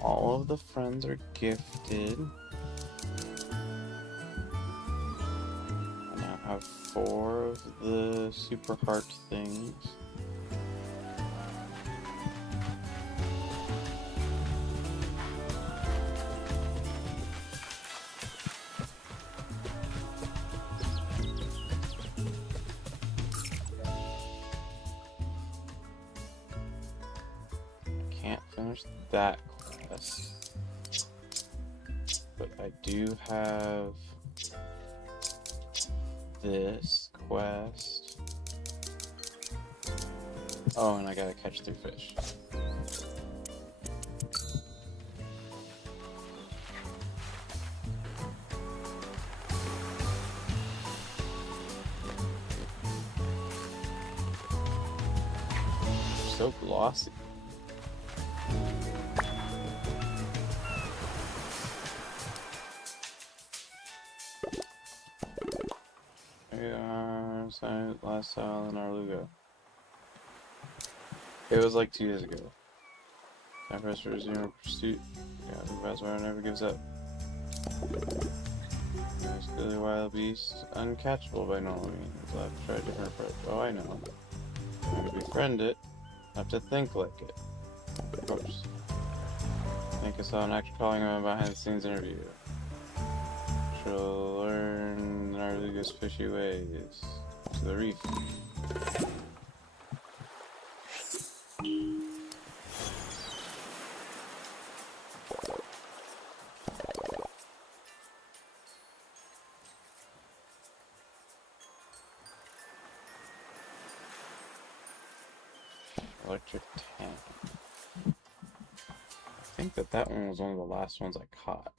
All of the friends are gifted. I now have 4 of the super heart things. Can't finish that quest, but I do have this quest. Oh, and I gotta catch 3 fish. They're so glossy. Last tile in Arluga. It was like 2 years ago. Time press for resume pursuit. Yeah, the Baswire never gives up. Basically, wild beast, uncatchable by normal means. I'll have to try a different approach. Oh, I know. I'm gonna befriend it. I have to think like it. Of course. I think I saw an actor calling him a behind-the-scenes interview. She'll learn Arluga's fishy ways. To the reef. Electric tank. I think that one was one of the last ones I caught.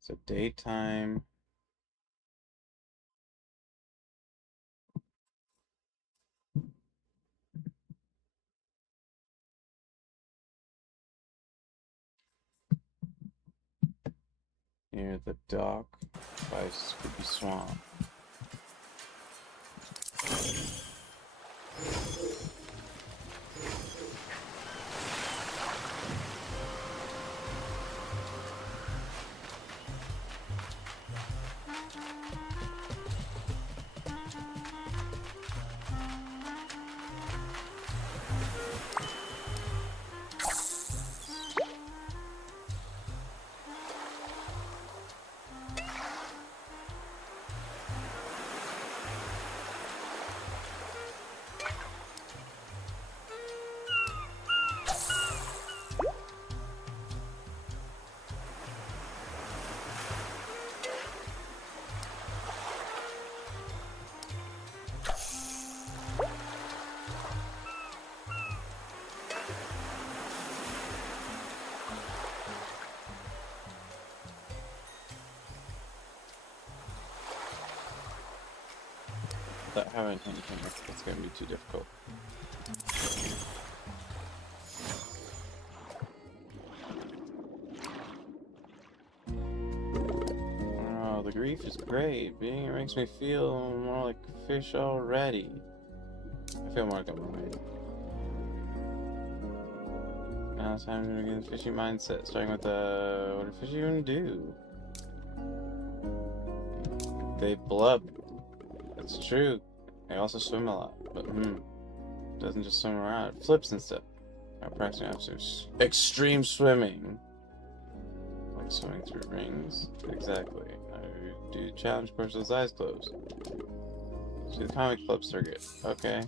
So daytime. Near the dock by Spooky Swamp. Without having him, it's going to be too difficult. Oh, the grief is great. Being it makes me feel more like a fish already. I feel more like a mermaid. Now it's time to begin the fishy mindset, starting with what do fish even do? They blub. It's true. They also swim a lot, but doesn't just swim around. It flips and stuff. Our practicing officers. Extreme swimming. Like Swing through rings. Exactly. I do challenge course with eyes closed. To the comic club circuit. Okay.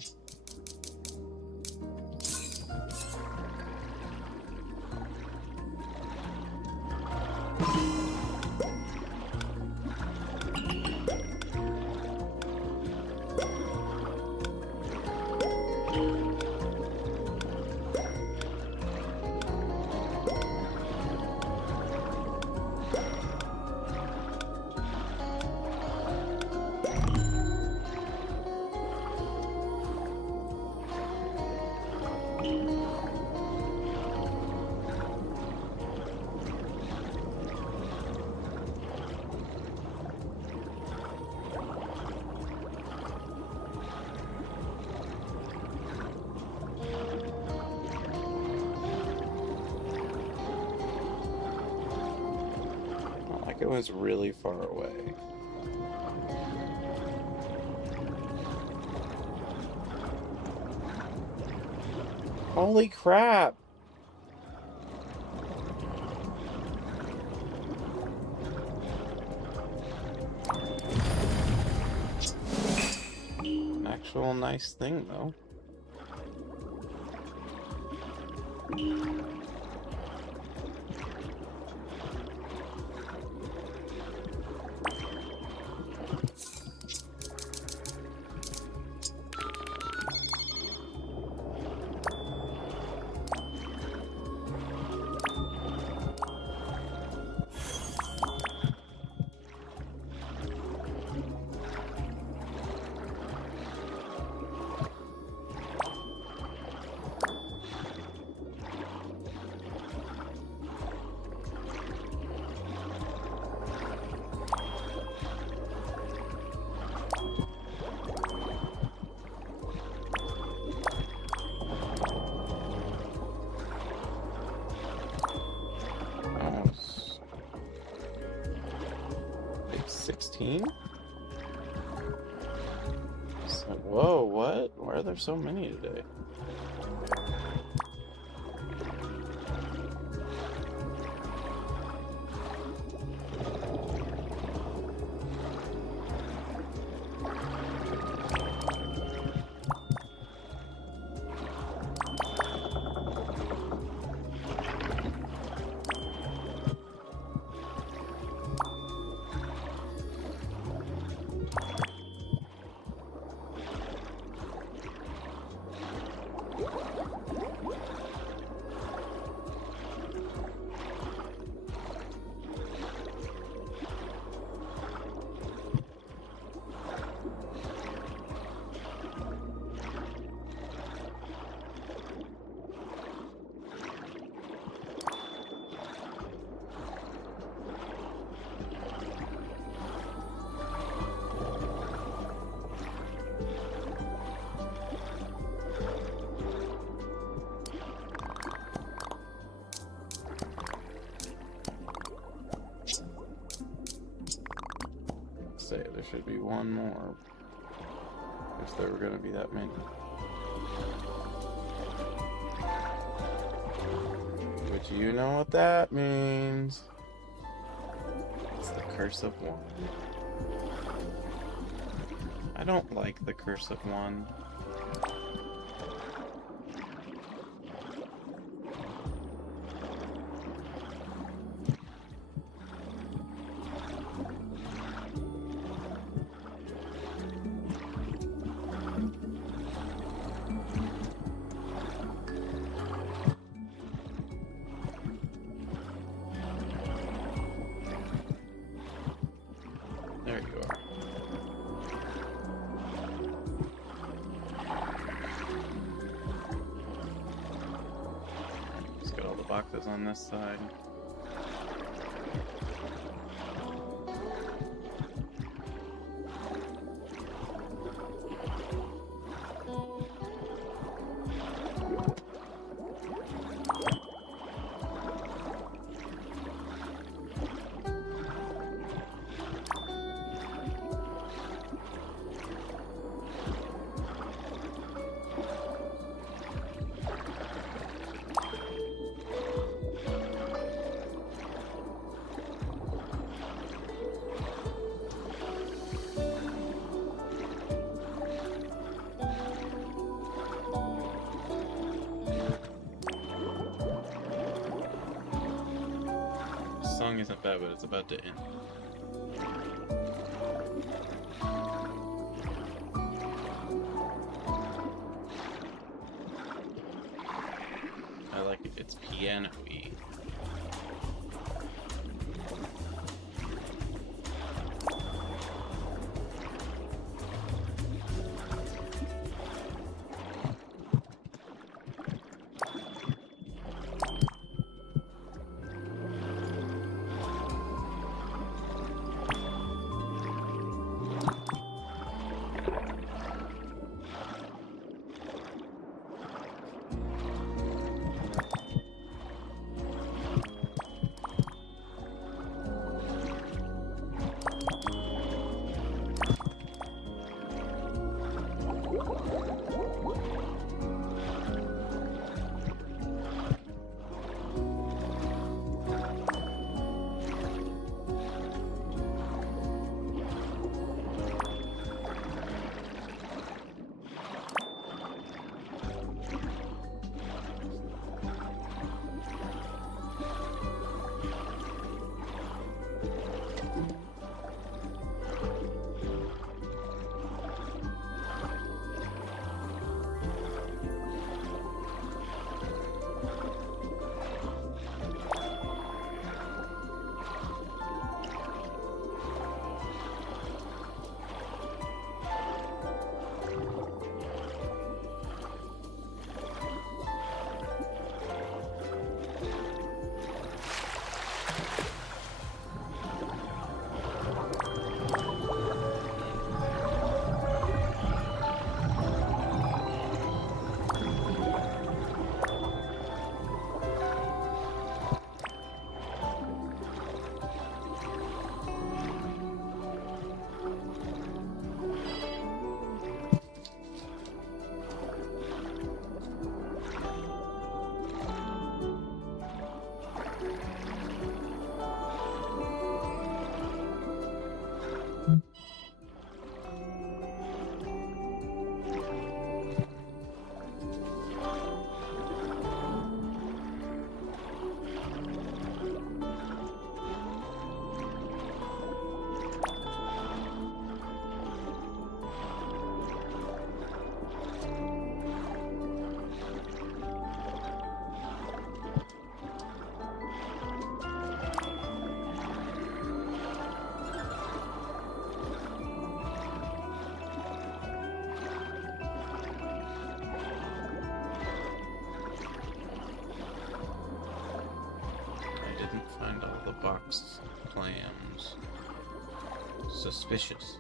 It was really far away. Holy crap! An actual nice thing, though. Almost 16? So, whoa, what? Why are there so many today? Say there should be one more. If there were going to be that many. But you know what that means. It's the Curse of One. I don't like the Curse of One. There you are. Just got all the boxes on this side. song isn't bad, but it's about to end. I like it. It's piano-y. Boxed clams. Suspicious.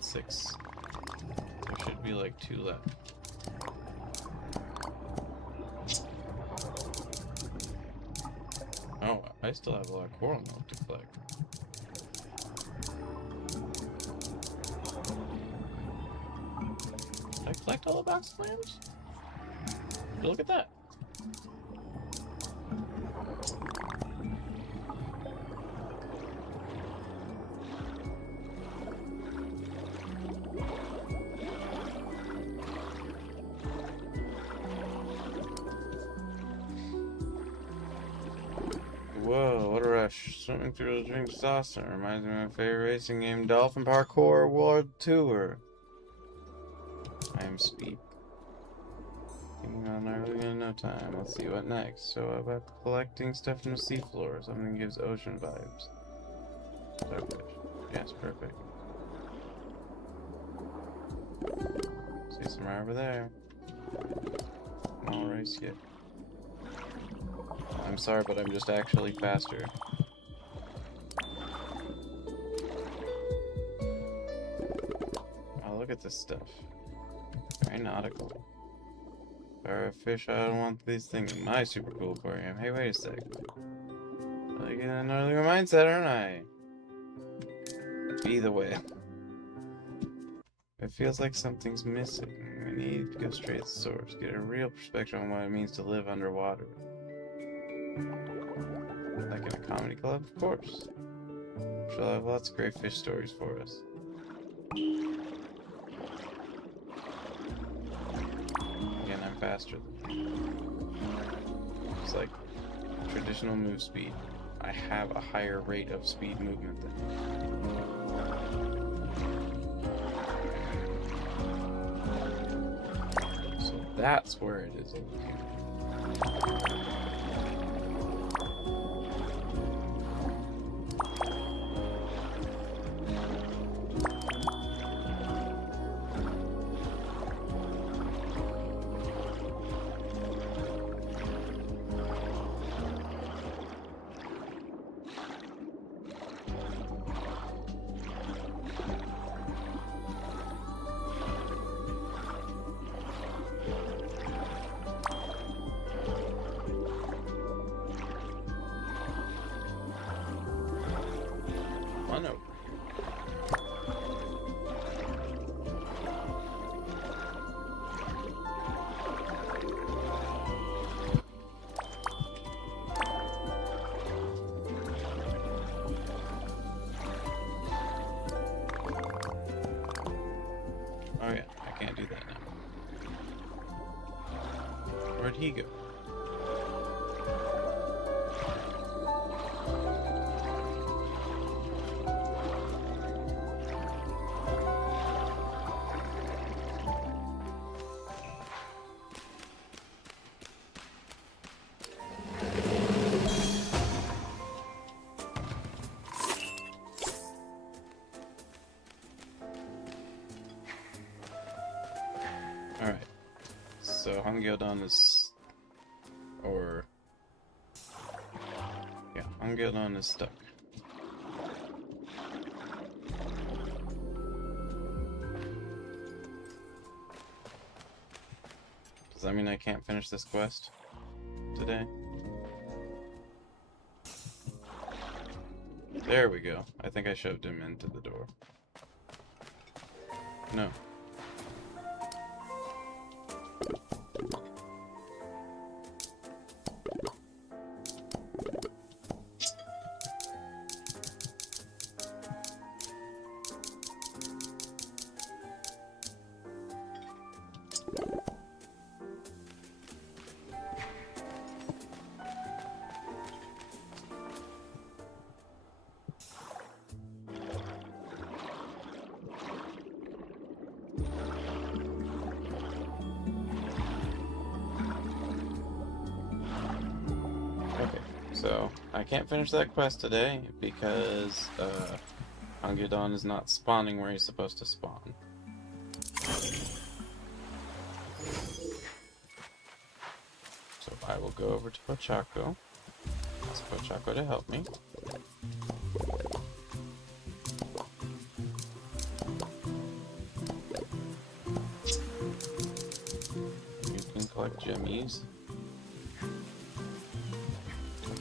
Six. There should be like 2 left. Oh, I still have a lot of coral milk to collect. Did I collect all the box clams? Look at that. Whoa, what a rush. Swimming through the drinks is awesome. Reminds me of my favorite racing game, Dolphin Parkour World Tour. I am Speed. Getting on early in no time. Let's see what next. So about collecting stuff from the seafloor. Something gives ocean vibes. Starfish. Yes, perfect. See some right over there. No race yet. I'm sorry, but I'm just actually faster. Oh, look at this stuff. Very nautical. If I were a fish, I don't want these things in my super cool aquarium. Hey, wait a sec. Really get an earlier mindset, aren't I? Be the whale. It feels like something's missing. We need to go straight to the source, get a real perspective on what it means to live underwater. Like in a comedy club, of course. She'll have lots of great fish stories for us. Again, I'm faster than you. It's like traditional move speed. I have a higher rate of speed movement than you. So that's where it is located. One over. Oh yeah, I can't do that now. Where'd he go? Alright. So Hongyeodon is... Or... Yeah, Hongyeodon is stuck. Does that mean I can't finish this quest today? There we go. I think I shoved him into the door. No. Okay, so I can't finish that quest today because Hongyeodon is not spawning where he's supposed to spawn. So I will go over to Pochako, ask Pochako to help me. You can collect gemmies.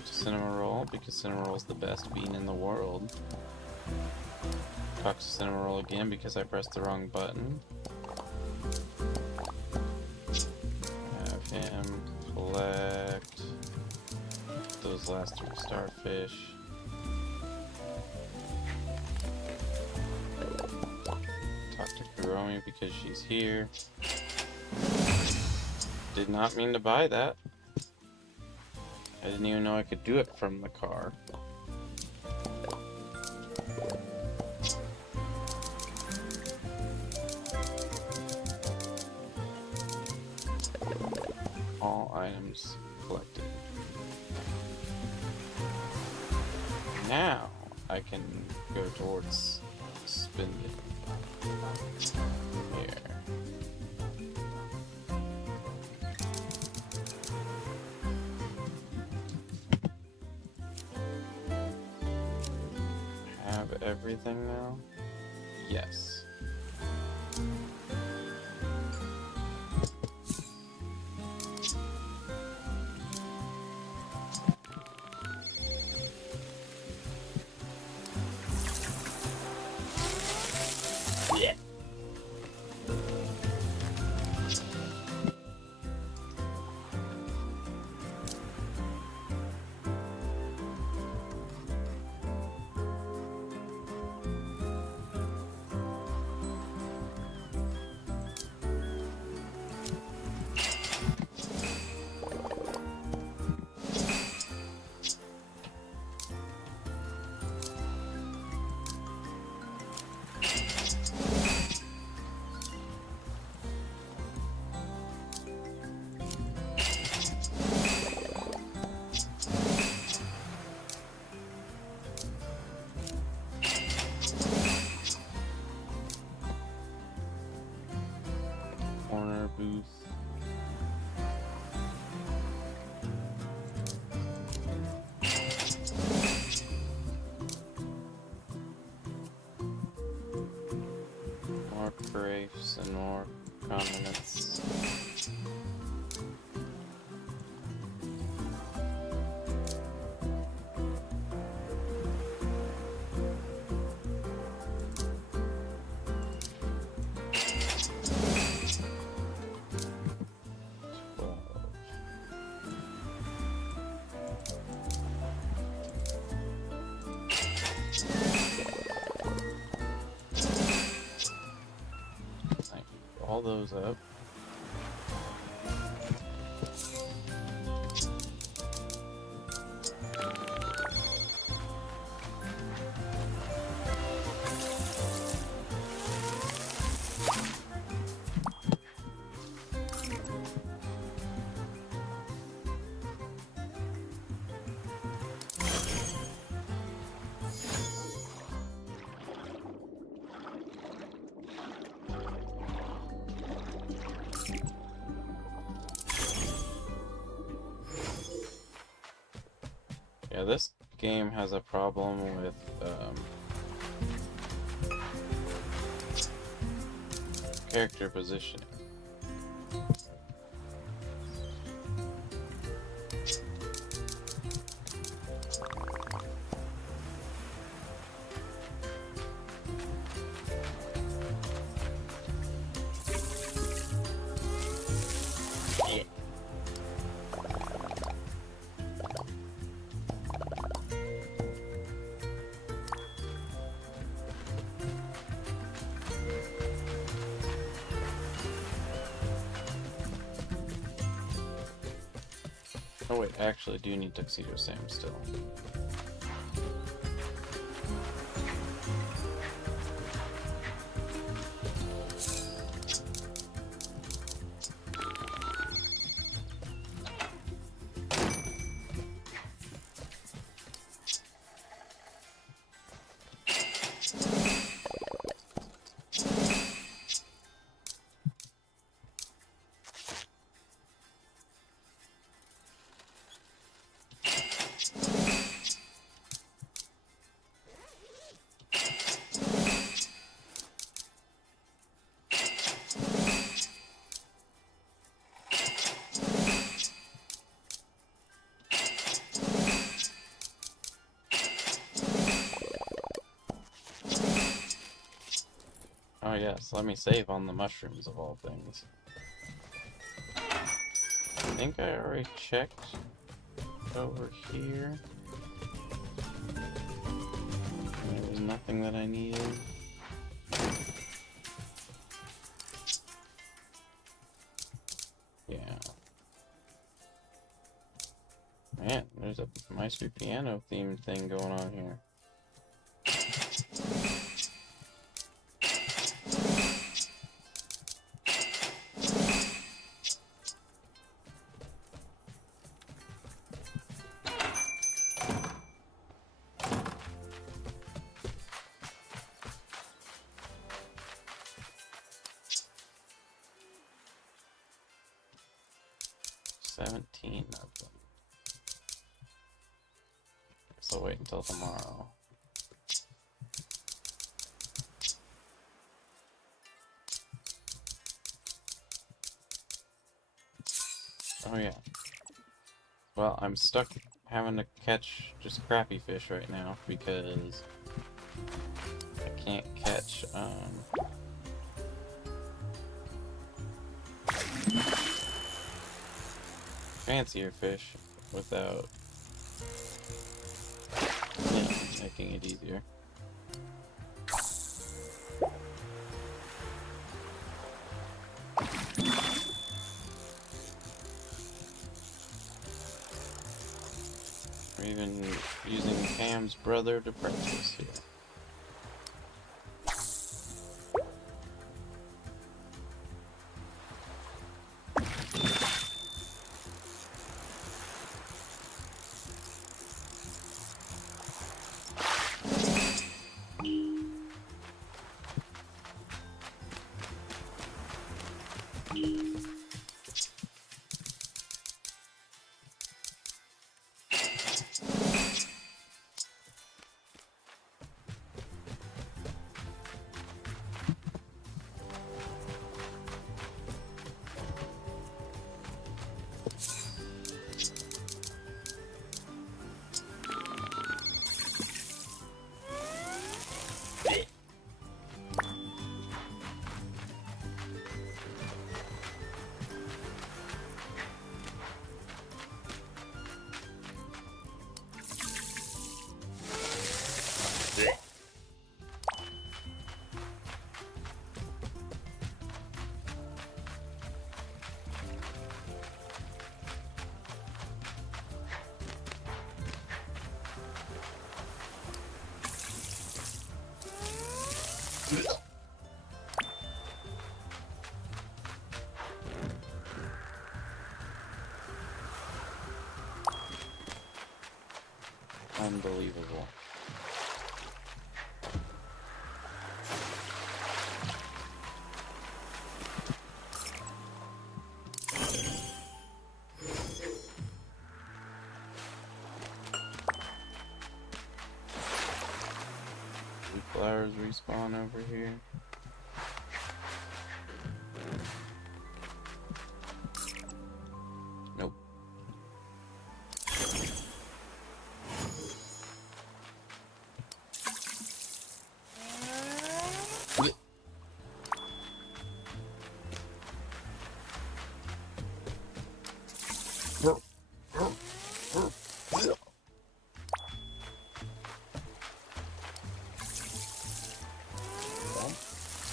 Cinnamoroll, because Cinnamoroll's the best bean in the world. Talk to Cinnamoroll again because I pressed the wrong button. Have him collect those last 3 starfish. Talk to Kuromi because she's here. Did not mean to buy that. I didn't even know I could do it from the car. All items collected. Now I can go towards spending. Here. Have everything now? Yes. all those up. Yeah, this game has a problem with character positioning. Yeah. Oh wait, I actually do need Tuxedo Sam still. Oh yes, let me save on the mushrooms of all things. I think I already checked over here. There was nothing that I needed. Yeah. Man, there's a My Sweet Piano themed thing going on here. $17 of them. So wait until tomorrow. Oh yeah. Well, I'm stuck having to catch just crappy fish right now because I can't catch fancier fish without, you know, making it easier. We're even using Pam's brother to practice here. Unbelievable. Do flowers respawn over here? Nope.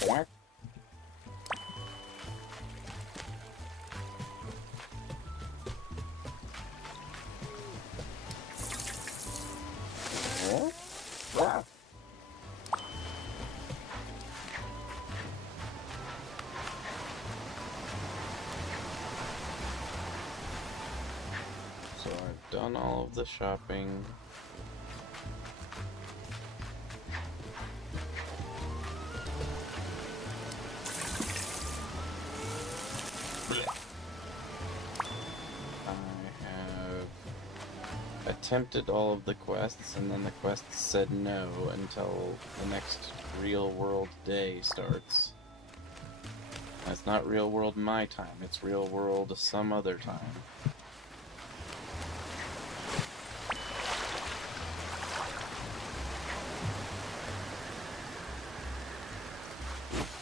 Quack. Wow. So I've done all of the shopping. I have attempted all of the quests, and then the quests said no until the next real world day starts. And it's not real world my time, it's real world some other time.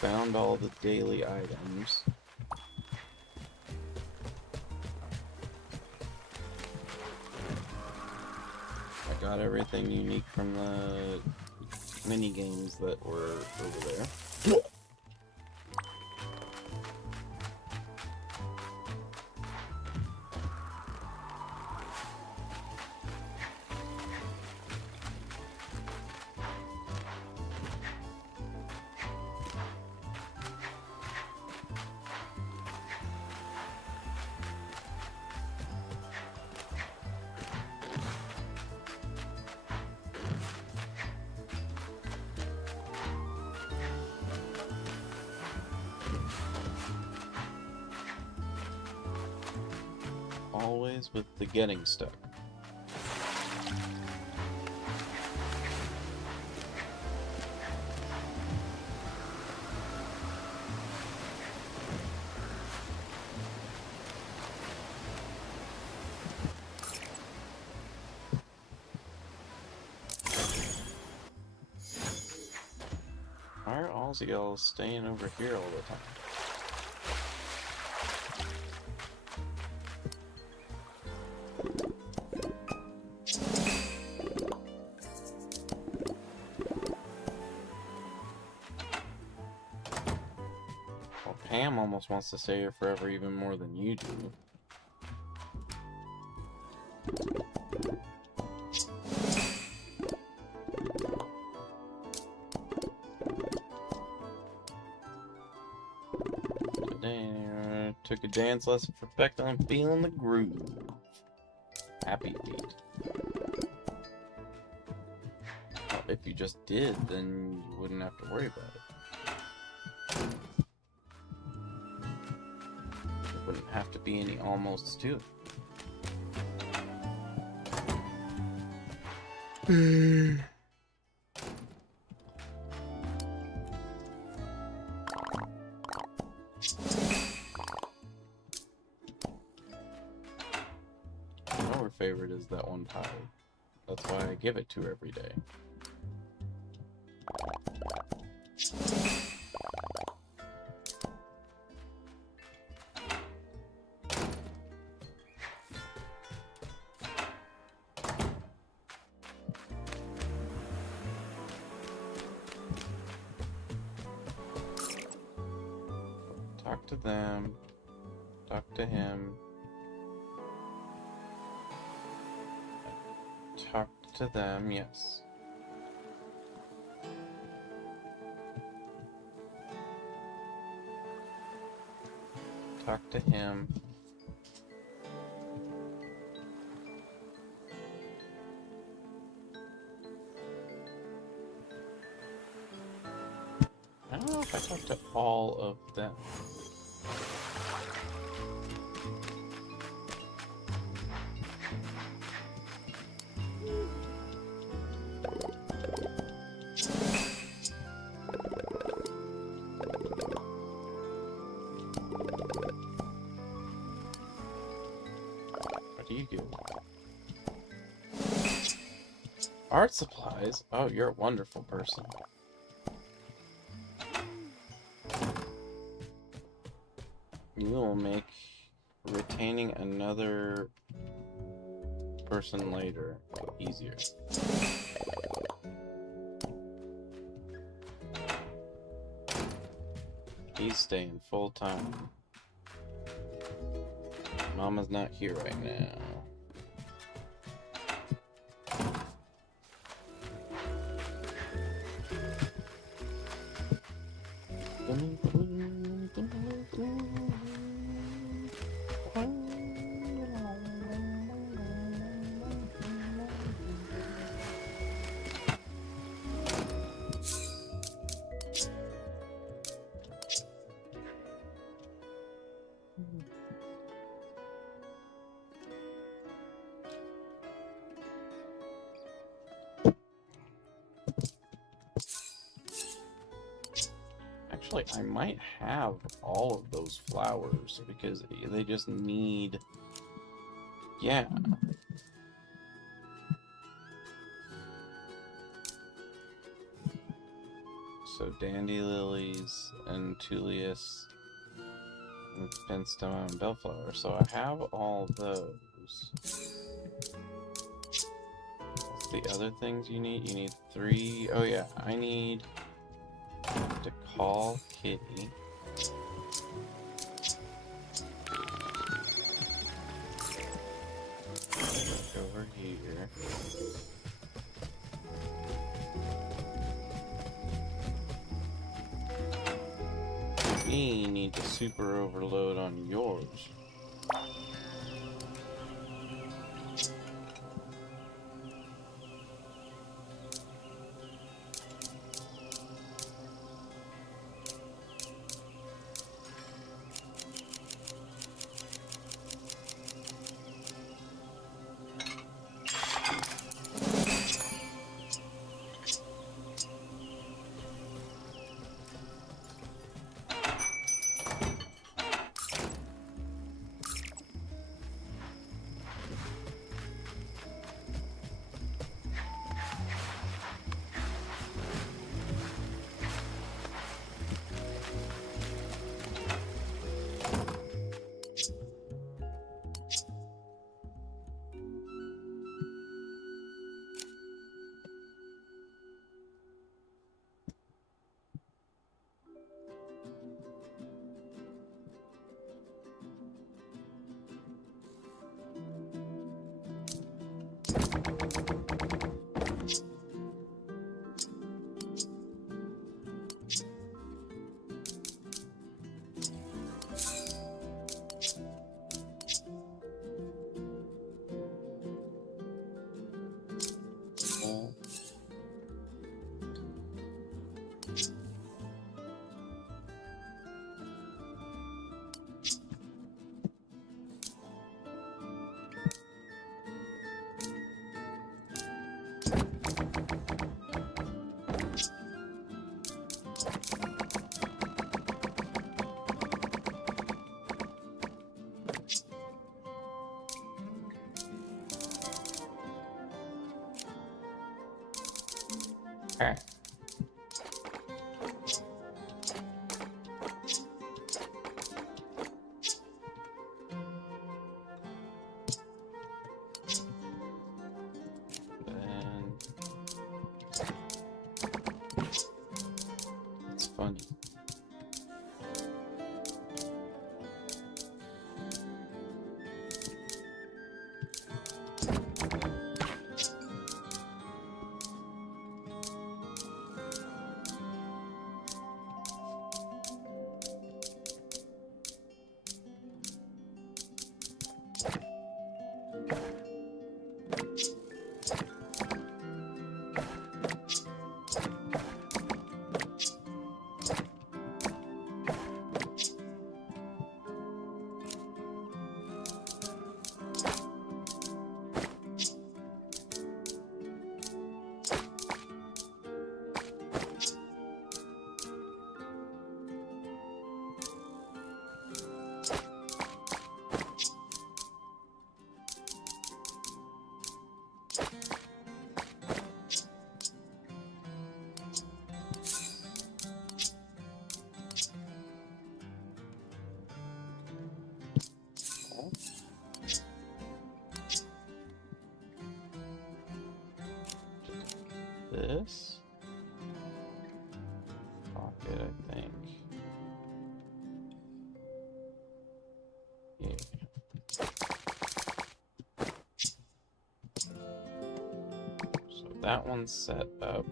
Found all the daily items. I got everything unique from the mini games that were over there. Always with the getting stuck. Why are all of y'all staying over here all the time? Well, Pam almost wants to stay here forever even more than you do. Took a dance lesson for Becca. I'm feeling the groove. Happy feet. Well, if you just did, then you wouldn't have to worry about it. There wouldn't have to be any almosts to it. Our favorite is that one tile. That's why I give it to her every day. Talk to them. Talk to him. Talk to them, yes. talk to him. I don't know if I talked to all of them. What do you do? Art supplies? Oh, you're a wonderful person. You will make retaining another person later easier. He's staying full time. Mama's not here right now. Actually, I might have all of those flowers because they just need... Yeah. So Dandelions and Tullius and Penstemon and Bellflower. So I have all those. What's the other things you need? You need 3... Oh yeah, I need to call Kitty. Look over here. We need to super overload on yours. Okay. It's funny. This pocket, I think. Yeah. So that one's set up.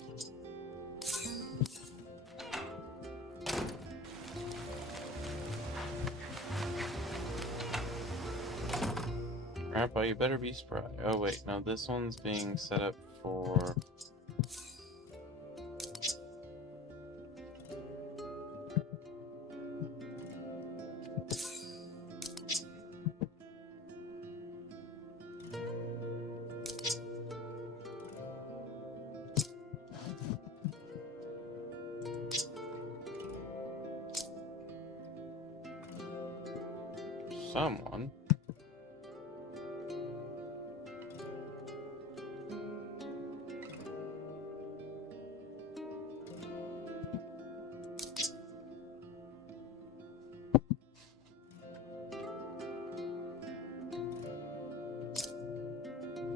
Grandpa, you better be spry. Oh wait, no, this one's being set up for... someone.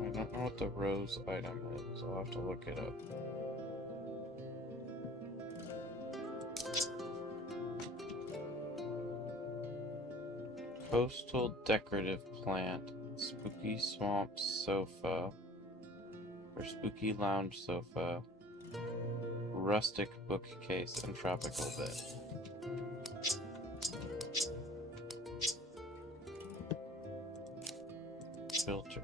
I don't know what the rose item is. I'll have to look it up. Coastal decorative plant, spooky swamp sofa, or spooky lounge sofa, rustic bookcase, and tropical bed. Filter.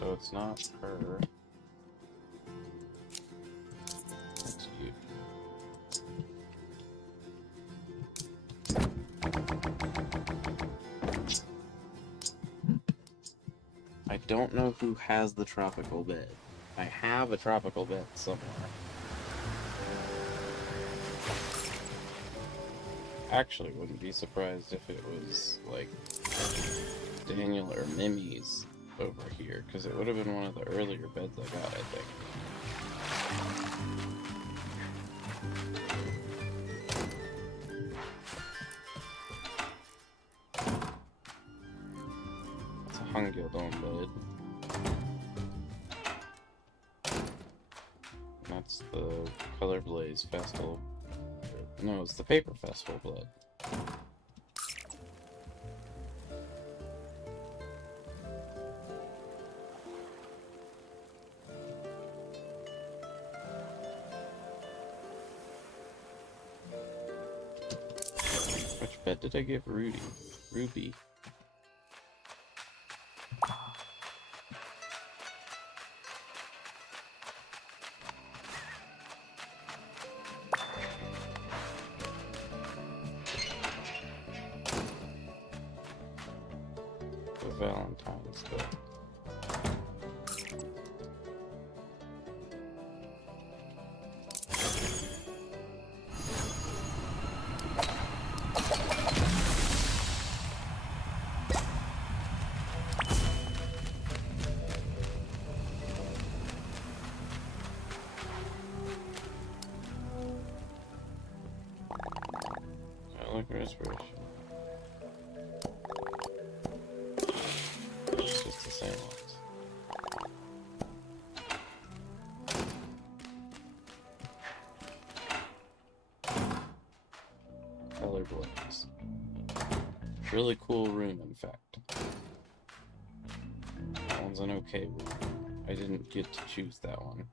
So it's not her. It's you. I don't know who has the tropical bed. I have a tropical bed somewhere. Actually, wouldn't be surprised if it was like Daniel or Mimi's over here, because it would have been one of the earlier beds I got, I think. It's a Hungildome bed. That's the Color Blaze Festival. No, it's the Paper Festival bed. Which bed did I give Ruby? The Valentine's Day. I like respiration. It's just the same ones. Blaze. Really cool room, in fact. That one's an okay room. I didn't get to choose that one.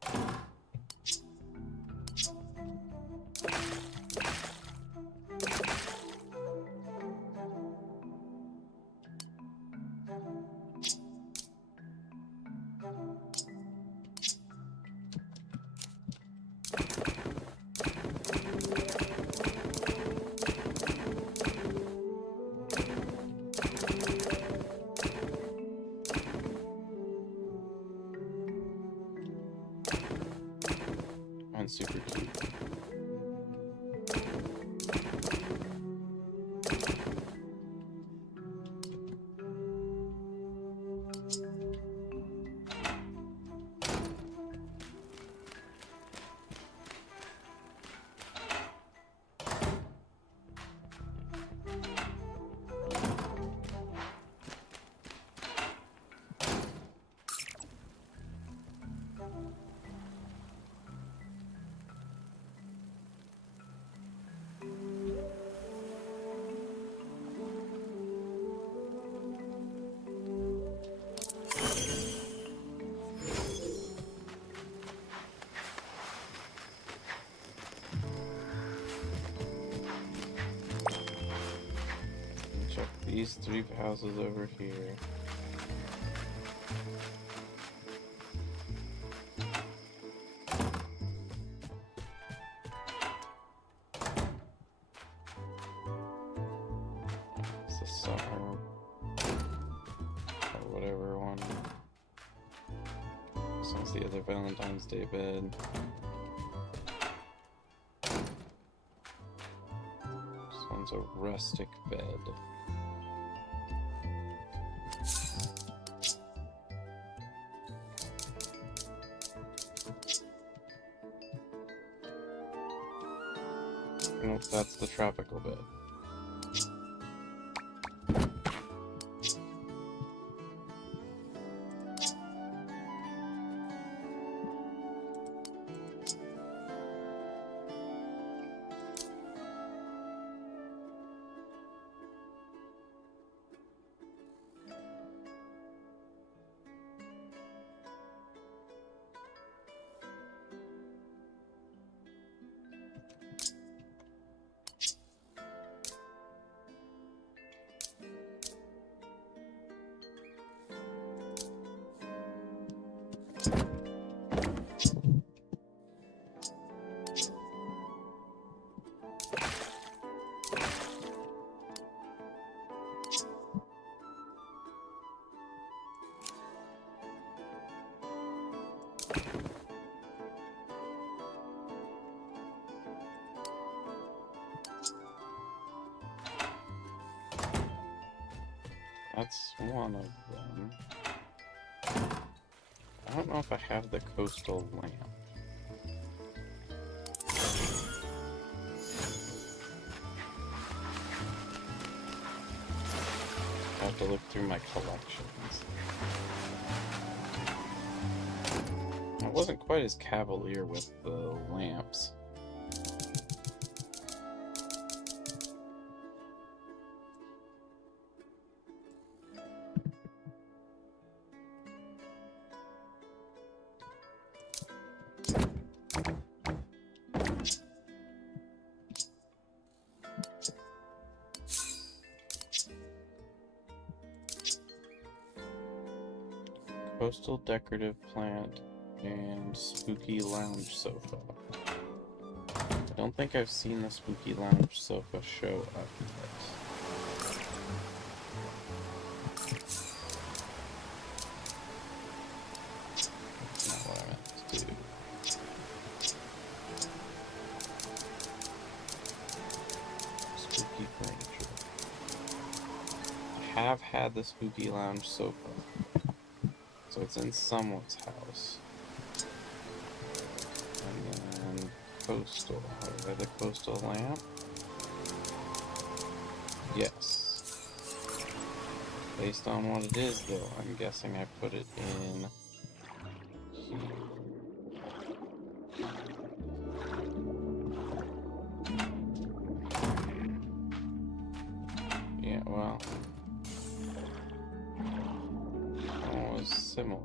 Mine's super cute. Check these 3 houses over here. It's the summer or whatever one. This one's the other Valentine's Day bed. This one's a rustic bed. Nope, that's the tropical bed. That's one of them. I don't know if I have the coastal lamp. I have to look through my collections. I wasn't quite as cavalier with the lamps. Coastal decorative plant and spooky lounge sofa. I don't think I've seen the spooky lounge sofa show up yet. That's not what I meant to do. Spooky furniture. I have had the spooky lounge sofa. So it's in someone's house. And then coastal. Have I read the coastal lamp? Yes. Based on what it is though, I'm guessing I put it in here. Well, almost similar.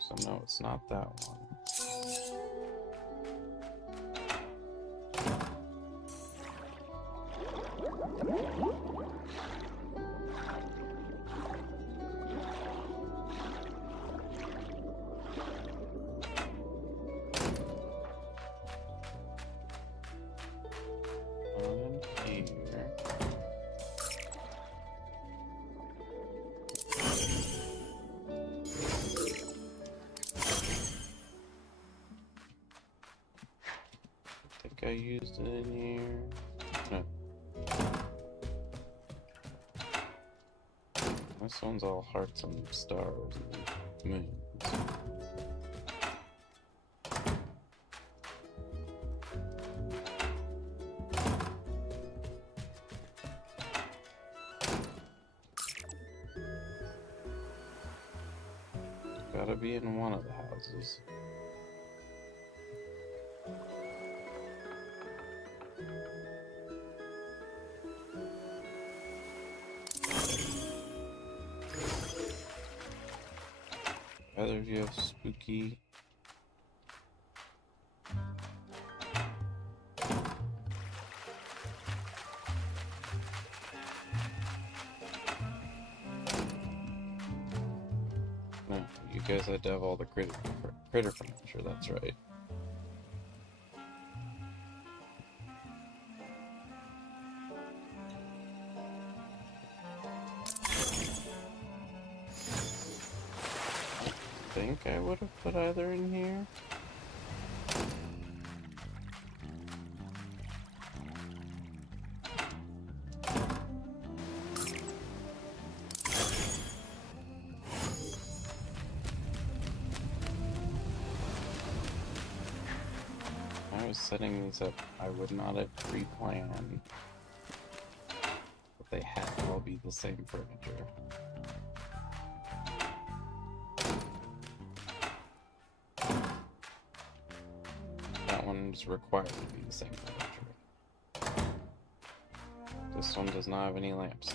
So no, it's not that one. On here. I think I used it in here. No. This one's all hearts and stars and moons. Gotta be in one of the houses. Either of you have spooky? No, you guys had to have all the critter furniture, that's right. I think I would have put either in here. I was setting these up, I would not have pre-planned that they had to all be the same furniture. That one's required to be the same furniture. This one does not have any lamps.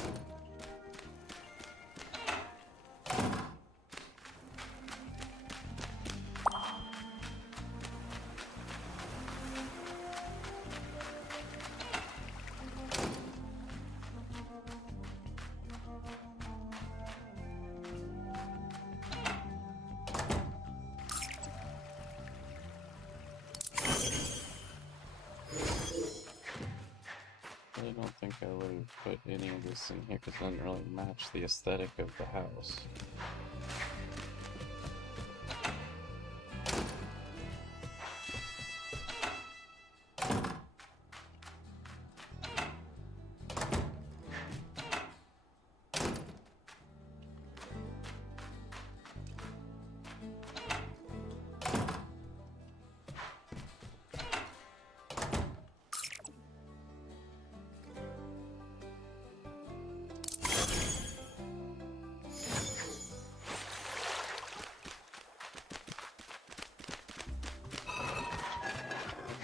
I don't think I would have put any of this in here because it doesn't really match the aesthetic of the house.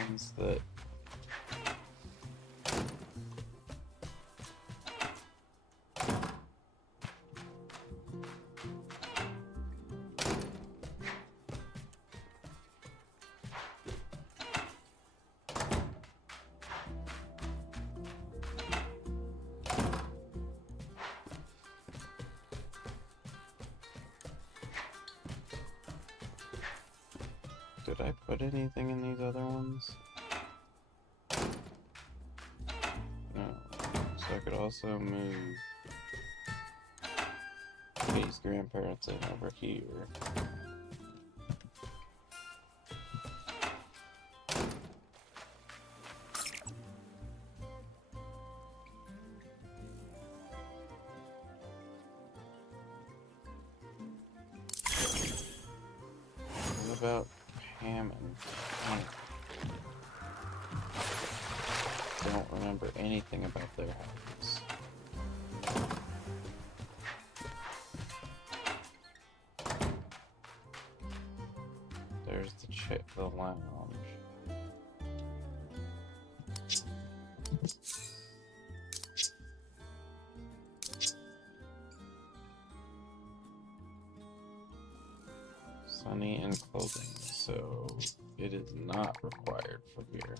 Ones that did I put anything in these other ones? No. So I could also move Katie's grandparents in over here. about Pam and Hank? Don't remember anything about their house. There's the lounge. Sunny and clothing, so it is not required for beer.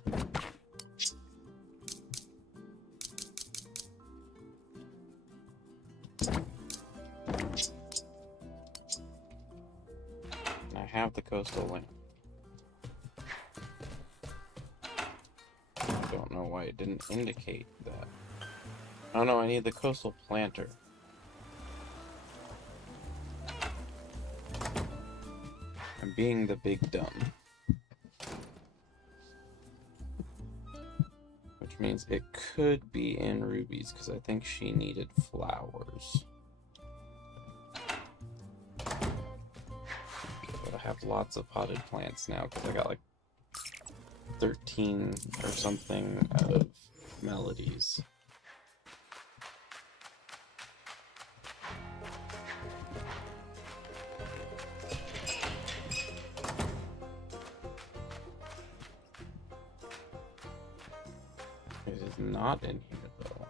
And I have the coastal lamp. I don't know why it didn't indicate that. Oh no, I need the coastal planter. I'm being the big dumb. Which means it could be in Ruby's, because I think she needed flowers. But I have lots of potted plants now, because I got like 13 or something out of melodies. It is not in here though.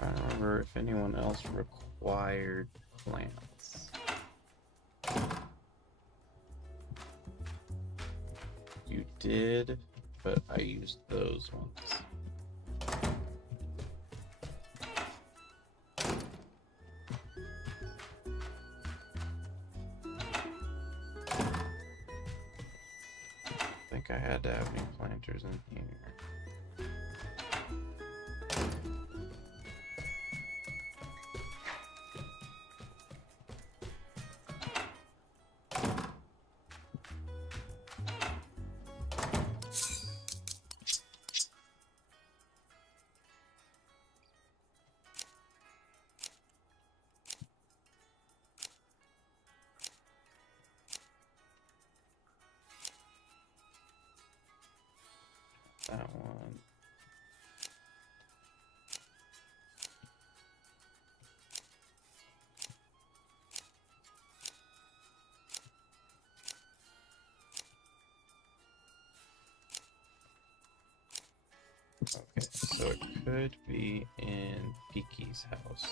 I don't remember if anyone else required plants. You did, but I used those ones. I think I had to have new planters in here. That one. Okay, so it could be in Peaky's house.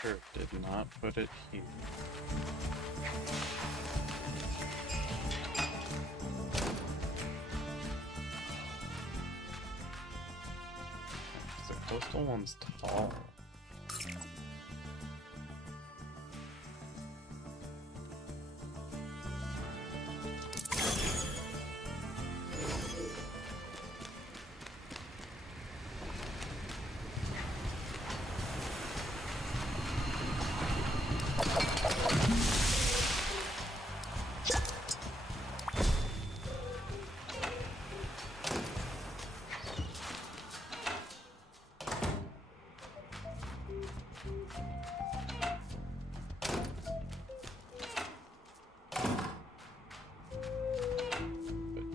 sure did not put it here. The coastal one's tall.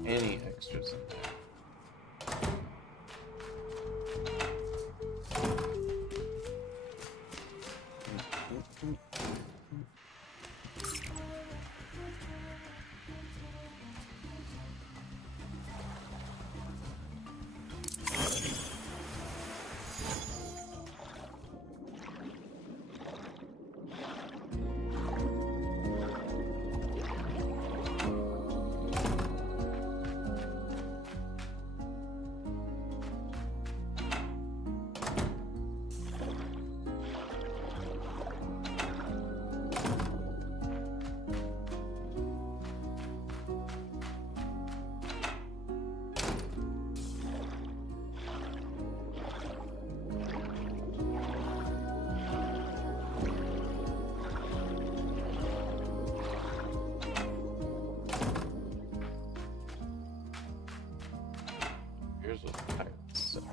Any extras in there? Here's what the pirates said.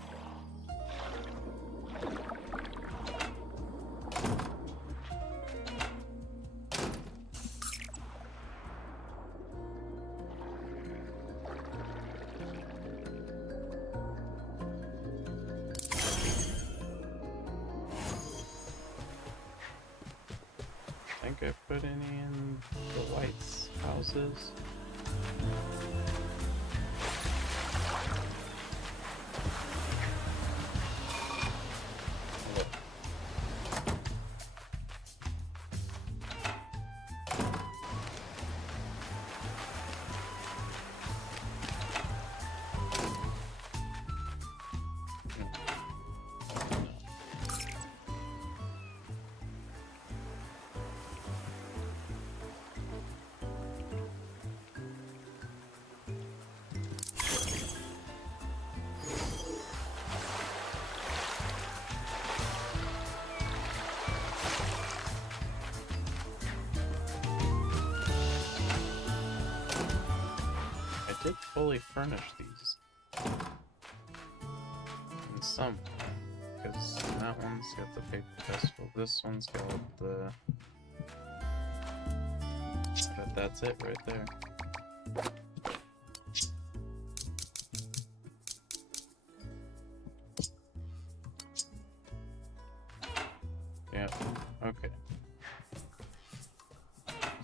Think I put any in the whites' houses? I did fully furnish these in some way, because that one's got the paper festival, this one's got the... But that's it right there. Yeah, okay.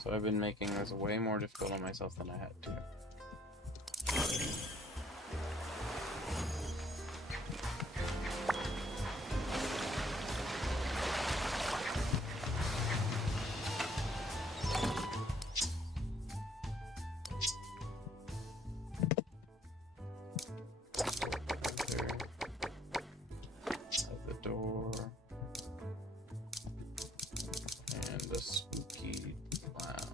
So I've been making this way more difficult on myself than I had to. Spooky lounge.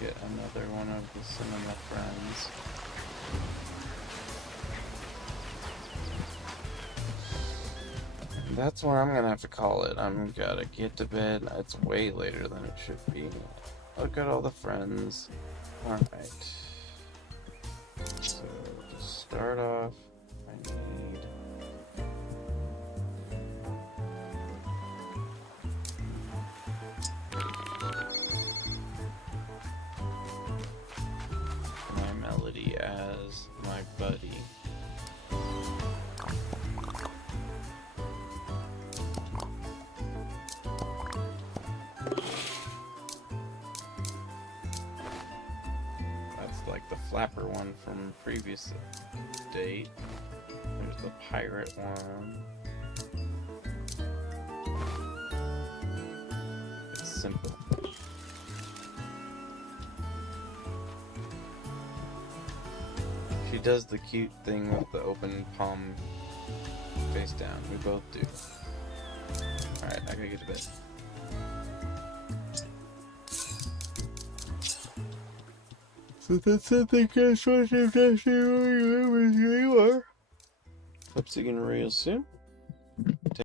Get another one of the cinema friends. That's what I'm gonna have to call it. I'm gotta get to bed. It's way later than it should be. Look at all the friends. Alright. So to start off, I need one from previous date. There's the pirate one. It's simple. She does the cute thing with the open palm face down. We both do. Alright, I gotta get to bed. So that's something guys watch if that's you are. Hope to see you again real soon.